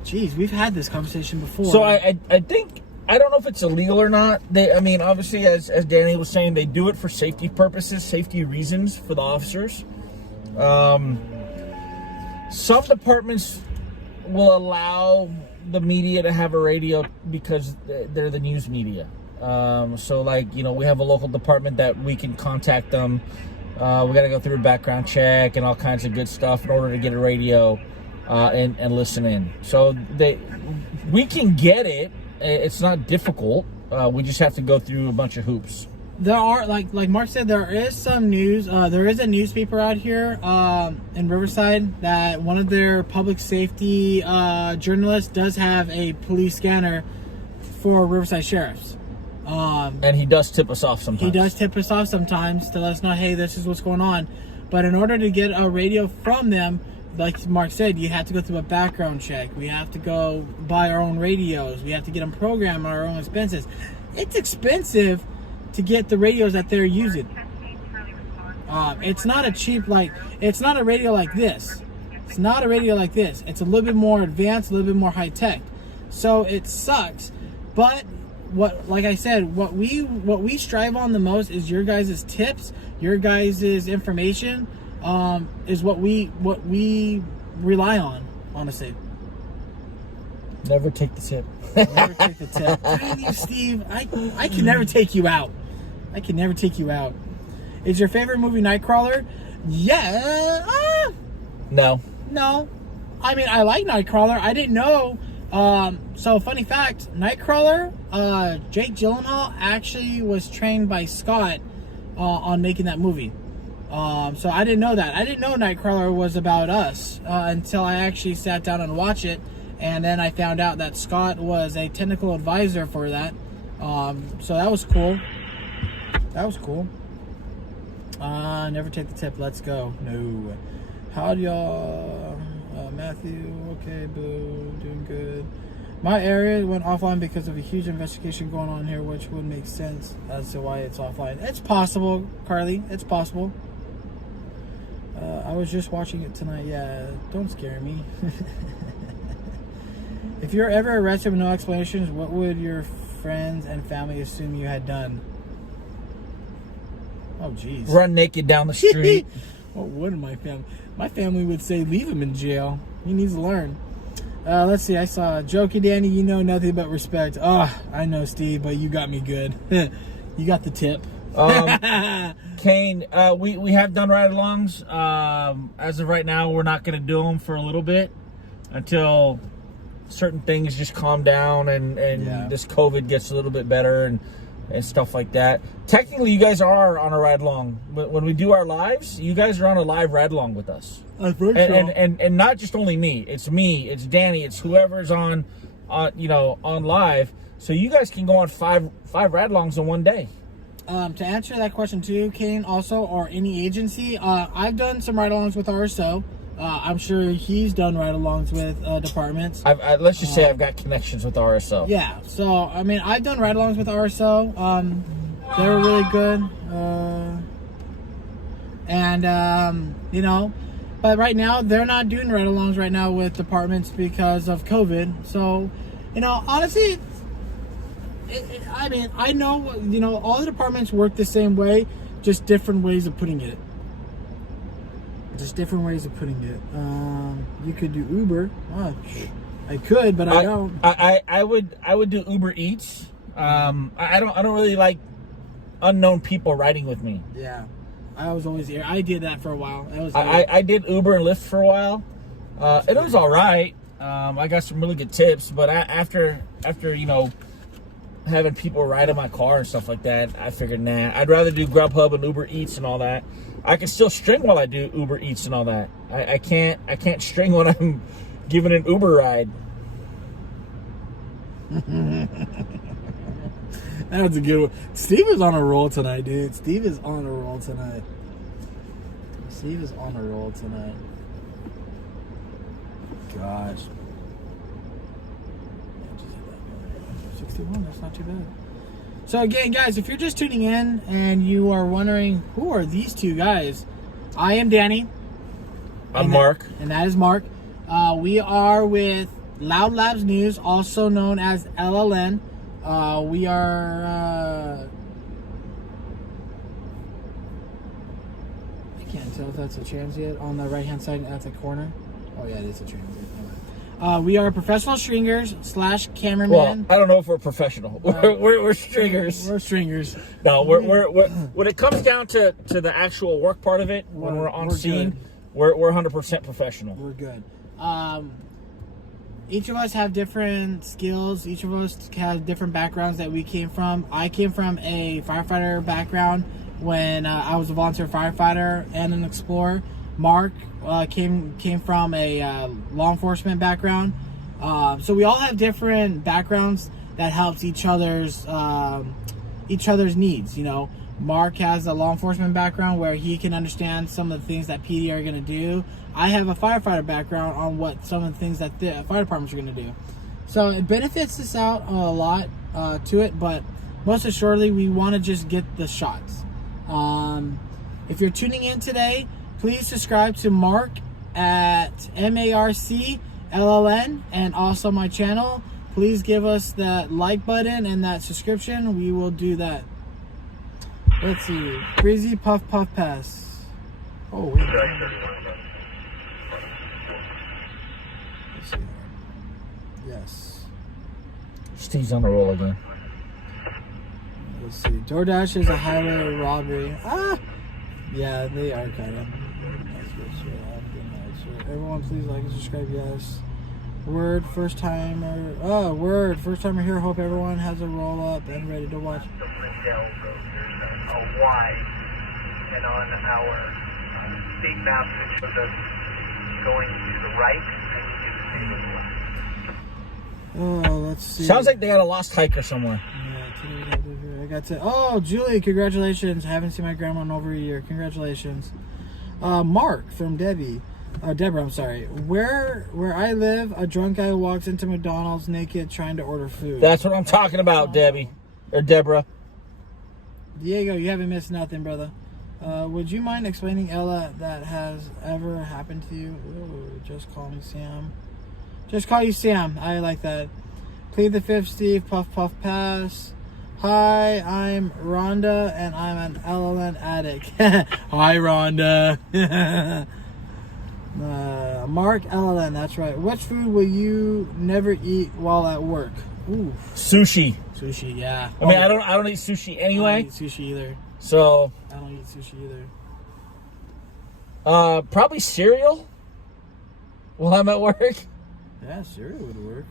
Geez, we've had this conversation before. So I think, I don't know if it's illegal or not. Obviously, as Danny was saying, they do it for safety purposes, safety reasons for the officers. Some departments will allow the media to have a radio because they're the news media. So we have a local department that we can contact them. We got to go through a background check and all kinds of good stuff in order to get a radio and listen in. So we can get it. It's not difficult. We just have to go through a bunch of hoops. There are, like Marc said, there is some news. There is a newspaper out here in Riverside that one of their public safety journalists does have a police scanner for Riverside sheriffs. And he does tip us off sometimes. He does tip us off sometimes to let us know, hey, this is what's going on. But in order to get a radio from them, like Marc said, you have to go through a background check. We have to go buy our own radios. We have to get them programmed on our own expenses. It's expensive to get the radios that they're using. It's not a cheap, it's not a radio like this. It's not a radio like this. It's a little bit more advanced, a little bit more high tech. So it sucks. But like I said, what we strive on the most is your guys' tips, your guys' information, is what we rely on, honestly. Never take the tip. Never take the tip. Damn you, Steve. I can never take you out. I can never take you out. Is your favorite movie Nightcrawler? Yeah. No. I mean, I like Nightcrawler. I didn't know. So, funny fact, Nightcrawler, Jake Gyllenhaal actually was trained by Scott on making that movie. So I didn't know that. I didn't know Nightcrawler was about us until I actually sat down and watched it. And then I found out that Scott was a technical advisor for that. So that was cool. Never take the tip. Let's go. No. How do y'all... Matthew, okay, boo, doing good. My area went offline because of a huge investigation going on here, which would make sense as to why it's offline. It's possible, Carly. It's possible. I was just watching it tonight. Yeah, don't scare me. If you're ever arrested with no explanations, what would your friends and family assume you had done? Oh, jeez. Run naked down the street. What would my family? My family would say, leave him in jail. He needs to learn. Let's see. I saw Jokey Danny. You know nothing but respect. I know, Steve, but you got me good. You got the tip. Kane, we have done ride-alongs. As of right now, we're not going to do them for a little bit until certain things just calm down and this COVID gets a little bit better and stuff like that. Technically, you guys are on a ride-along. When we do our lives, you guys are on a live ride-along with us. That's very true. And not just only me. It's Danny, it's whoever's on on live, so you guys can go on five ride-alongs in one day. To answer that question too, Kane, also, or any agency, I've done some ride-alongs with RSO. I'm sure he's done ride-alongs with departments. Let's just say I've got connections with RSO. Yeah, so, I mean, I've done ride-alongs with RSO. They were really good. But right now, they're not doing ride-alongs right now with departments because of COVID. So, honestly, I know, all the departments work the same way, just different ways of putting it. You could do Uber. Oh, I could, but I don't. I would do Uber Eats. I don't really like unknown people riding with me. Yeah, I was always here. I did that for a while. I did Uber and Lyft for a while. It was all right. I got some really good tips, but after having people ride in my car and stuff like that, I figured, nah, I'd rather do Grubhub and Uber Eats and all that. I can still string while I do Uber Eats and all that. I can't string when I'm giving an Uber ride. That's a good one. Steve is on a roll tonight, dude. Steve is on a roll tonight. 61, that's not too bad. So again, guys, if you're just tuning in and you are wondering who are these two guys, I am Danny. I'm Mark. And that is Mark. We are with Loud Labs News, also known as LLN. We are... I can't tell if that's a transient on the right-hand side at the corner. Oh, yeah, it is a transient. We are professional stringers / cameraman. Well, I don't know if we're professional. We're stringers. We're stringers. No, we're when it comes down to the actual work part of it, when we're on scene, we're 100% professional. We're good. Each of us have different skills. Each of us have different backgrounds that we came from. I came from a firefighter background when I was a volunteer firefighter and an explorer. Mark came from a law enforcement background. So we all have different backgrounds that helps each other's needs. Mark has a law enforcement background where he can understand some of the things that PD are going to do. I have a firefighter background on what some of the things that the fire departments are going to do. So it benefits us out a lot to it, but most assuredly, we want to just get the shots. If you're tuning in today, please subscribe to Mark at MARCLLN and also my channel. Please give us that like button and that subscription. We will do that. Let's see. Breezy Puff Puff Pass. Oh, wait. Let's see. Yes. Steve's on the roll again. Let's see. DoorDash is a highway robbery. Yeah, they are kind of. Everyone, please like and subscribe. Yes. Word, first timer. Oh, word, first timer here. Hope everyone has a roll up and ready to watch. The Lindale Road, there's a Y, and on our state map it shows us going to the right and to the left. Oh, let's see. Sounds like they got a lost hiker somewhere. Yeah, I got to. Oh, Julie, congratulations! I haven't seen my grandma in over a year. Congratulations. Mark from Deborah, I'm sorry. Where I live, a drunk guy walks into McDonald's naked trying to order food. That's what I'm talking about, Debbie. Or Deborah. Diego, you haven't missed nothing, brother. Would you mind explaining, Ella, that has ever happened to you? Ooh, just call me Sam. Just call you Sam. I like that. Plead the fifth, Steve. Puff, puff, pass. Hi, I'm Rhonda, and I'm an LLN addict. Hi, Rhonda. Mark LLN, that's right. What food will you never eat while at work? Ooh. Sushi. Sushi, yeah. I mean, I don't eat sushi anyway. I don't eat sushi either. So. I don't eat sushi either. Probably cereal while I'm at work. Yeah, cereal would work.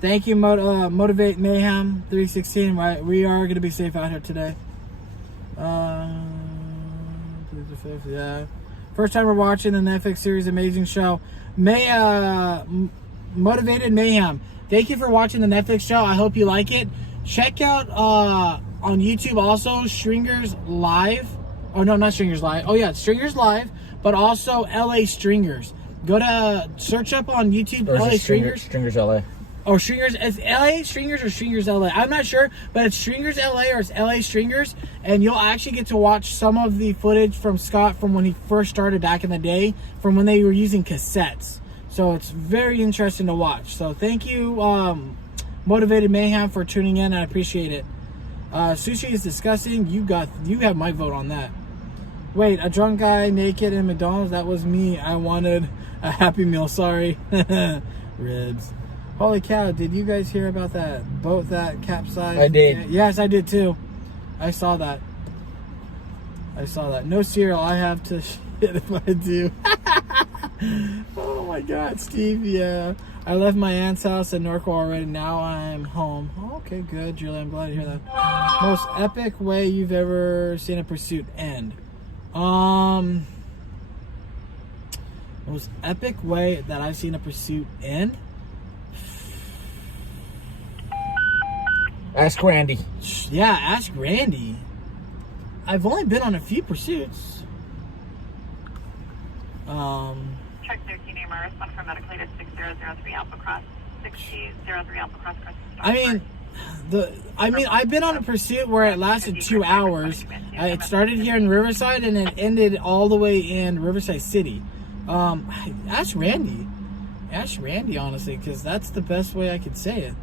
Thank you, Motivate Mayhem 316. Right, we are going to be safe out here today. Yeah. First time we're watching the Netflix series, amazing show. Motivated Mayhem. Thank you for watching the Netflix show. I hope you like it. Check out on YouTube also Stringers Live. Oh no, not Stringers Live. Oh yeah, Stringers Live, but also LA Stringers. Go to search up on YouTube LA Stringers. Stringers LA. Oh, Stringers. It's LA Stringers or Stringers LA. I'm not sure, but it's Stringers LA or it's LA Stringers, and you'll actually get to watch some of the footage from Scott from when he first started back in the day, from when they were using cassettes. So it's very interesting to watch. So thank you, Motivated Mayhem, for tuning in. I appreciate it. Sushi is disgusting. You have my vote on that. Wait, a drunk guy naked in McDonald's? That was me. I wanted a Happy Meal. Sorry. Ribs. Holy cow, did you guys hear about that boat that capsized? I did. Yes, I did too. I saw that. No cereal. I have to shit if I do. Oh my God, Steve. Yeah. I left my aunt's house in Norco already. Now I'm home. Okay, good, Julie. I'm glad to hear that. Most epic way you've ever seen a pursuit end? Most epic way that I've seen a pursuit end? Ask Randy. Yeah, ask Randy. I've only been on a few pursuits. Check 13 AMR, respond for medical aid at 6003 Alpha Cross, 6003 Alpha Cross. I've been on a pursuit where it lasted 2 hours. It started here in Riverside and it ended all the way in Riverside City. Ask Randy. Ask Randy, honestly, because that's the best way I could say it.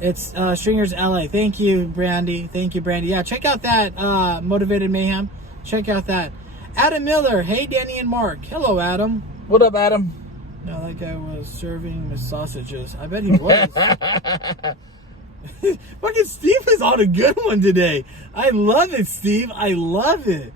It's Stringers LA. Thank you, Brandy. Yeah, check out that Motivated Mayhem. Check out that. Adam Miller. Hey, Danny and Mark. Hello, Adam. What up, Adam? No, that guy was serving the sausages. I bet he was. Fucking Steve is on a good one today. I love it, Steve. I love it.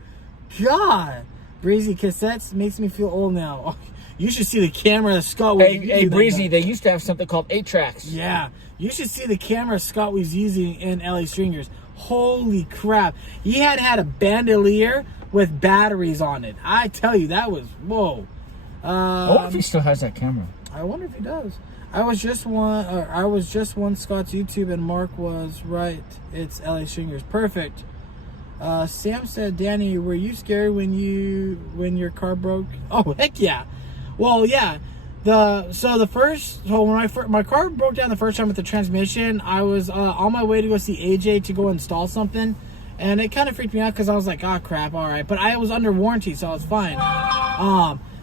God. Breezy cassettes makes me feel old now. Oh, you should see the camera Scott was using. Hey, Breezy, they used to have something called 8-tracks. Yeah. You should see the camera Scott was using in LA Stringers. Holy crap. He had a bandolier with batteries on it. I tell you, that was, whoa. I wonder if he still has that camera. I wonder if he does. I was just one Scott's YouTube, and Mark was right. It's LA Stringers. Perfect. Sam said, Danny, were you scared when your car broke? Oh, heck yeah. Well, yeah. When my car broke down the first time with the transmission, I was on my way to go see AJ to go install something, and it kind of freaked me out because I was like, oh crap, all right. But I was under warranty, so I was fine.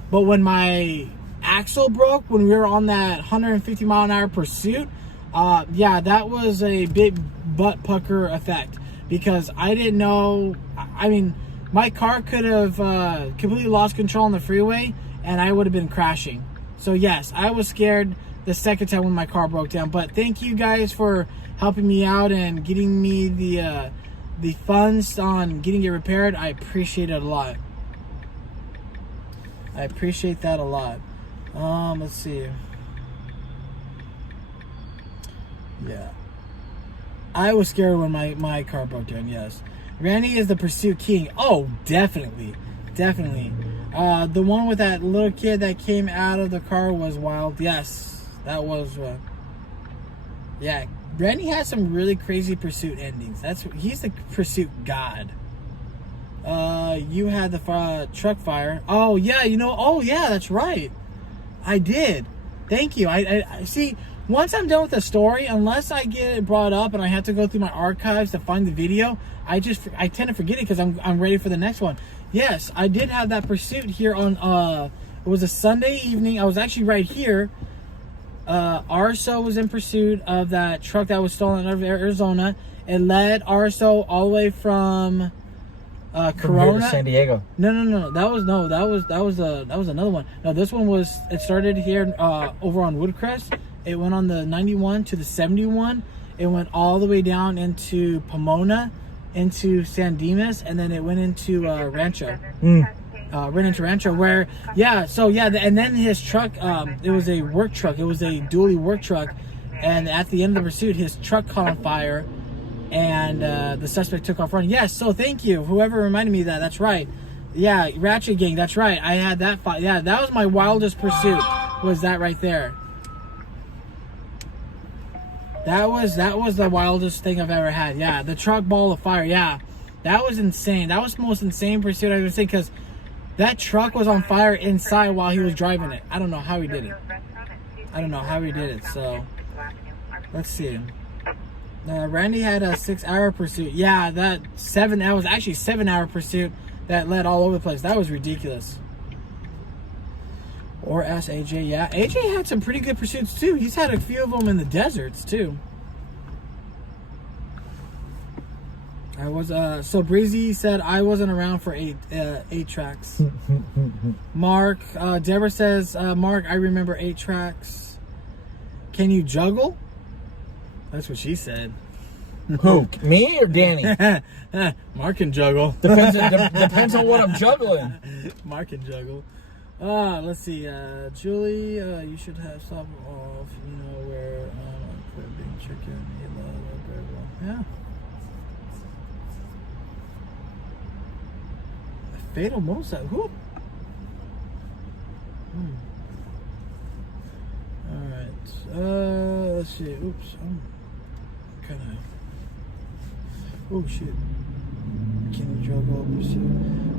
But when my axle broke, when we were on that 150 mile an hour pursuit, yeah, that was a big butt pucker effect, because I didn't know. I mean, my car could have completely lost control on the freeway, and I would have been crashing. So yes, I was scared the second time when my car broke down. But thank you guys for helping me out and getting me the funds on getting it repaired. I appreciate it a lot. I appreciate that a lot. Let's see. Yeah. I was scared when my car broke down, yes. Randy is the pursuit king. Oh, definitely. Definitely. The one with that little kid that came out of the car was wild. Yes, that was yeah. Randy has some really crazy pursuit endings. He's the pursuit god. You had the truck fire. Oh yeah, oh yeah, that's right. I did. Thank you. I see. Once I'm done with the story, unless I get it brought up and I have to go through my archives to find the video, I tend to forget it because I'm ready for the next one. Yes, I did have that pursuit here on, it was a Sunday evening. I was actually right here. RSO was in pursuit of that truck that was stolen out of Arizona. It led RSO all the way from Corona. From here to San Diego. No. That was another one. No, this one was, it started here over on Woodcrest. It went on the 91 to the 71. It went all the way down into Pomona, into San Dimas, and then it went into Rancho. Went into Rancho where, yeah, so yeah, and then his truck, it was a work truck. It was a dually work truck, and at the end of the pursuit, his truck caught on fire, and the suspect took off running. Yes, so thank you. Whoever reminded me of that, that's right. Yeah, Ratchet Gang. That's right. I had that. Yeah, that was my wildest pursuit. Was that right there? That was the wildest thing I've ever had. Yeah, the truck ball of fire. Yeah, that was insane. That was the most insane pursuit I've ever seen because that truck was on fire inside while he was driving it. I don't know how he did it. So let's see. Randy had a 6-hour pursuit. Yeah, that was actually 7-hour pursuit that led all over the place. That was ridiculous. Or ask AJ. Yeah, AJ had some pretty good pursuits too. He's had a few of them in the deserts too. I was so Breezy said I wasn't around for eight tracks. Mark, Deborah says, Mark, I remember 8 tracks. Can you juggle? That's what she said. Who? Me or Danny? Mark can juggle. Depends on what I'm juggling. Mark can juggle. Let's see. Julie, you should have some off. You know where quit being chicken. Yeah. Fatal Mosa. Who? All right. Let's see. Oops. Kind of. Oh shit. Can you juggle pursuit?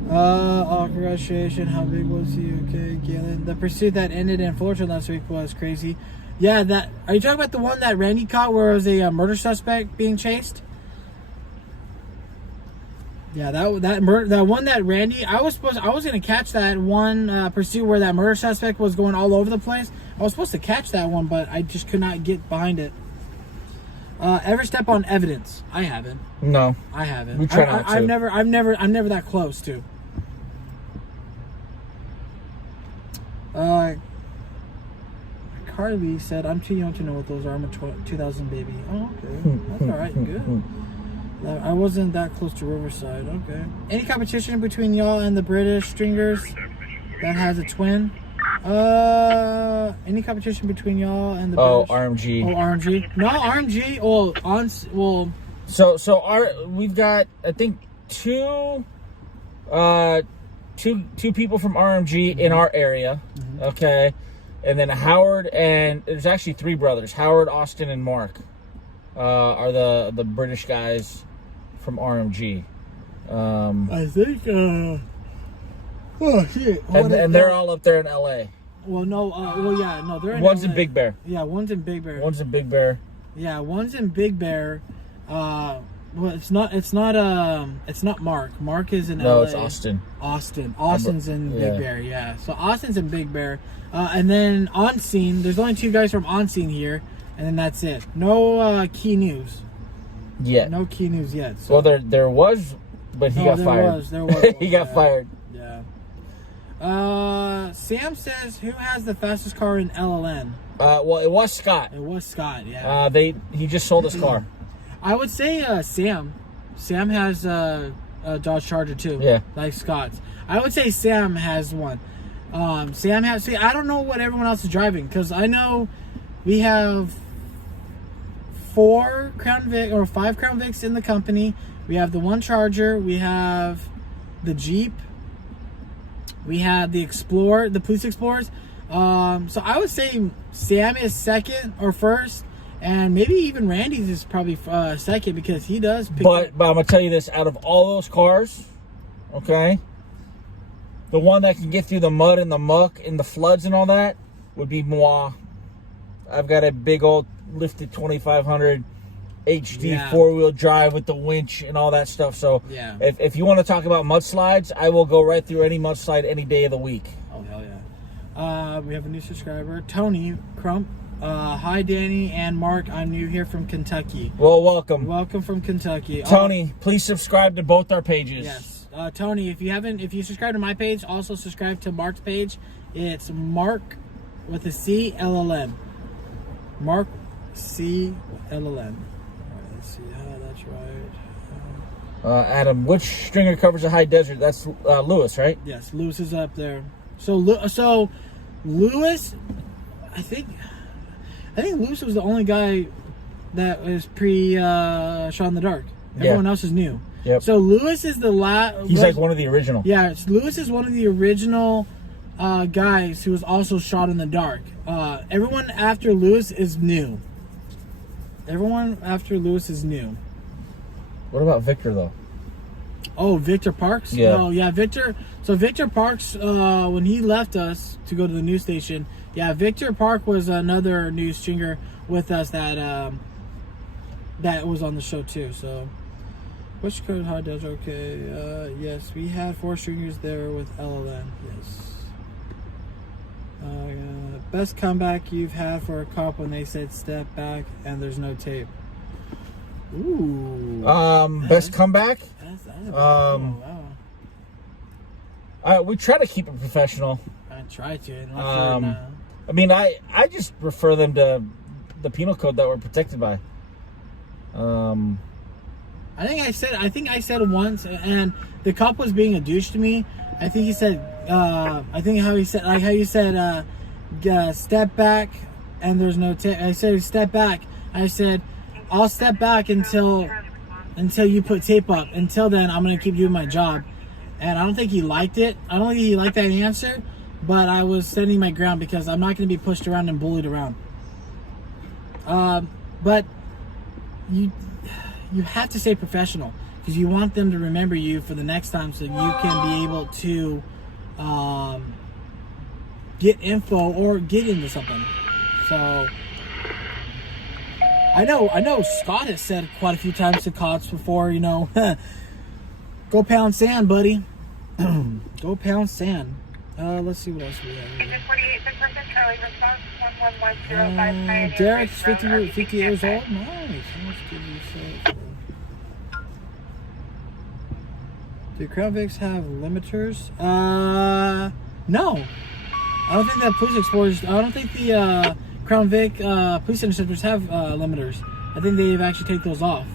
Congratulations. How big was he? Okay, Galen. The pursuit that ended in Florida last week was crazy. Yeah, that. Are you talking about the one that Randy caught where it was a murder suspect being chased? Yeah, that one that Randy. I was gonna catch that one pursuit where that murder suspect was going all over the place. I was supposed to catch that one, but I just could not get behind it. Ever step on evidence? I haven't. No, I haven't. We try not to. I'm never that close to. Carly said, "I'm too young to know what those are. I'm a 2000 baby." Oh, okay, that's all right. Good. I wasn't that close to Riverside. Okay. Any competition between y'all and the British Stringers that has a twin? Any competition between y'all and the British? RMG. Oh, RMG. No, RMG. We've got, I think, two people from RMG in our area. Mm-hmm. Okay. And then Howard, and there's actually 3 brothers. Howard, Austin, and Mark are the British guys from RMG. I think. Oh shit! And they're all up there in LA. Well, no. No. They're in one's LA. in Big Bear. Yeah, one's in Big Bear. Yeah, one's in Big Bear. Well, it's not Marc. Marc is in LA. No, it's Austin. Austin's in Big Bear. Yeah. So Austin's in Big Bear, and then On Scene. There's only 2 guys from On Scene here, and then that's it. No key news. Yeah. No key news yet. So. Well, there was, but he got fired. There was. He got fired. Yeah. Sam says, who has the fastest car in LLN? Well, it was Scott. Yeah. He just sold his car. I would say Sam. Sam has a Dodge Charger too. Yeah. Like Scott's. I would say Sam has one. Sam has. See, I don't know what everyone else is driving because I know we have 5 Crown Vics in the company. We have the 1 Charger. We have the Jeep. We have the Explorer, the police Explorers. So I would say Sam is second or first, and maybe even Randy's is probably second because he does pick but I'm going to tell you this, out of all those cars, okay, the one that can get through the mud and the muck and the floods and all that would be moi. I've got a big old lifted 2500 HD 4-wheel drive with the winch and all that stuff. So if you want to talk about mudslides, I will go right through any mudslide any day of the week. Oh, hell yeah. We have a new subscriber, Tony Crump. Hi, Danny and Mark. I'm new here from Kentucky. Well, welcome. Welcome from Kentucky. Tony, please subscribe to both our pages. Yes. Tony, if you subscribe to my page, also subscribe to Mark's page. It's Marc with a C, LLN. Marc C, LLN. Let's see. That's right. Adam, which stringer covers a high desert? That's Lewis, right? Yes, Lewis is up there. So Lewis, I think Lewis was the only guy that was pre Shot in the Dark. Everyone else is new. Yep. So Lewis is the last. He's like one of the original. Yeah, Lewis is one of the original guys who was also shot in the dark. Everyone after Lewis is new. Everyone after Lewis is new. What about Victor though? Oh, Victor Parks? Yeah. Oh, yeah, Victor. So Victor Parks, when he left us to go to the news station, yeah, Victor Park was another news stringer with us that was on the show too. So, which code hard does okay? Yes, we had 4 stringers there with LLN. Yes. Best comeback you've had for a cop when they said step back and there's no tape. Ooh. Best comeback? Wow. We try to keep it professional. I try to. I mean, I just refer them to the penal code that we're protected by. I think I said once, and the cop was being a douche to me. I think he said, I think how you said, step back, and there's no tape. I said, step back. I said, I'll step back until you put tape up. Until then, I'm going to keep doing my job. And I don't think he liked it. I don't think he liked that answer. But I was standing my ground because I'm not going to be pushed around and bullied around. But you have to stay professional because you want them to remember you for the next time, so you can be able to get info or get into something. So I know Scott has said quite a few times to cops before, go pound sand, buddy. Go pound sand. Let's see what else we have here. Derek's 50 years old. Nice. Let's give you so. Do Crown Vics have limiters? No. I don't think that police explorers. I don't think the Crown Vic police interceptors have limiters. I think they've actually taken those off.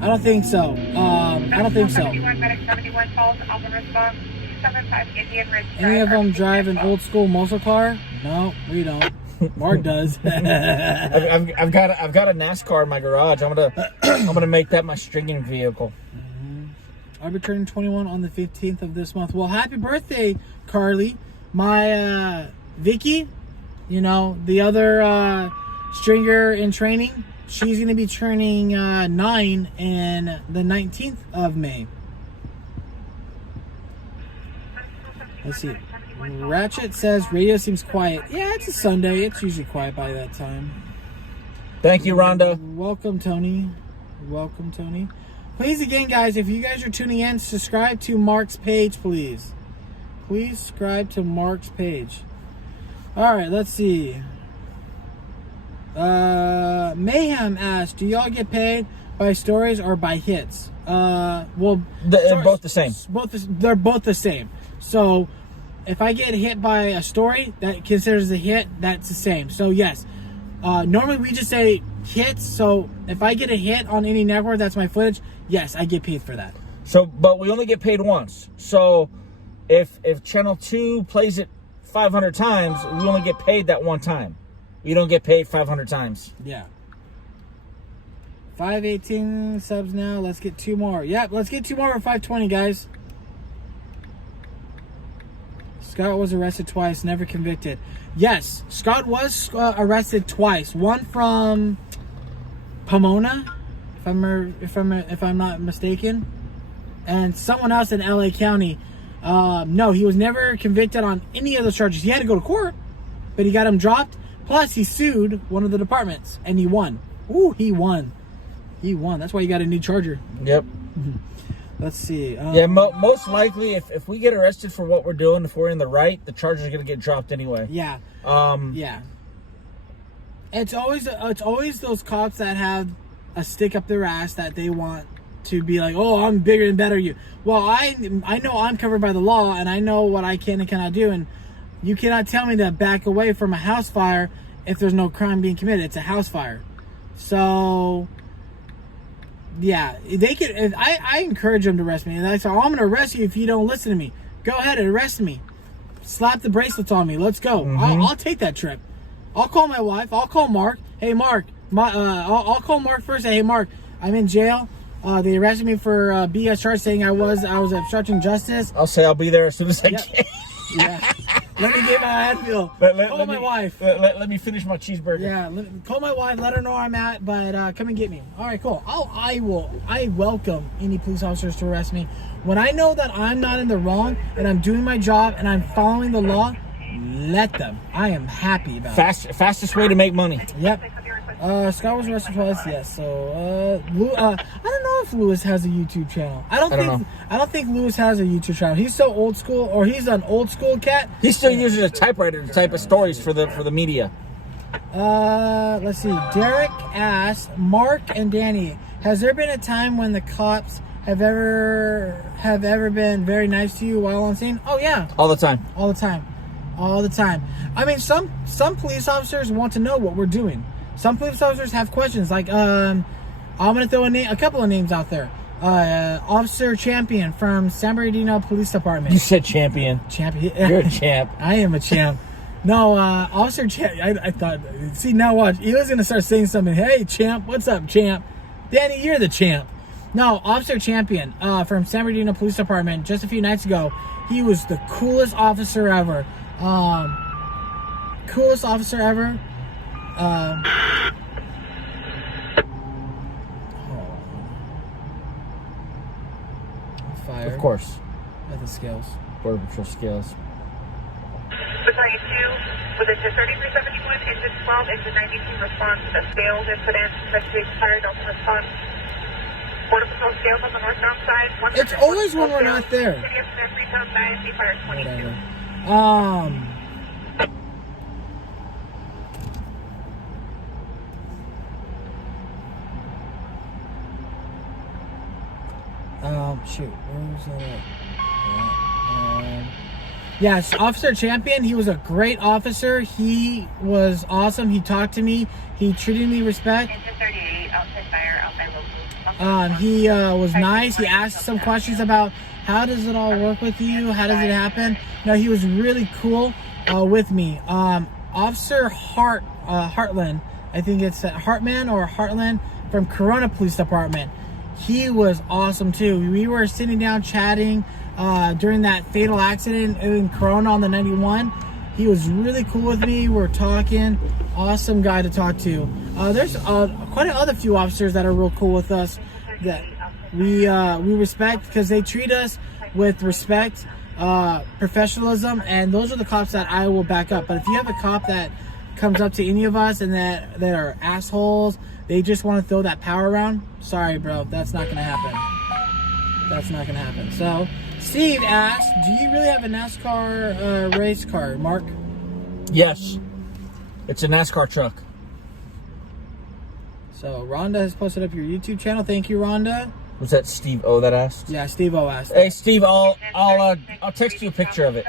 I don't think so. Any of them drive an old school muscle car? No, we don't. Mark does. I've got a NASCAR in my garage. I'm gonna make that my stringing vehicle. I'll be turning 21 on the 15th of this month. Well, happy birthday, Carly. My Vicky, the other stringer in training, she's gonna be turning 9 in the 19th of May. Let's see. Ratchet says radio seems quiet. Yeah, it's a Sunday. It's usually quiet by that time. Thank you, Rhonda. Welcome, Tony. Please, again, guys, if you guys are tuning in, subscribe to Marc's page, please. Please subscribe to Marc's page. All right, let's see. Mayhem asks, do y'all get paid by stories or by hits? Well, they're both the same. They're both the same. So if I get hit by a story that considers a hit, that's the same. So yes, normally we just say hits. So if I get a hit on any network, that's my footage. Yes, I get paid for that. So, but we only get paid once. So if Channel 2 plays it 500 times, we only get paid that one time. We don't get paid 500 times. Yeah. 518 subs now. Let's get 2 more. Yep, let's get 2 more for 520, guys. Scott was arrested twice, never convicted. Yes, Scott was arrested twice. One from Pomona, if I'm not mistaken, and someone else in LA County. No, he was never convicted on any of those charges. He had to go to court, but he got him dropped. Plus, he sued one of the departments, and he won. Ooh, he won. That's why you got a new charger. Yep. Let's see. Yeah, most likely, if we get arrested for what we're doing, if we're in the right, the charge is going to get dropped anyway. Yeah. Yeah. It's always those cops that have a stick up their ass that they want to be like, oh, I'm bigger and better than you. Well, I know I'm covered by the law, and I know what I can and cannot do, and you cannot tell me to back away from a house fire if there's no crime being committed. It's a house fire. So yeah, they could. I encourage them to arrest me. And I say, I'm going to arrest you if you don't listen to me. Go ahead and arrest me. Slap the bracelets on me. Let's go. Mm-hmm. I'll take that trip. I'll call my wife. I'll call Mark. Hey, Mark. I'll call Mark first. Hey, Mark, I'm in jail. They arrested me for BS charge, saying I was obstructing justice. I'll say I'll be there as soon as I can. Yeah. Let me get my Advil. Call my wife. Let me finish my cheeseburger. Yeah, call my wife. Let her know where I'm at. But come and get me. All right, cool. I welcome any police officers to arrest me when I know that I'm not in the wrong and I'm doing my job and I'm following the law. Let them. I am happy about it. Fastest way to make money. Yep. Scott was arrested twice. Yes. So, I don't know if Lewis has a YouTube channel. I don't think Lewis has a YouTube channel. He's so old school, or he's an old school cat. He still uses a typewriter to type of stories for the media. Let's see. Derek asks, Mark and Danny, has there been a time when the cops have ever been very nice to you while on scene? Oh yeah. All the time. All the time. All the time. I mean, some police officers want to know what we're doing. Some police officers have questions. Like, I'm going to throw a couple of names out there. Officer Champion from San Bernardino Police Department. You said champion. Champion. You're a champ. I am a champ. No, Officer Champ. I thought. See, now watch. He was going to start saying something. Hey, champ. What's up, champ? Danny, you're the champ. No, Officer Champion from San Bernardino Police Department. Just a few nights ago, he was the coolest officer ever. Coolest officer ever. Fire. Of course. At the scales. Border Patrol scales. Battalion 2, with engine 3371, engine 12, engine 92, response to the scales incident, investigation fire, Delta response. Border Patrol scales on the northbound side. It's always when we're not there. City of Smith, Retail 9, fire 22. Whatever. Shoot, where was that? Yes, Officer Champion, he was a great officer. He was awesome. He talked to me. He treated me respect. Engine 38, outside fire, outside local. He was nice. He asked some questions about how does it all work with you? How does it happen? No, he was really cool with me. Officer Heartland, I think it's Hartman or Heartland from Corona Police Department. He was awesome too. We were sitting down chatting during that fatal accident in Corona on the 91. He was really cool with me. We were talking. Awesome guy to talk to. There's quite a other few officers that are real cool with us that we respect because they treat us with respect, professionalism, and those are the cops that I will back up. But if you have a cop that comes up to any of us and that are assholes, they just want to throw that power around, sorry bro, that's not gonna happen. That's not gonna happen. So Steve asked, do you really have a NASCAR race car, Mark? Yes, it's a NASCAR truck. So Rhonda has posted up your YouTube channel. Thank you, Rhonda. Was that Steve O that asked? Yeah, Steve O asked. Hey Steve, I'll text you a picture of it.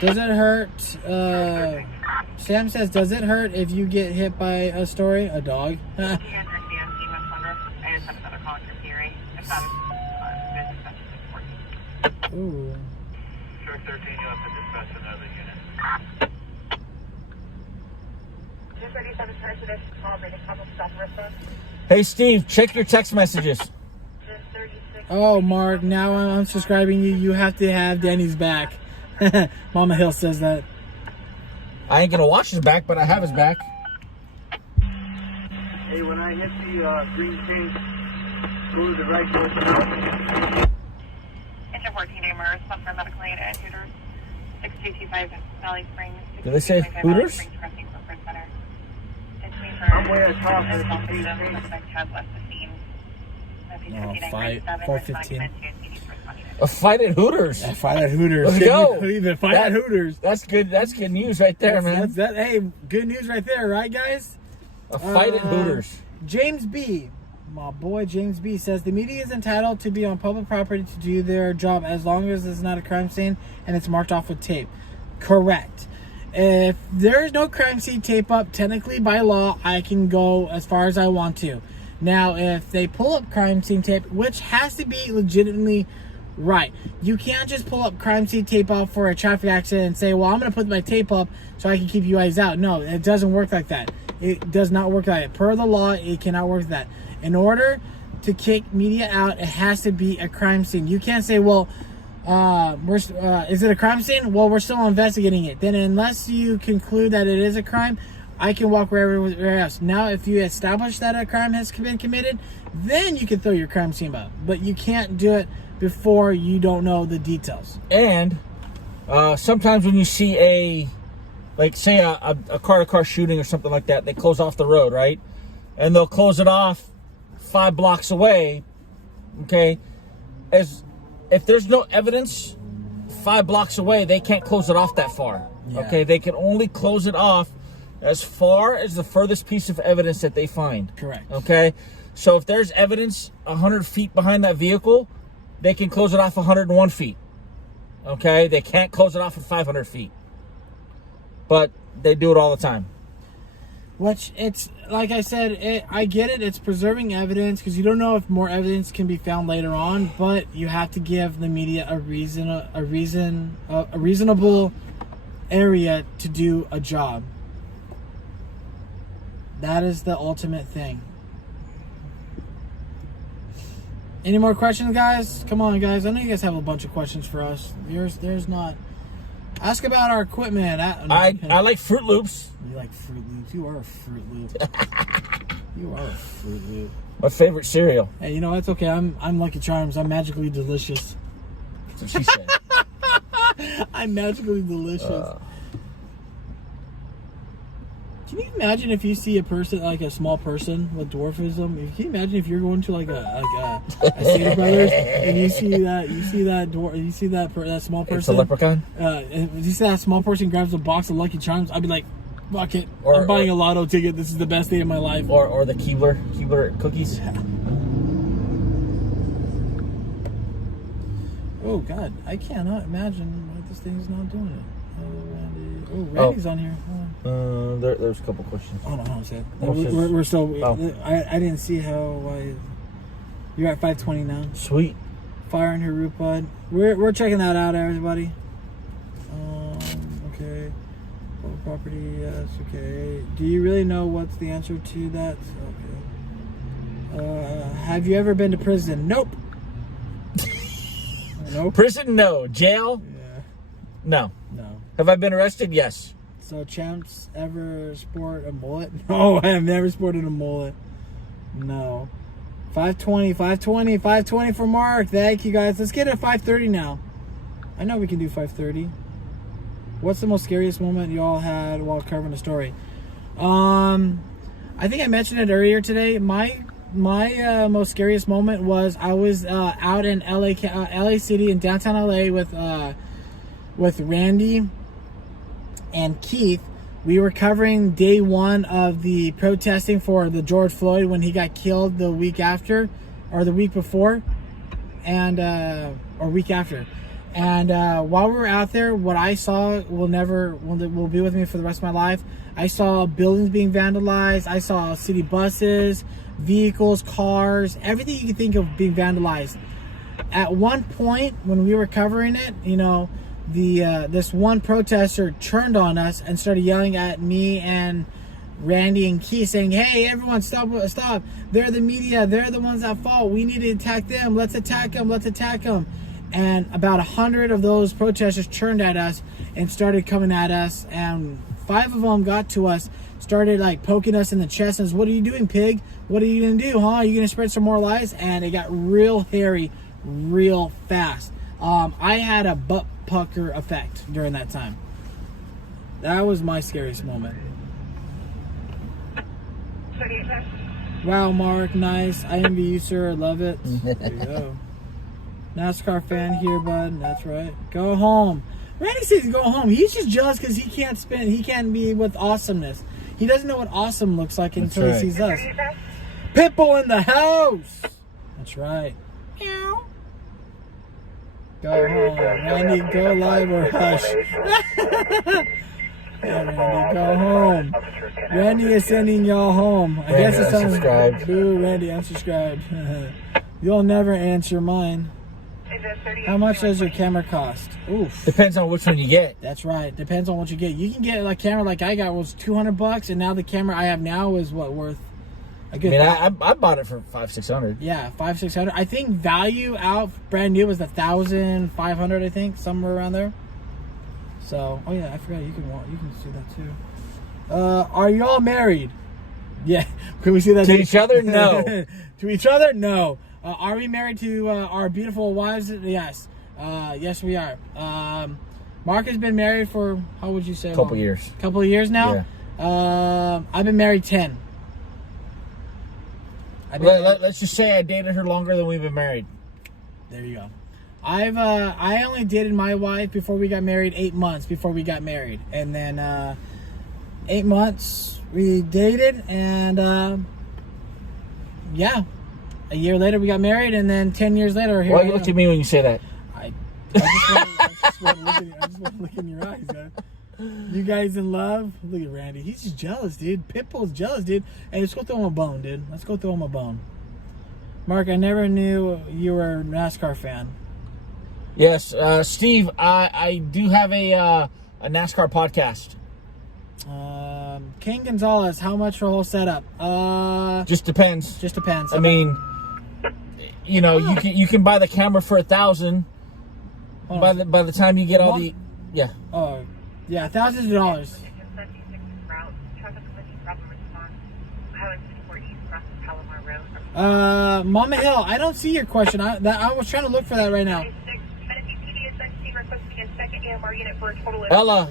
Does it hurt? Sam says, does it hurt if you get hit by a story? A dog? Ooh. Shark 13, you have to dispatch another unit. Hey Steve, check your text messages. Oh, Mark, now I'm subscribing you. You have to have Danny's back. Mama Hill says that. I ain't gonna watch his back, but I have his back. Hey, when I hit the green case, go to the right door south. Engine 14 Amers, some for medical aid at Hooters. 6225 Valley Springs. Did they say Hooters? I'm way at top of the green Oh, fight. 415. A fight at Hooters. A fight at Hooters. Let's go. Even fight at Hooters. That's good. That's good news right there, man. Hey, good news right there, right, guys? A fight at Hooters. James B. My boy James B. says the media is entitled to be on public property to do their job as long as it's not a crime scene and it's marked off with tape. Correct. If there is no crime scene tape up, technically by law, I can go as far as I want to. Now, if they pull up crime scene tape, which has to be legitimately Right. You can't just pull up crime scene tape off for a traffic accident and say, well, I'm going to put my tape up so I can keep you guys out. No, it doesn't work like that. It does not work like that. Per the law, it cannot work like that. In order to kick media out, it has to be a crime scene. You can't say, well, is it a crime scene? Well, we're still investigating it. Then unless you conclude that it is a crime, I can walk wherever else. Now, if you establish that a crime has been committed, then you can throw your crime scene out. But you can't do it before you don't know the details. And sometimes when you see a car-to-car shooting or something like that, they close off the road, right? And they'll close it off 5 blocks away, okay? If there's no evidence 5 blocks away, they can't close it off that far, okay? They can only close it off as far as the furthest piece of evidence that they find. Correct. Okay? So if there's evidence 100 feet behind that vehicle, they can close it off 101 feet. Okay? They can't close it off at 500 feet. But they do it all the time. Which, it's, like I said, I get it. It's preserving evidence because you don't know if more evidence can be found later on, but you have to give the media a reasonable area to do a job. That is the ultimate thing. Any more questions, guys? Come on, guys. I know you guys have a bunch of questions for us. There's not. Ask about our equipment. I like Fruit Loops. You like Fruit Loops? You are a Fruit Loop. You are a Fruit Loop. My favorite cereal. Hey, you know that's okay. I'm Lucky Charms. I'm magically delicious. That's what she said. I'm magically delicious. Can you imagine if you see a person, like a small person with dwarfism? Can you imagine if you're going to like a Stater Brothers and you see that small person? It's a leprechaun. And you see that small person grabs a box of Lucky Charms, I'd be like, fuck it, I'm buying a lotto ticket. This is the best day of my life. Or the Keebler cookies. Yeah. Oh God, I cannot imagine why this thing is not doing it. Randy's on here. There's a couple questions. Hold on, we're still. Oh. I didn't see how. You're at 520 now. Sweet. Fire in her root bud. We're checking that out, everybody. Okay. Property. Yes. Okay. Do you really know what's the answer to that? Okay. Have you ever been to prison? Nope. Nope. Prison? No. Jail? Yeah. No. No. Have I been arrested? Yes. So, champs ever sport a mullet? No, I have never sported a mullet. No. 520 for Mark. Thank you, guys. Let's get it at 5:30 now. I know we can do 5:30. What's the most scariest moment y'all had while covering the story? I think I mentioned it earlier today. My most scariest moment was I was out in LA City in downtown LA with Randy and Keith. We were covering day one of the protesting for the George Floyd when he got killed the week after, or the week before, and or week after. And while we were out there, what I saw will be with me for the rest of my life. I saw buildings being vandalized. I saw city buses, vehicles, cars, everything you could think of being vandalized. At one point, when we were covering it, you know, this one protester turned on us and started yelling at me and Randy and Keith, saying, "Hey, everyone, stop! They're the media. They're the ones at fault. We need to attack them. Let's attack them." And about 100 of those protesters turned at us and started coming at us. And 5 of them got to us, started like poking us in the chest and says, "What are you doing, pig? What are you gonna do, huh? Are you gonna spread some more lies?" And it got real hairy, real fast. I had a butt pucker effect during that time. That was my scariest moment. Wow, Mark, nice. I envy you, sir. I love it. There you go. NASCAR fan here, bud. That's right. Go home. Randy says go home. He's just jealous because he can't be with awesomeness. He doesn't know what awesome looks like until he sees us. Pitbull in the house. That's right. Meow. Go home. Randy, go live or hush. Yeah, Randy, go home. Randy is sending y'all home. I guess it's time. Unsubscribed. Boo, Randy, unsubscribed. You'll never answer mine. How much does your camera cost? Oof. Depends on which one you get. That's right. Depends on what you get. You can get a camera like I got was $200, and now the camera I have now is what, worth a good. I mean, I bought it for $500-600. Yeah, $500-600. I think value out brand new was $1,500. I think somewhere around there. So, oh yeah, I forgot you can see that too. Are you all married? Yeah. Can we see that? To each other? No. To each other? No. Are we married to our beautiful wives? Yes. Yes, we are. Marc has been married for, how would you say? A couple years. Couple of years now? Yeah. I've been married 10. Let's just say I dated her longer than we've been married. There you go. I only dated my wife before we got married 8 months before we got married. And then 8 months we dated, and yeah. A year later we got married, and then 10 years later here. Why you look at me when you say that? I just want to look in your eyes, man. You guys in love? Look at Randy. He's just jealous, dude. Pitbull's jealous, dude. Hey, let's go throw him a bone, dude. Let's go throw him a bone. Marc, I never knew you were a NASCAR fan. Yes, Steve, I do have a NASCAR podcast. King Gonzalez, how much for a whole setup? Just depends. Just depends. I mean, you know, you can buy the camera for $1,000. By the time you get all the, yeah. Oh, yeah, thousands of dollars. Mama Hill, I don't see your question. I was trying to look for that right now. Ella,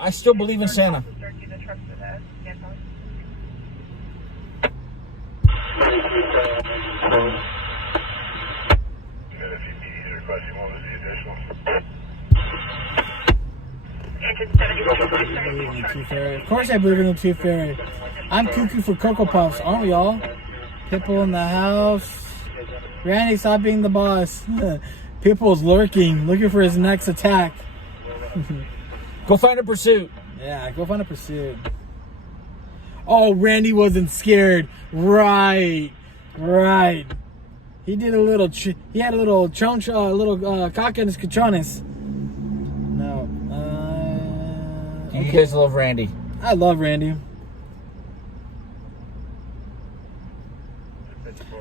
I still believe in Santa. Of course I believe in the Tooth Fairy. I'm cuckoo for Cocoa Puffs, aren't we all? Pitbull in the house. Randy, stop being the boss. Pitbull's looking for his next attack. Go find a pursuit. Yeah, go find a pursuit. Oh, Randy wasn't scared. Right. He did a little. He had a little cock in his cachones. No. You guys love Randy. I love Randy.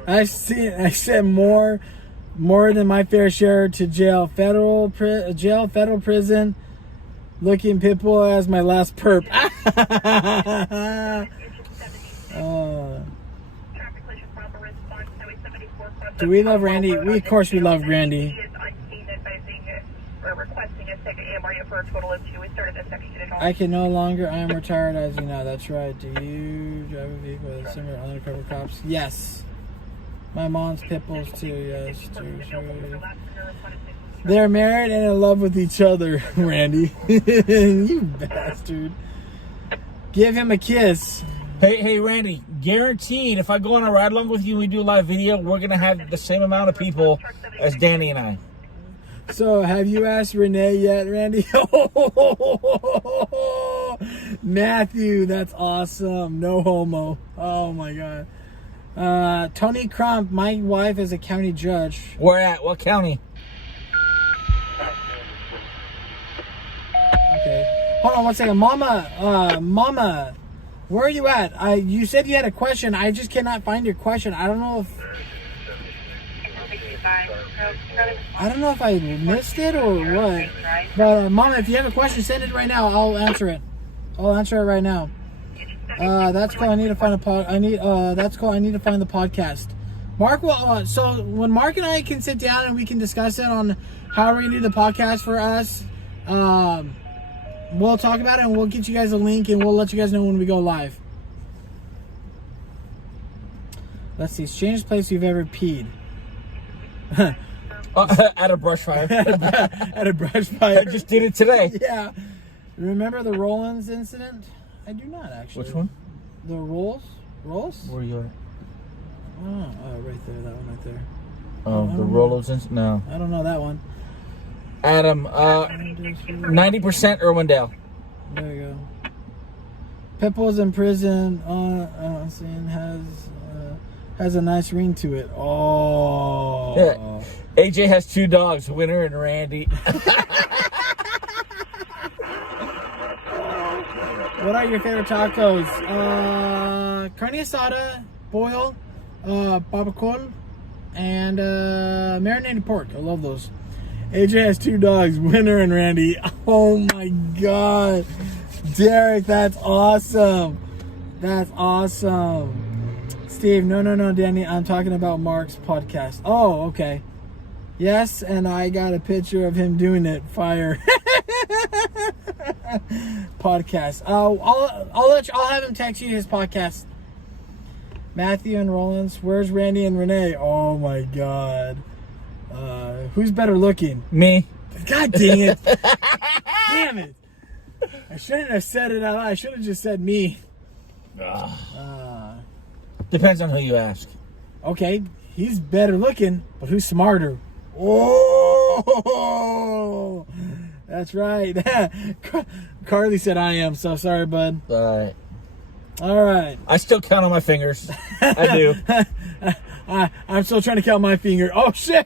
I sent more than my fair share to jail, federal prison. Looking Pitbull as my last perp. Do we love Randy? Of course we love Randy. I can no longer. I am retired, as you know. That's right. Do you drive a vehicle with similar undercover cops? Yes. My mom's Pitbulls too. Yes, true. They're married and in love with each other, Randy. You bastard. Give him a kiss. Hey, Randy, guaranteed if I go on a ride along with you and we do a live video, we're going to have the same amount of people as Danny and I. So, have you asked Renee yet, Randy? Matthew, that's awesome. No homo. Oh, my God. Tony Crump, my wife is a county judge. Where at? What county? Okay. Hold on one second. Mama, where are you at? You said you had a question. I just cannot find your question. I don't know if I missed it or what. But Mama, if you have a question, send it right now. I'll answer it. Right now. That's cool. I need to find that's cool. I need to find the podcast. Marc, so when Marc and I can sit down and we can discuss it on how we're gonna do the podcast for us, we'll talk about it and we'll get you guys a link and we'll let you guys know when we go live. Let's see. Strangest place you've ever peed. At a brush fire. At a brush fire. I just did it today. Yeah. Remember the Rollins incident? I do not, actually. Which one? The Rolls? Where are you at? Oh, right there. That one right there. Oh, the Rolos incident? No. I don't know that one. Adam, 90% Irwindale. There you go. Pitbull's in prison. Has a nice ring to it. Oh. Yeah. AJ has 2 dogs, Winter and Randy. What are your favorite tacos? Carne asada, boil, barbacoa, and marinated pork. I love those. AJ has 2 dogs, Winter and Randy. Oh my God. Derek, that's awesome. That's awesome. Steve, no, Danny. I'm talking about Mark's podcast. Oh, okay. Yes, and I got a picture of him doing it. Fire. Podcast. I'll have him text you his podcast. Matthew and Rollins. Where's Randy and Renee? Oh my God. Who's better looking? Me. God dang it. Damn it. I shouldn't have said it out loud. I should have just said me. Depends on who you ask. Okay, he's better looking, but who's smarter? Oh, that's right. Carly said I am, so sorry, bud. All right. I still count on my fingers. I do. I'm still trying to count my finger. Oh, shoot.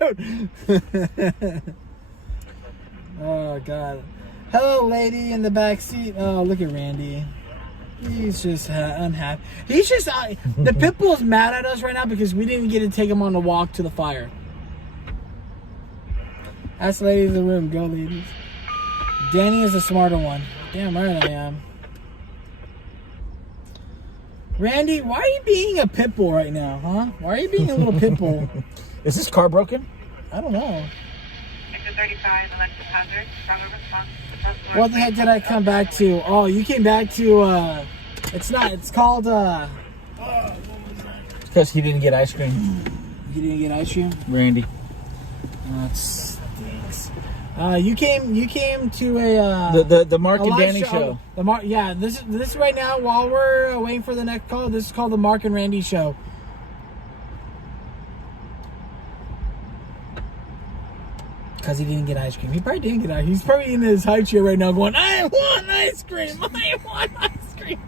Oh, God. Hello, lady in the back seat. Oh, look at Randy. He's just unhappy. He's just... the pit bull's mad at us right now because we didn't get to take him on the walk to the fire. Ask the lady in the room. Go, ladies. Danny is the smarter one. Damn right I am. Randy, why are you being a pit bull right now, huh? Why are you being a little pit bull? Is this car broken? I don't know. Sector 35, electric hazard. Stronger response. What the heck did I come back to? Oh, you came back to, it's called, Because he didn't get ice cream. You didn't get ice cream? Randy. That stinks. You came to The Marc and Danny show. Yeah, this is right now while we're waiting for the next call. This is called the Marc and Randy show. Because he didn't get ice cream. He probably didn't get ice cream. He's probably in his high chair right now going, I want ice cream. I want ice cream.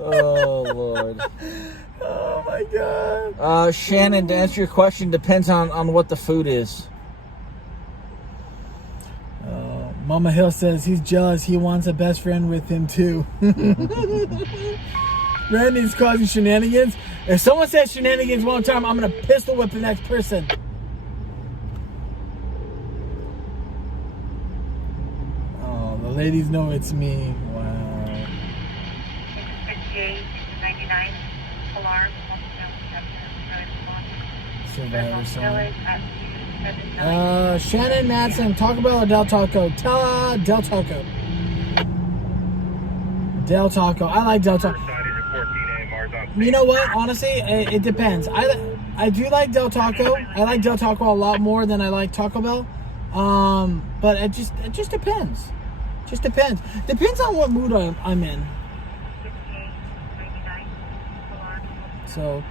Oh, Lord. Oh, my God. Shannon, to answer your question, depends on what the food is. Mama Hill says he's jealous. He wants a best friend with him, too. Randy's causing shenanigans. If someone says shenanigans one time, I'm going to pistol whip the next person. Oh, the ladies know it's me. Wow. 58, 99, alarm, Survivor song. Shannon Madsen, Taco Bell or Del Taco? Del Taco. Del Taco. I like Del Taco. You know what? Honestly, it depends. I do like Del Taco. I like Del Taco a lot more than I like Taco Bell. But it just depends. Just depends. Depends on what mood I'm in. So,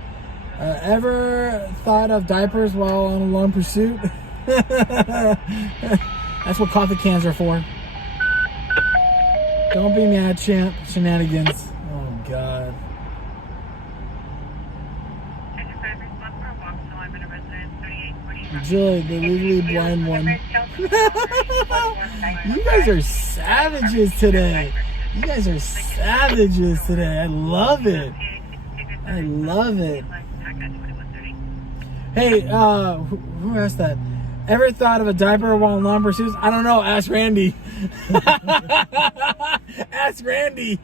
ever thought of diapers while on a long pursuit? That's what coffee cans are for. Don't be mad, champ. Shenanigans. Oh, God. Julie, the legally blind one. You guys are savages today. You guys are savages today. I love it. I love it. Hey, who asked that? Ever thought of a diaper while in long pursuits? I don't know. Ask Randy. Ask Randy.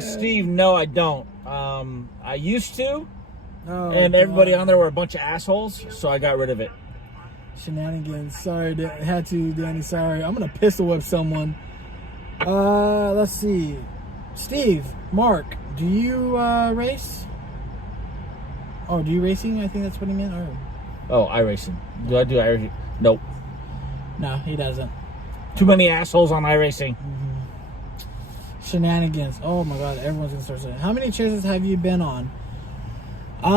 Steve, no, I don't. I used to. Oh, and everybody God. on there were a bunch of assholes, so I got rid of it. Shenanigans. Sorry, had to, Danny. Sorry. I'm going to pistol whip someone. Let's see. Steve, Mark, do you race? Oh, do you racing? I think that's what he meant. Oh, iRacing. Do I do iRacing? Nope. No, he doesn't. Too many assholes on iRacing. Mm-hmm. Shenanigans. Oh my God, everyone's gonna start saying. How many chases have you been on? 8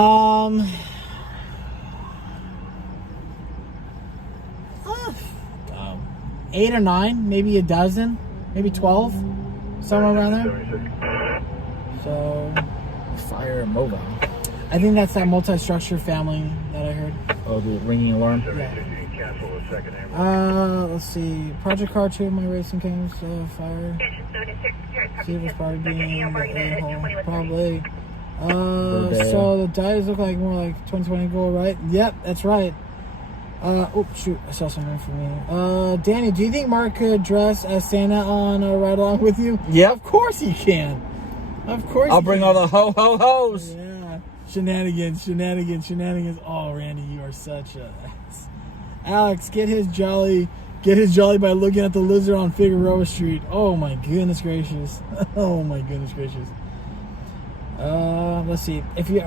or 9, maybe a dozen, maybe 12, somewhere around there. So, Fire mobile. I think that's that multi-structure family that I heard. Oh, the ringing alarm. Let's see. Project Car 2 of my racing games, fire. See if it's probably being a-hole. Probably. So the dice look like more like 2020 goal, right? Yep, that's right. Oh, shoot. I saw something for me. Danny, do you think Mark could dress as Santa on a ride along with you? Yep. Of course he can. Of course I'll he bring can. all the ho-ho-hos. Yeah. Shenanigans. Oh, Randy, you are such a ass. Alex, get his jolly by looking at the lizard on Figueroa Street. Oh my goodness gracious. Oh my goodness gracious. Let's see. If you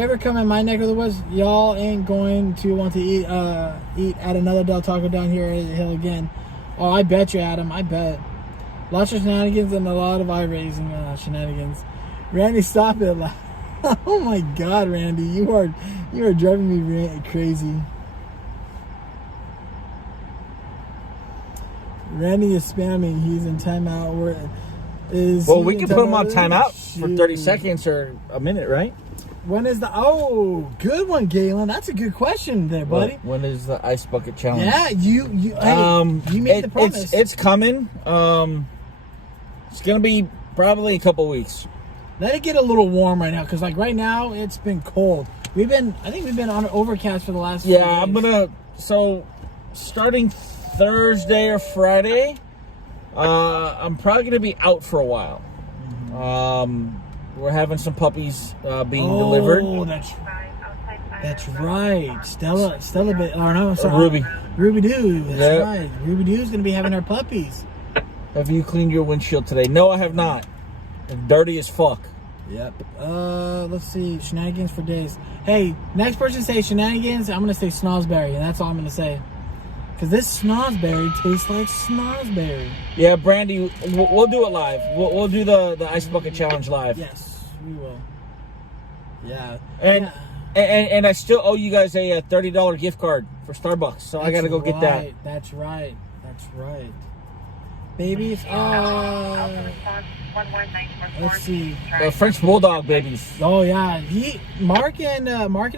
ever come in my neck of the woods, y'all ain't going to want to eat at another Del Taco down here at the hill again. Oh, I bet you, Adam. I bet. Lots of shenanigans and a lot of eye-raising shenanigans. Randy, stop it. Oh my God, Randy, you are driving me crazy. Randy is spamming. He's in timeout. We can put him on timeout for 30 seconds or a minute, right? When is the... Oh, good one, Galen. That's a good question there, buddy. When is the ice bucket challenge? Yeah, you made the promise. It's coming. It's going to be probably a couple weeks. Let it get a little warm right now, because like right now, it's been cold. I think we've been on overcast for the last few days. So, starting Thursday or Friday, I'm probably going to be out for a while. We're having some puppies being delivered. Oh, that's right. Stella, or no, sorry. Ruby Doo. That's right. Ruby Doo's going to be having her puppies. Have you cleaned your windshield today? No, I have not. It's dirty as fuck. Yep. Let's see. Shenanigans for days. Hey, next person say shenanigans, I'm going to say snozberry, and that's all I'm going to say. Because this snozberry tastes like snozberry. Yeah, Brandy, we'll do it live. We'll do the ice bucket challenge live. Yes, we will. Yeah. And I still owe you guys a $30 gift card for Starbucks, so I got to go get that. That's right. Babies. Let's see. French Bulldog babies. Oh yeah, Marc and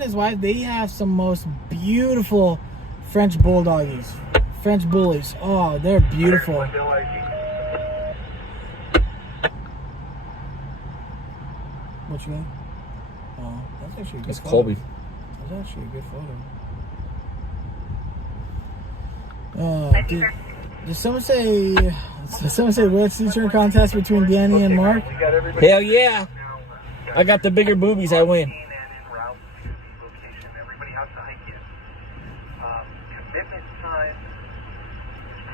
his wife, they have some most beautiful French Bulldogies, French Bullies. Oh, they're beautiful. What you got? Oh, that's actually a good photo. Colby. That's actually a good photo. Did someone say what's the turn contest between Danny and Marc? Hell yeah! I got the bigger boobies, I win. Everybody has to hike in. Commitment time is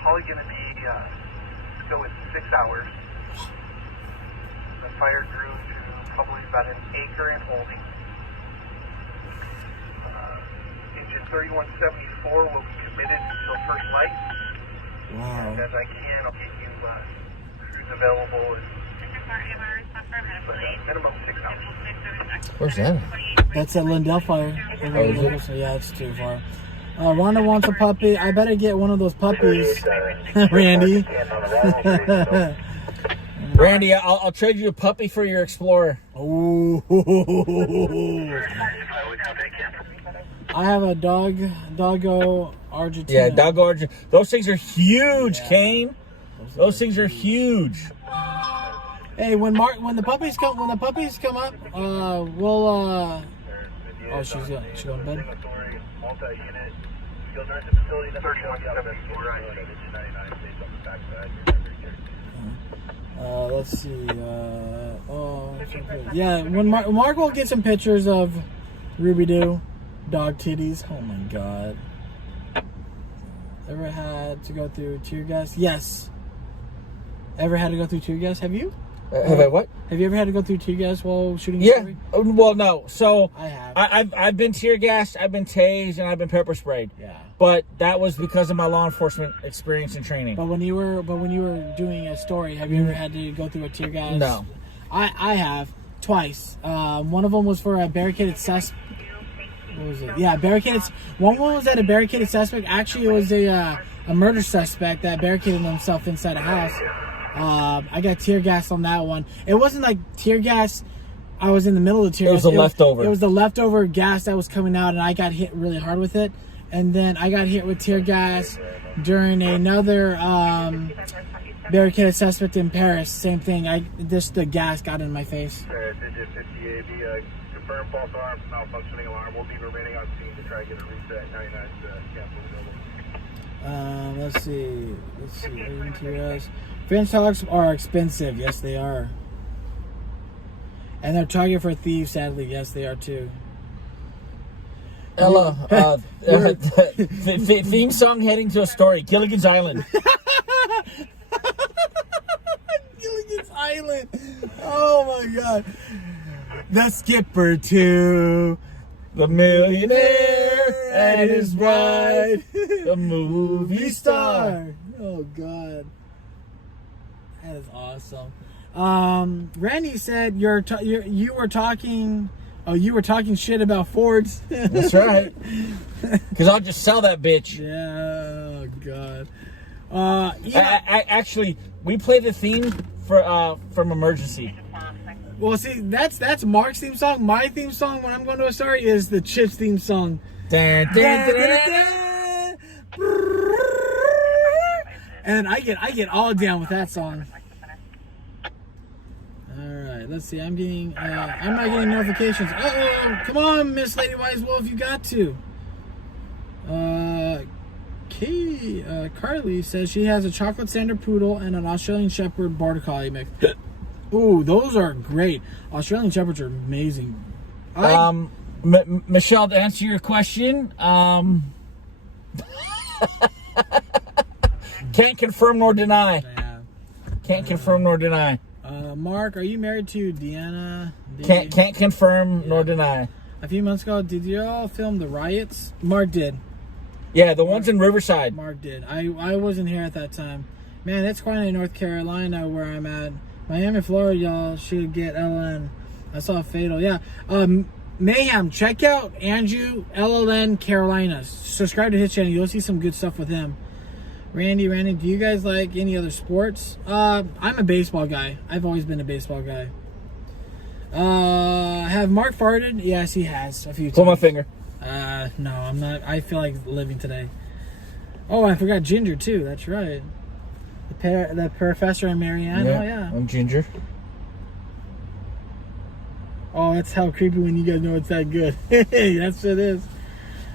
probably going to be, let's go with 6 hours. The fire grew to probably about an acre in holding. Engine 3174 will be committed until first light. Wow. As I can, I'll get you crews available in minimum 6 hours. Where's that? That's at Lindell Fire. So yeah, it's too far. Rhonda wants a puppy. I better get one of those puppies, Randy. Randy, I'll trade you a puppy for your Explorer. Oh. I have a doggo Argentina. Yeah, doggo Argentina. Those things are huge, Kane. Those things are huge. Hey, when the puppies come up, we'll oh, she's going to bed. Let's see. Yeah, when Marc will get some pictures of Ruby Doo dog titties. Oh my God. Ever had to go through tear gas? Yes. Ever had to go through tear gas? Have you? Have I what? Have you ever had to go through tear gas while shooting? Yeah. Well, no. So I have. I've been tear gassed, I've been tased, and I've been pepper sprayed. Yeah. But that was because of my law enforcement experience and training. But when you were doing a story, have you ever had to go through a tear gas? No. I have twice. One of them was for a barricaded suspect. What was it? Yeah, barricaded. One was at a barricaded suspect. Actually, it was a murder suspect that barricaded himself inside a house. I got tear gas on that one. It wasn't like tear gas. I was in the middle of the tear gas. It was the leftover. It was the leftover gas that was coming out, and I got hit really hard with it. And then I got hit with tear gas during another barricaded suspect in Paris. Same thing. The gas got in my face. Digit 50AB, confirm false alarm, malfunctioning alarm. We'll be remaining on scene to try and get a reset. 99 cancel the building. Let's see. ATS. French dogs are expensive. Yes, they are. And they're target for thieves, sadly. Yes, they are too. Ella, theme song heading to a story. Gilligan's Island. Gilligan's Island. Oh my God. The skipper to The millionaire and his bride. The movie star. Oh God. That is awesome. Randy said you were talking shit about Fords. That's right. Because I'll just sell that bitch. Yeah. Oh God. Actually, we play the theme from Emergency. Well, see, that's Mark's theme song. My theme song when I'm going to a story is the Chips theme song. Dun, dun, dun, dun, dun. And I get all down with that song. All right, let's see. I'm not getting notifications. Uh-oh, come on, Miss Lady Wise Wolf, you got to. Carly says she has a chocolate standard poodle and an Australian Shepherd border collie mix. Ooh, those are great. Australian Shepherds are amazing. Michelle, to answer your question, can't confirm nor deny. Yeah. Can't confirm nor deny. Mark, are you married to Deanna? Can't confirm nor deny. A few months ago, did you all film the riots? Mark did. Yeah, the ones in Riverside. Mark did. I wasn't here at that time. Man, it's quite in North Carolina where I'm at. Miami, Florida, y'all should get LN. I saw Fatal. Yeah. Mayhem, check out Andrew LLN Carolinas. Subscribe to his channel. You'll see some good stuff with him. Randy, do you guys like any other sports? I'm a baseball guy. I've always been a baseball guy. Have Mark farted? Yes, he has a few times. Pull my finger. No, I'm not. I feel like living today. Oh, I forgot Ginger too. That's right. The professor and Marianne. Yeah, Oh yeah. I'm Ginger. Oh, that's how creepy when you guys know it's that good. That's what it is.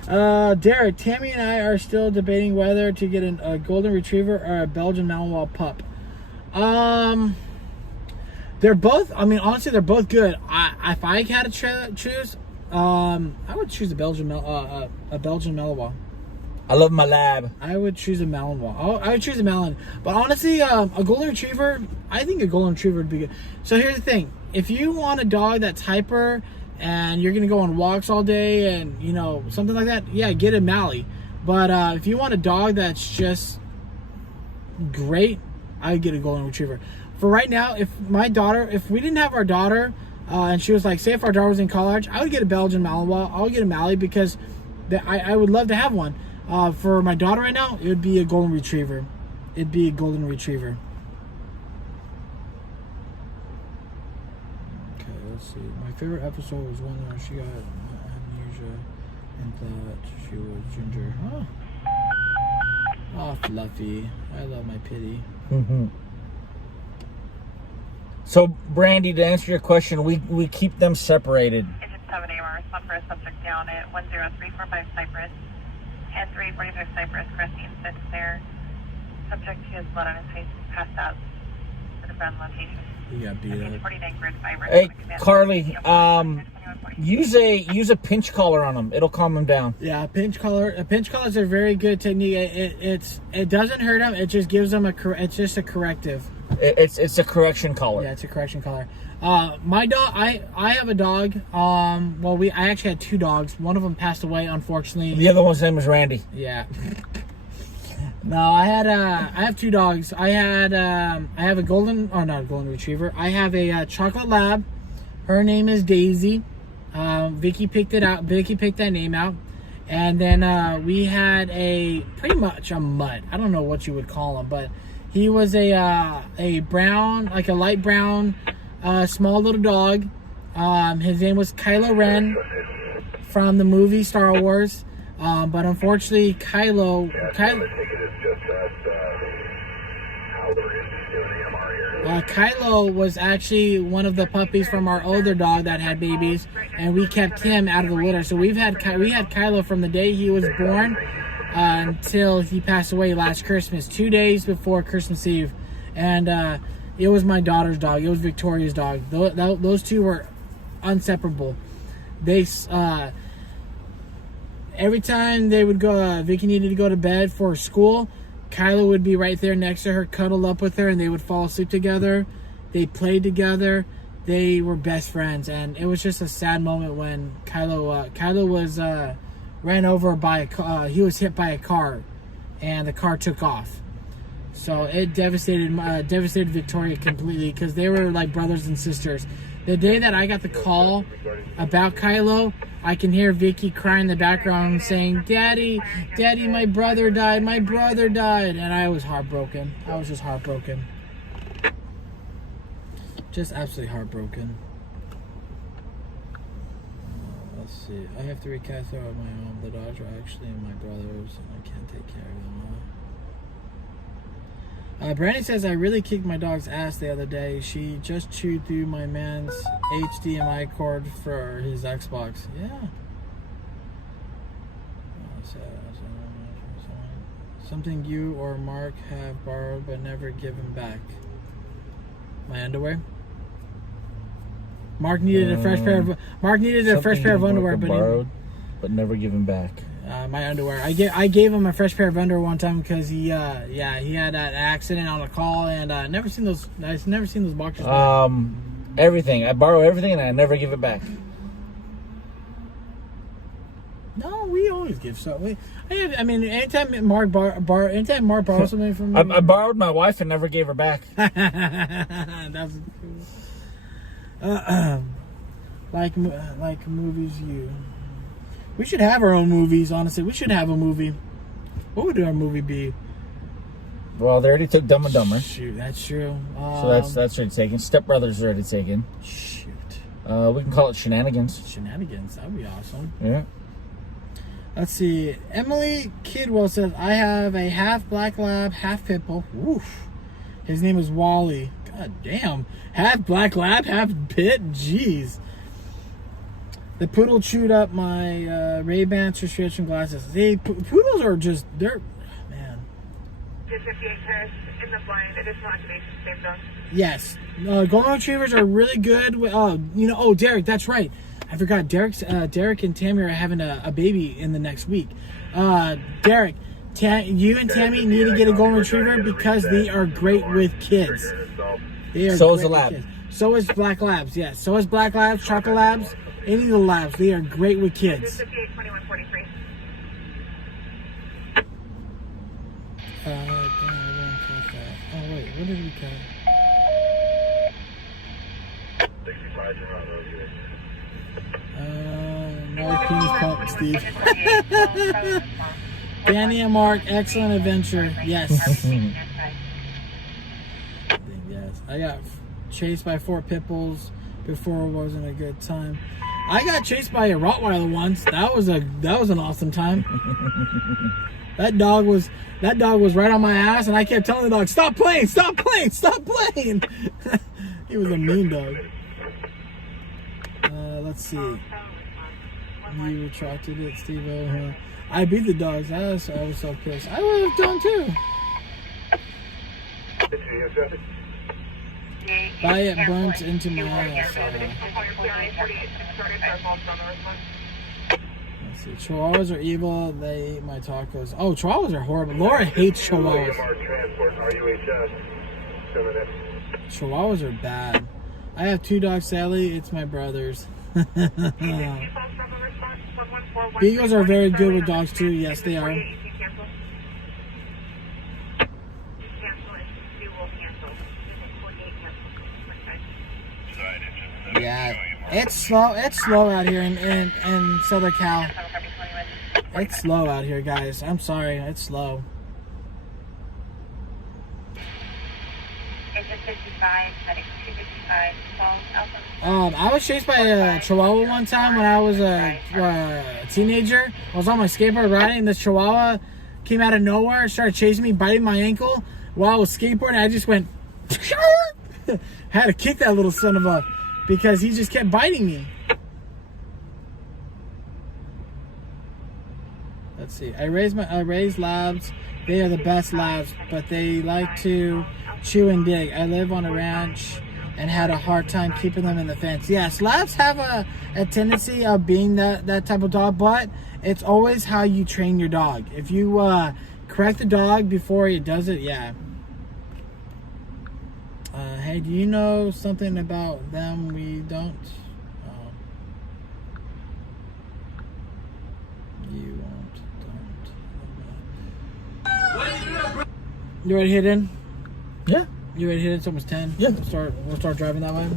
Derek, Tammy and I are still debating whether to get a golden retriever or a Belgian Malinois pup. They're both. I mean, honestly, they're both good. If I had to choose, I would choose a Belgian Malinois. I love my lab. I would choose a Malinois. I would choose a Malin. But honestly, a golden retriever. I think a golden retriever would be good. So here's the thing: if you want a dog that's hyper and you're gonna go on walks all day and something like that, yeah, get a Mally. But if you want a dog that's just great, I would get a golden retriever. For right now, if we didn't have our daughter, and she was like, say if our daughter was in college, I would get a Belgian Malinois. I would get a Mally because I would love to have one. For my daughter right now, it would be a golden retriever. It'd be a golden retriever. Okay, let's see. My favorite episode was one where she got amnesia and thought she was Ginger. Oh, Fluffy. I love my Pitty. Mm-hmm. So, Brandy, to answer your question, we keep them separated. Engine 7 AR, respond for a subject down at 10345 Cypress and 345 Cypress, cresting 6 there. Subject has blood on his face, passed out to the front location. You got beat up. 49 grid 5. Hey, Carly, use a pinch collar on them. It'll calm them down. Yeah, pinch collar. Pinch collars are a very good technique. It doesn't hurt them. It just gives them it's just a corrective. It's a correction collar. Yeah, it's a correction collar. My dog, I have a dog. I actually had 2 dogs. One of them passed away, unfortunately. The other one's name was Randy. Yeah. No, I have 2 dogs. I have a not a golden retriever. I have a chocolate lab. Her name is Daisy. Vicky picked it out. Vicky picked that name out. And then we had pretty much a mutt. I don't know what you would call him, but he was a brown, like a light brown, small little dog. His name was Kylo Ren from the movie Star Wars. But unfortunately, Kylo was actually one of the puppies from our older dog that had babies, and we kept him out of the litter. So we had Kylo from the day he was born until he passed away last Christmas, 2 days before Christmas Eve. And it was my daughter's dog. It was Victoria's dog. Those two were inseparable. They every time they would go, Vicky needed to go to bed for school, Kyla would be right there next to her, cuddle up with her, and they would fall asleep together. They played together. They were best friends, and it was just a sad moment when Kyla was ran over by a car. He was hit by a car, and the car took off. So it devastated Victoria completely because they were like brothers and sisters. The day that I got the call about Kylo, I can hear Vicky crying in the background saying, Daddy, my brother died. And I was heartbroken. I was just heartbroken. Just absolutely heartbroken. Let's see. I have 3 cats that are of my own. The dogs are actually my brother's, and I can't take care of them. Brandy says, I really kicked my dog's ass the other day. She just chewed through my man's HDMI cord for his Xbox. Yeah. Something you or Mark have borrowed but never given back. My underwear? Mark needed a fresh pair of underwear, but never given back. My underwear. I gave him a fresh pair of underwear one time because he had that accident on a call, and I've never seen those boxers. Everything. I borrow everything and I never give it back. No, we always give stuff. Anytime Mark borrows something from me, I borrowed my wife and never gave her back. That's like movies. We should have our own movies, honestly. We should have a movie. What would our movie be? Well, they already took Dumb and Dumber. Shoot, that's true. So that's already taken. Step Brothers already taken. Shoot. We can call it Shenanigans. Shenanigans, that would be awesome. Yeah. Let's see. Emily Kidwell says, I have a half black lab, half pit bull. Oof. His name is Wally. God damn. Half black lab, half pit? Jeez. The poodle chewed up my Ray-Ban prescription glasses. Poodles are just, they're, man. 258 Paris in the blind. It is not today's same dog. Yes. Golden Retrievers are really good. Derek, that's right. I forgot. Derek and Tammy are having a baby in the next week. Derek, you and Tammy need to get a Golden Retriever because they are great with kids. So is the lab. So is Black Labs, yes. So is Black Labs, Chocolate Labs. Any of the labs, they are great with kids. 258-2143. Oh, wait, what did we cut? 65 No penis pump, Steve. Danny and Mark, excellent adventure. Yes. Yes. I got chased by 4 pit bulls before. Wasn't a good time. I got chased by a Rottweiler once. That was an awesome time. That dog was right on my ass, and I kept telling the dog, "Stop playing! Stop playing! Stop playing!" He was a mean dog. Let's see. You retracted it, Steve. I beat the dogs. I was so pissed. I would have done too. Buy it burnt into my ass. Let's see. Chihuahuas are evil. They eat my tacos. Oh, Chihuahuas are horrible. Laura hates Chihuahuas. Chihuahuas are bad. I have 2 dogs, Sally. It's my brother's. Beagles are very good with dogs too. Yes, they are. Yeah, it's slow. It's slow out here in Southern Cal. It's slow out here, guys. I'm sorry. It's slow. Engine 55, heading 255, I was chased by a Chihuahua one time when I was a teenager. I was on my skateboard riding, and this Chihuahua came out of nowhere, started chasing me, biting my ankle while I was skateboarding. I just went, had to kick that little son of a, because he just kept biting me. Let's see. I raise labs. They are the best labs, but they like to chew and dig. I live on a ranch and had a hard time keeping them in the fence. Yes, labs have a tendency of being that type of dog, but it's always how you train your dog. If you correct the dog before he does it, yeah. Hey, do you know something about them we don't? You don't. You ready to hit in? Yeah. You ready to hit in? It's almost 10. Yeah. We'll start driving that way.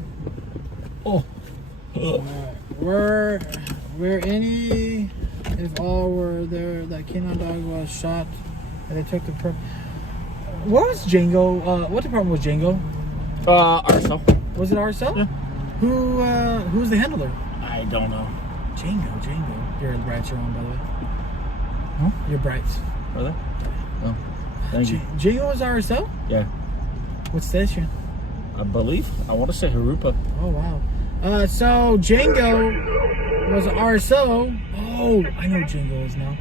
Oh. Were any, if all were there, that canine dog was shot and they took the what was Django? What department was Django? RSL. Was it RSL? Yeah. Who's the handler? I don't know. Django. Your brights are on, by the way. Huh? Your brights. Are they? Oh. Thank you. Django was RSL? Yeah. What station? I believe. I want to say Harupa. Oh, wow. So Django was RSO. Oh, I know Django is now.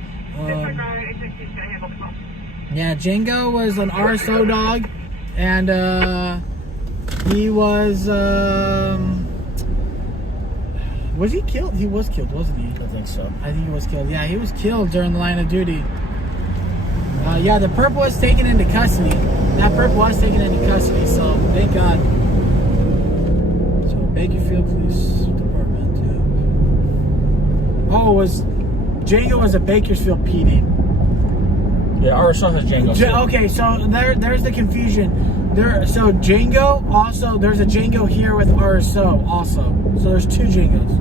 Yeah, Django was an RSO dog, and he was he killed? He was killed, wasn't he? I think so. I think he was killed. Yeah, he was killed during the line of duty. Yeah, the perp was taken into custody. That perp was taken into custody, so thank God. So Bakersfield Police Department. Yeah. Oh, Django was a Bakersfield PD. Yeah, RSL has Django. Okay, so there's the confusion. So Django also, there's a Django here with RSO also. So there's two Djangos.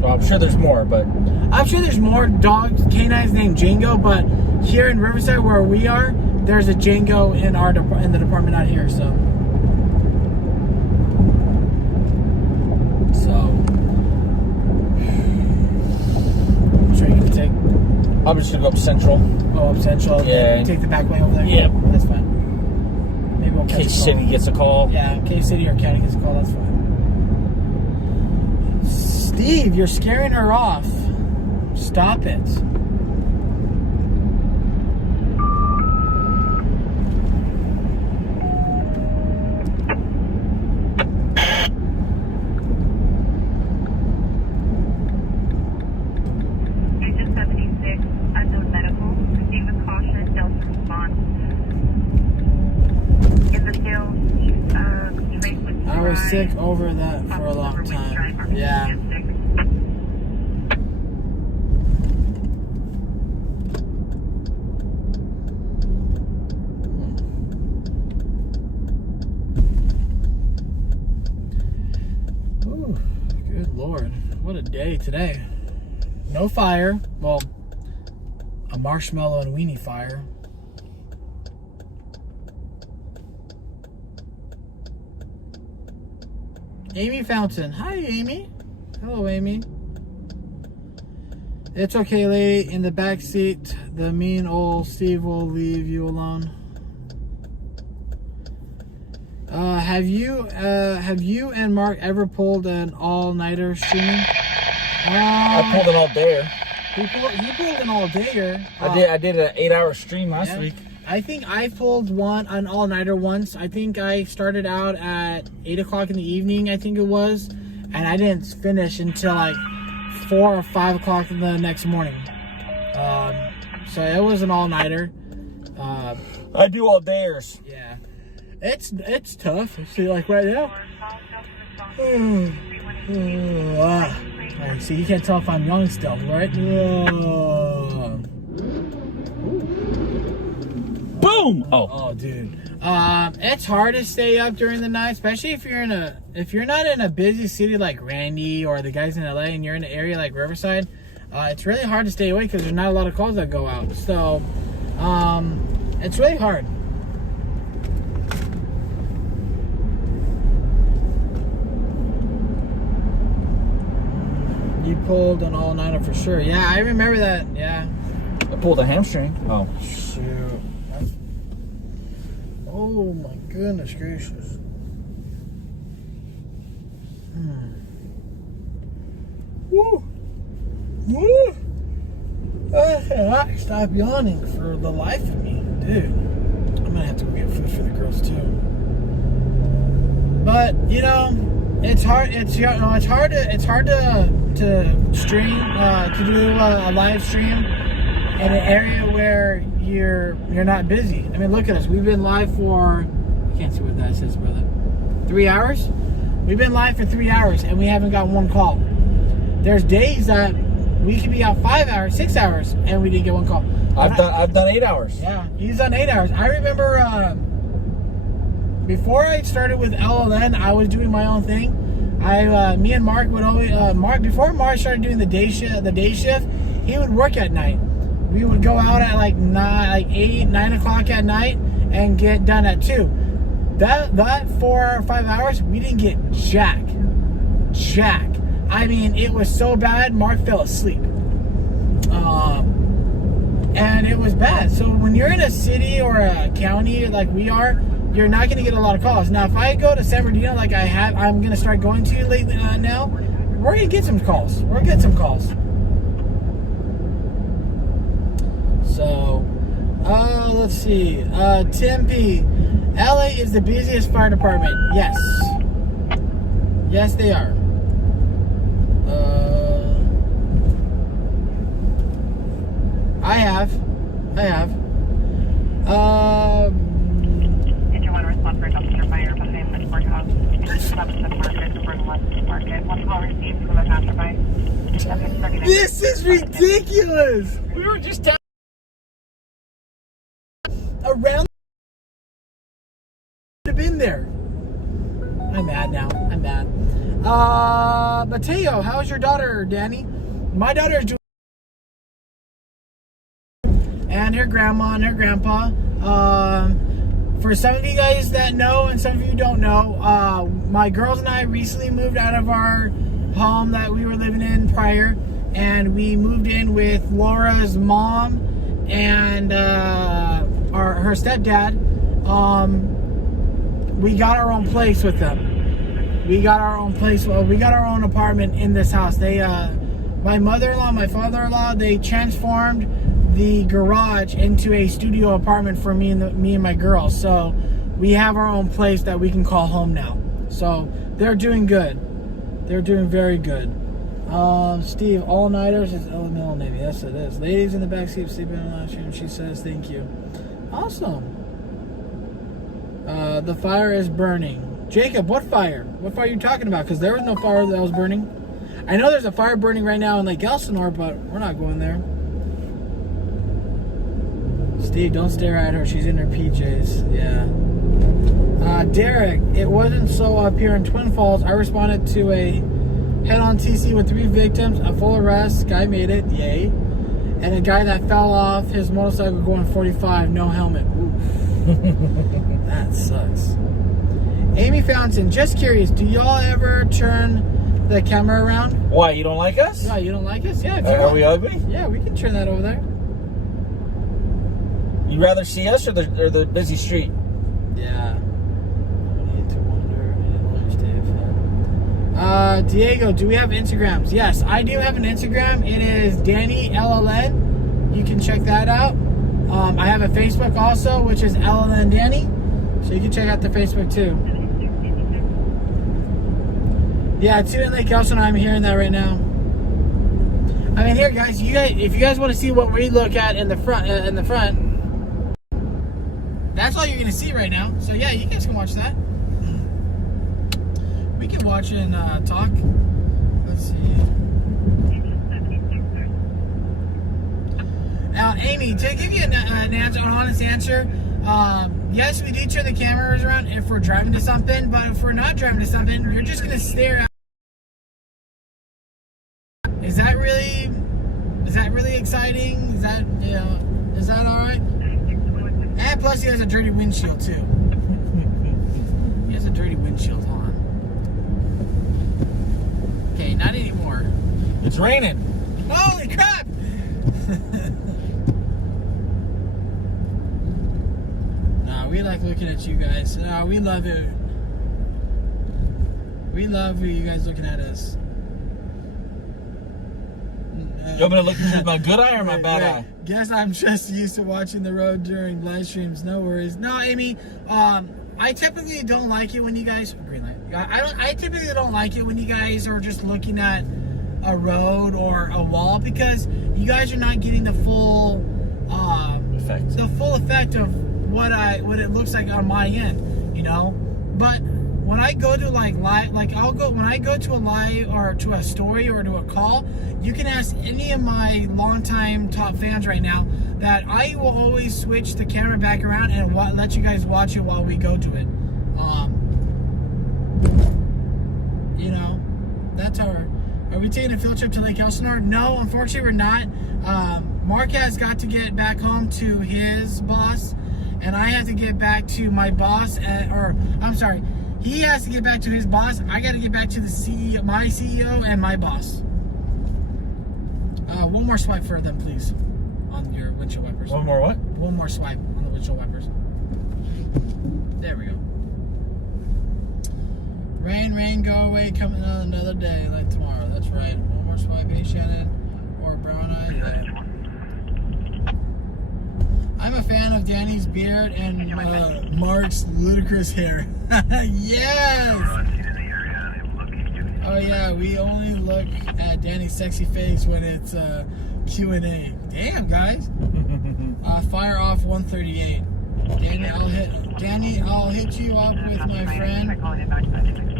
Well, I'm sure there's more, but I'm sure there's more dogs, canines named Django, but here in Riverside where we are, there's a Django in the department out here. So sure you can take. I'm just gonna go up Central. Oh, up Central. Yeah. Take the back way over there. Yep. That's fine. Maybe we'll catch Case a call. City gets a call. Yeah, Case City or county gets a call. That's fine. Steve, you're scaring her off. Stop it. Agent 76, unknown medical. Proceed with caution. Delta response. In the field, trace with I was sick over that for a long time. Yeah. Ooh, good Lord. What a day today. No fire. Well, a marshmallow and weenie fire. Amy Fountain. Hi, Amy. Hello, Amy. It's okay, lady. In the back seat, the mean old Steve will leave you alone. Have you and Marc ever pulled an all-nighter streaming? I pulled an all-dayer. He pulled an all-dayer. I did an 8-hour stream last week. I think I pulled an all-nighter once. I think I started out at 8 o'clock in the evening, I think it was. And I didn't finish until like 4 or 5 o'clock the next morning. So it was an all-nighter. I do all-dayers. Yeah. It's tough. See, like right now. Alright, see, you can't tell if I'm young still, right? Boom! Oh, dude. It's hard to stay up during the night, especially if you're not in a busy city like Randy or the guys in LA and you're in an area like Riverside. It's really hard to stay awake because there's not a lot of calls that go out. So, it's really hard. You pulled an all-nighter for sure. Yeah, I remember that. Yeah. I pulled a hamstring. Oh. Shoot. Oh my goodness gracious. Woo! Woo! I cannot stop yawning for the life of me, dude. I'm gonna have to go get food for the girls too. But you know, it's hard. It's hard to stream to do a live stream in an area where you're not busy. I mean, look at us. We've been live for, I can't see what that says, brother. 3 hours. We've been live for 3 hours and we haven't got one call. There's days that we could be out 5 hours, 6 hours, and we didn't get one call. I've done 8 hours. Yeah, he's done 8 hours. I remember before I started with LLN, I was doing my own thing. Me and Marc would always before Marc started doing the day shift, he would work at night. We would go out at like 8, 9 o'clock at night and get done at 2. That 4 or 5 hours, we didn't get jack. I mean, it was so bad, Marc fell asleep. And it was bad. So when you're in a city or a county like we are, you're not going to get a lot of calls. Now, if I go to San Bernardino like I'm going to start going to lately now, we're going to get some calls. We're going to get some calls. So, let's see. Tim P. LA is the busiest fire department. Yes. Yes, they are. I have. Did you want to respond for a dumpster fire behind the courthouse? 7th Market, Market. One call received from a passerby. This is ridiculous. We were just down. Around have been there. I'm mad now. I'm mad. Mateo, how's your daughter, Danny? My daughter's doing, and her grandma and her grandpa. For some of you guys that know and some of you don't know, my girls and I recently moved out of our home that we were living in prior, and we moved in with Laura's mom and her stepdad. We got our own place with them. We got our own place. Well, we got our own apartment in this house. They, my mother-in-law, my father-in-law, they transformed the garage into a studio apartment for me and my girls. So we have our own place that we can call home now. So they're doing good. They're doing very good. Steve, all-nighters is Illinois Navy. Yes, it is. Ladies in the backseat sleeping on the last stream. She says thank you. Awesome. The fire is burning. Jacob, what fire? What fire are you talking about? Because there was no fire that was burning. I know there's a fire burning right now in Lake Elsinore, but we're not going there. Steve, don't stare at her. She's in her PJs. Yeah. Derek, it wasn't so up here in Twin Falls. I responded to a head-on TC with 3 victims, a full arrest. Guy made it. Yay. And a guy that fell off his motorcycle going 45, no helmet. Oof. That sucks. Amy Fountain, just curious, do y'all ever turn the camera around? Why, you don't like us? Yeah, you don't like us? Yeah. If you Are want. we ugly? Yeah, we can turn that over there. You rather see us or the busy street? Yeah. I need to wonder. Diego, do we have Instagrams? Yes, I do have an Instagram. It is Danny LLN. You can check that out. I have a Facebook also, which is LLN Danny. So you can check out the Facebook too. Yeah, 2 in Lake Elsinore. I'm hearing that right now. I mean, here, guys. If you guys want to see what we look at in the front, that's all you're gonna see right now. So yeah, you guys can watch that. We can watch and talk. Let's see. Now, Amy, to give you an answer, an honest answer, yes, we do turn the cameras around if we're driving to something, but if we're not driving to something, you're just gonna stare at. Is that really exciting? Is that all right? And plus, he has a dirty windshield too. He has a dirty windshield on. Okay, not anymore. It's raining. Holy crap! Nah, we like looking at you guys. Nah, we love it. We love you guys looking at us. You want me to look with my good eye or my bad eye? Guess I'm just used to watching the road during live streams. No worries. No, Amy. I typically don't like it when you guys green light. I typically don't like it when you guys are just looking at a road or a wall because you guys are not getting the full effect. The full effect of what it looks like on my end, you know. But when I go to when I go to a live or to a story or to a call, you can ask any of my longtime top fans right now that I will always switch the camera back around and let you guys watch it while we go to it. You know, that's our. Are we taking a field trip to Lake Elsinore? No, unfortunately we're not. Marc has got to get back home to his boss, and I have to get back to my boss. He has to get back to his boss. I got to get back to my CEO and my boss. One more swipe for them, please, on your windshield wipers. One more what? One more swipe on the windshield wipers. There we go. Rain, rain, go away, coming on another day like tomorrow. That's right. One more swipe, hey Shannon, or brown eye. Yeah. I'm a fan of Danny's beard and Marc's ludicrous hair. Yes! Oh yeah, we only look at Danny's sexy face when it's Q&A. Damn, guys. Fire off 138. Danny, I'll hit you up with my friend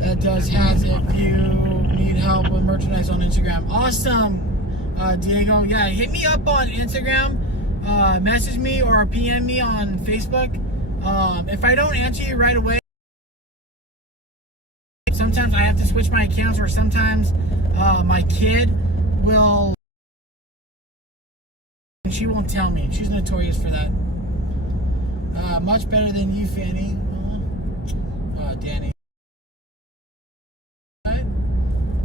that does has if you need help with merchandise on Instagram. Awesome, Diego. Yeah, hit me up on Instagram. Message me or PM me on Facebook. If I don't answer you right away, sometimes I have to switch my accounts, or sometimes my kid will. She won't tell me. She's notorious for that. Much better than you, Fanny. Danny.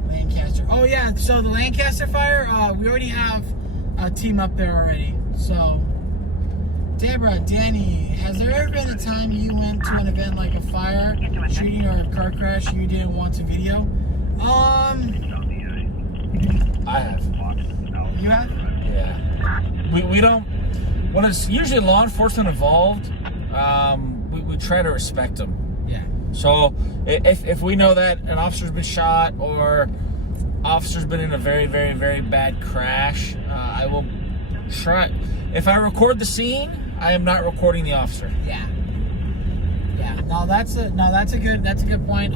Lancaster. Oh yeah, so the Lancaster fire, we already have a team up there already. So, Deborah, Danny, has there ever been a time you went to an event like a fire, shooting, or a car crash you didn't want to video? I have. You have? Yeah. We don't. When it's usually law enforcement involved, we try to respect them. Yeah. So if we know that an officer's been shot or officer's been in a very, very, very bad crash, I will try. If I record the scene, I am not recording the officer. Yeah. Yeah. No, that's a good point.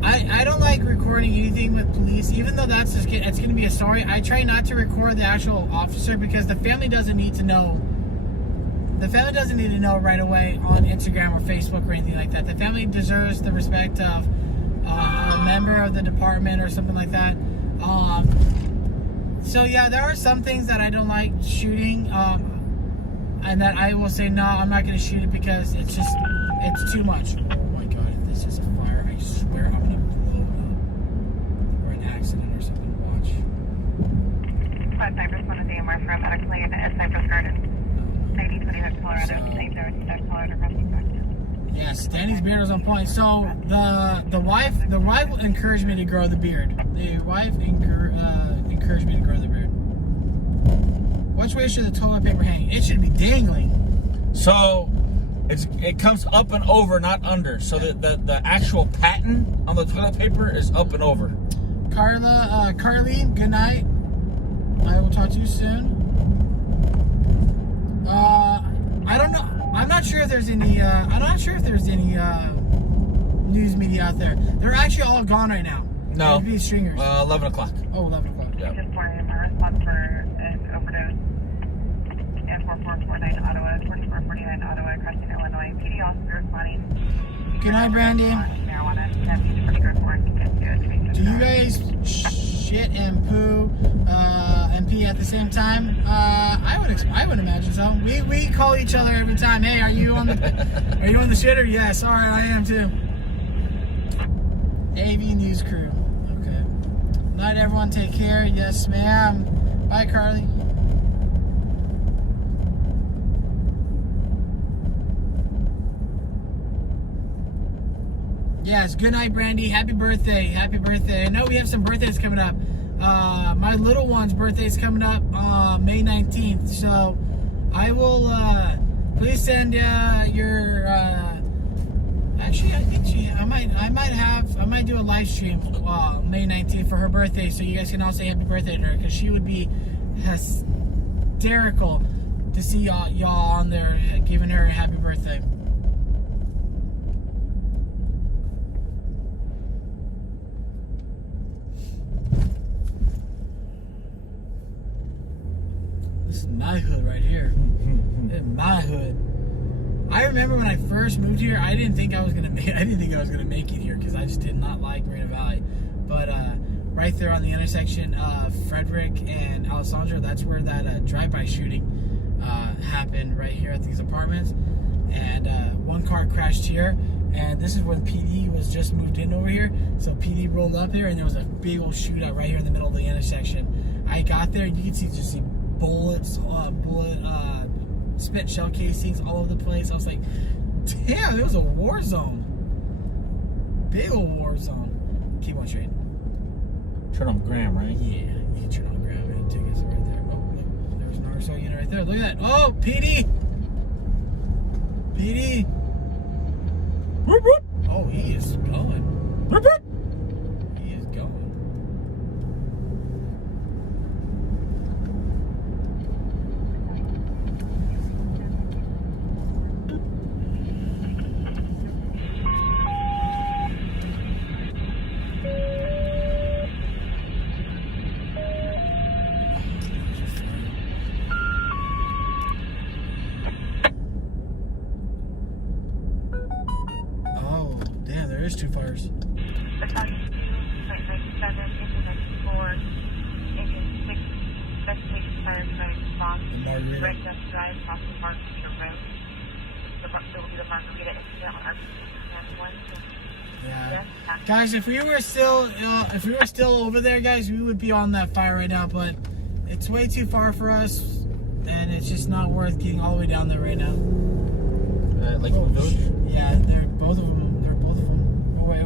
I don't like recording anything with police, even though it's going to be a story. I try not to record the actual officer because the family doesn't need to know. The family doesn't need to know right away on Instagram or Facebook or anything like that. The family deserves the respect of a member of the department or something like that. So yeah, there are some things that I don't like shooting, and that I will say no, I'm not going to shoot it because it's too much. Oh my god, if this is a fire, I swear I'm going to blow it up, or an accident or something. Watch. 5 Cypress, one of the AMR from Attic Lane at Cypress Garden. 9020 Colorado. 970 Colorado crossing back. Yes, Danny's beard was on point. So the wife encouraged me to grow the beard. The wife encouraged me to grow the beard. Which way should the toilet paper hang? It should be dangling. So it comes up and over, not under. So the actual pattern on the toilet paper is up and over. Carly, good night. I will talk to you soon. I don't know. I'm not sure if there's any. I'm not sure if there's any news media out there. They're actually all gone right now. No. These stringers. 11 o'clock. Oh, 11 o'clock. Yeah. Just for a response for an overdose in 4449 Ottawa, 4449 Ottawa, crossing Illinois. PD officer responding. Good night, Brandy. Marijuana. Can be pretty good for it to get to. Do you guys shit and poo and pee at the same time? I would imagine so. We call each other every time. Hey, are you on the shitter? Yes. All right, I am too. AV News Crew. Okay. Night, everyone. Take care. Yes, ma'am. Bye, Carly. Yes, good night, Brandy. Happy birthday. Happy birthday. I know we have some birthdays coming up. My little one's birthday is coming up May 19th. So I will, please send your, actually, I think I might do a live stream May 19th for her birthday. So you guys can all say happy birthday to her, because she would be hysterical to see y'all on there giving her a happy birthday. This is my hood right here. This is my hood. I remember when I first moved here, I didn't think I was gonna make it here, because I just did not like Marina Valley. But right there on the intersection of Frederick and Alessandro, that's where that drive-by shooting happened, right here at these apartments. And one car crashed here, and this is when PD was just moved in over here. So PD rolled up there, and there was a big old shootout right here in the middle of the intersection. I got there, and you can see bullets, spent shell casings all over the place. I was like, damn, it was a war zone. Big old war zone. Keep on straight. Turn on Graham, right? Yeah, you can turn on Graham and take us right there. Oh, look, there's an RSO unit right there. Look at that. Oh, PD! PD! Whoop, whoop. Oh, he is going. Whoop, whoop. He is going. There's two fires. Battalion 2.97, engine 94, engine 6, destination fire trying to respond. Margarita. Right just drive across the Margarita Road. There will be the Margarita incident on RPC 1. Yeah. Yes, Guys, if we were still over there, guys, we would be on that fire right now, but it's way too far for us, and it's just not worth getting all the way down there right now. Like the village? Yeah, they're both of them. Wait.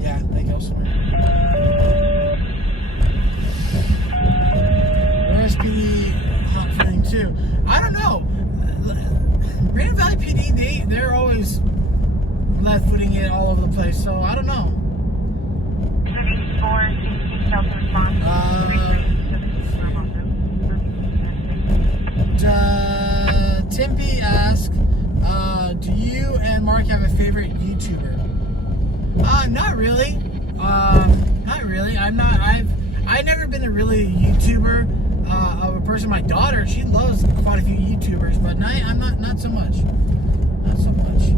Yeah, they go somewhere. Where's PD hot footing too? I don't know. Marina Valley PD, they're always left footing it all over the place, so I don't know. Engine 84, 16 failed to respond. Timpy asked, do you and Mark have a favorite YouTuber? Not really. Not really. I've never been a really YouTuber of a person. My daughter, she loves quite a few YouTubers, but I'm not so much. Not so much.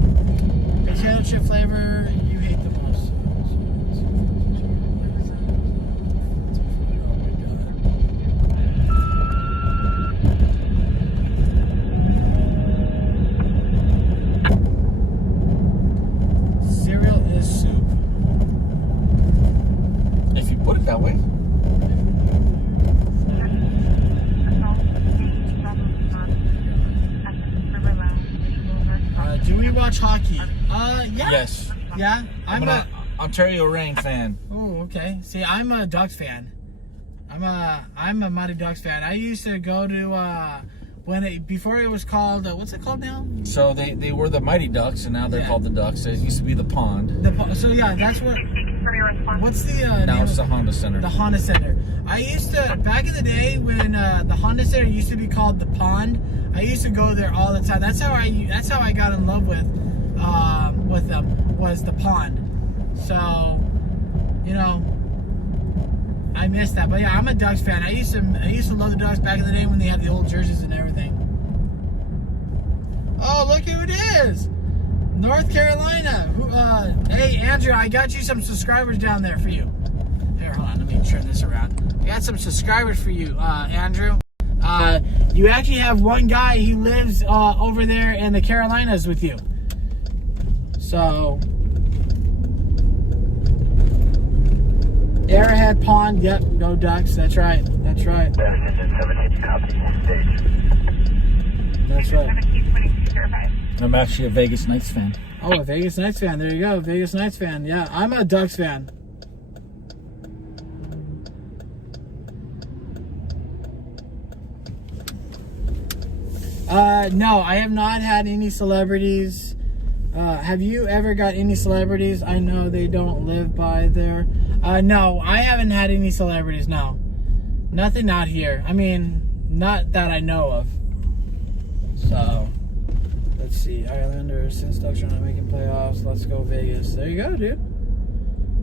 Potato chip flavor you hate the most. Cereal is soup. If you put it that way. Do we watch hockey? Yeah. Yes. Yeah. I'm a Ontario Reign fan. Oh, okay. See, I'm a Ducks fan. I'm a Mighty Ducks fan. I used to go to before it was called what's it called now? So they were the Mighty Ducks, and now they're called the Ducks. It used to be the Pond. So yeah, that's what. What's the now it's the Honda Center. The Honda Center. I used to back in the day when the Honda Center used to be called the Pond. I used to go there all the time. That's how I got in love with them, was the Pond. So, you know, I miss that. But yeah, I'm a Ducks fan. I used to love the Ducks back in the day when they had the old jerseys and everything. Oh, look who it is! North Carolina. Hey, Andrew, I got you some subscribers down there for you. Here, hold on. Let me turn this around. I got some subscribers for you, Andrew. You actually have one guy who lives over there in the Carolinas with you. So, Head Pond. Yep, go Ducks. That's right. That's right. That's right. 172205. I'm actually a Vegas Knights fan. Oh, a Vegas Knights fan. There you go. Vegas Knights fan. Yeah, I'm a Ducks fan. No, I have not had any celebrities. Have you ever got any celebrities? I know they don't live by there. No, I haven't had any celebrities, no. Nothing out here. I mean, not that I know of. So, let's see. Islanders, since Ducks are not making playoffs, let's go Vegas. There you go, dude.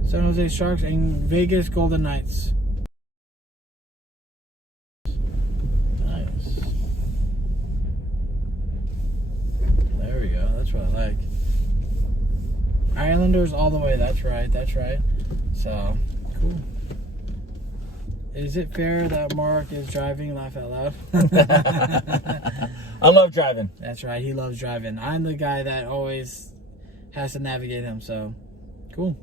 San Jose Sharks and Vegas Golden Knights. Nice. There we go. That's what I like. Islanders all the way. That's right. That's right. So, cool. Is it fair that Mark is driving? Laugh out loud. I love driving. That's right. He loves driving. I'm the guy that always has to navigate him. So, cool.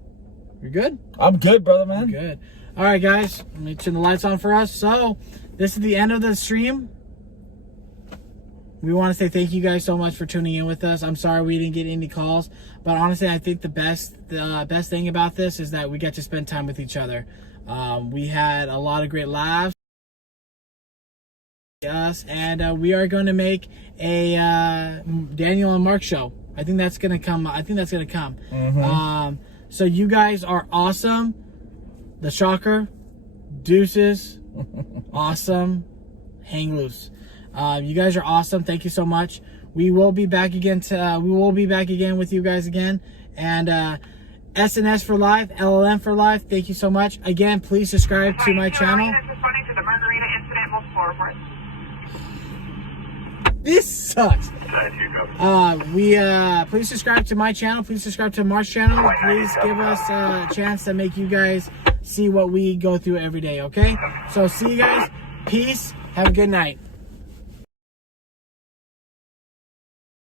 You're good? I'm good, brother, man. Good. All right, guys. Let me turn the lights on for us. So, this is the end of the stream. We want to say thank you guys so much for tuning in with us. I'm sorry we didn't get any calls, but honestly, I think the best thing about this is that we get to spend time with each other. We had a lot of great laughs. And we are going to make a Daniel and Mark show. I think that's going to come. Mm-hmm. So you guys are awesome. The Shocker, deuces, awesome, hang loose. You guys are awesome. Thank you so much. We will be back again. With you guys again. And SNS for life, LLM for life. Thank you so much. Again, please subscribe to my channel. Responding to the Margarita incident, multiple reports. This sucks. Please subscribe to my channel. Please subscribe to Marc's channel. Please give us a chance to make you guys see what we go through every day. Okay. So see you guys. Peace. Have a good night.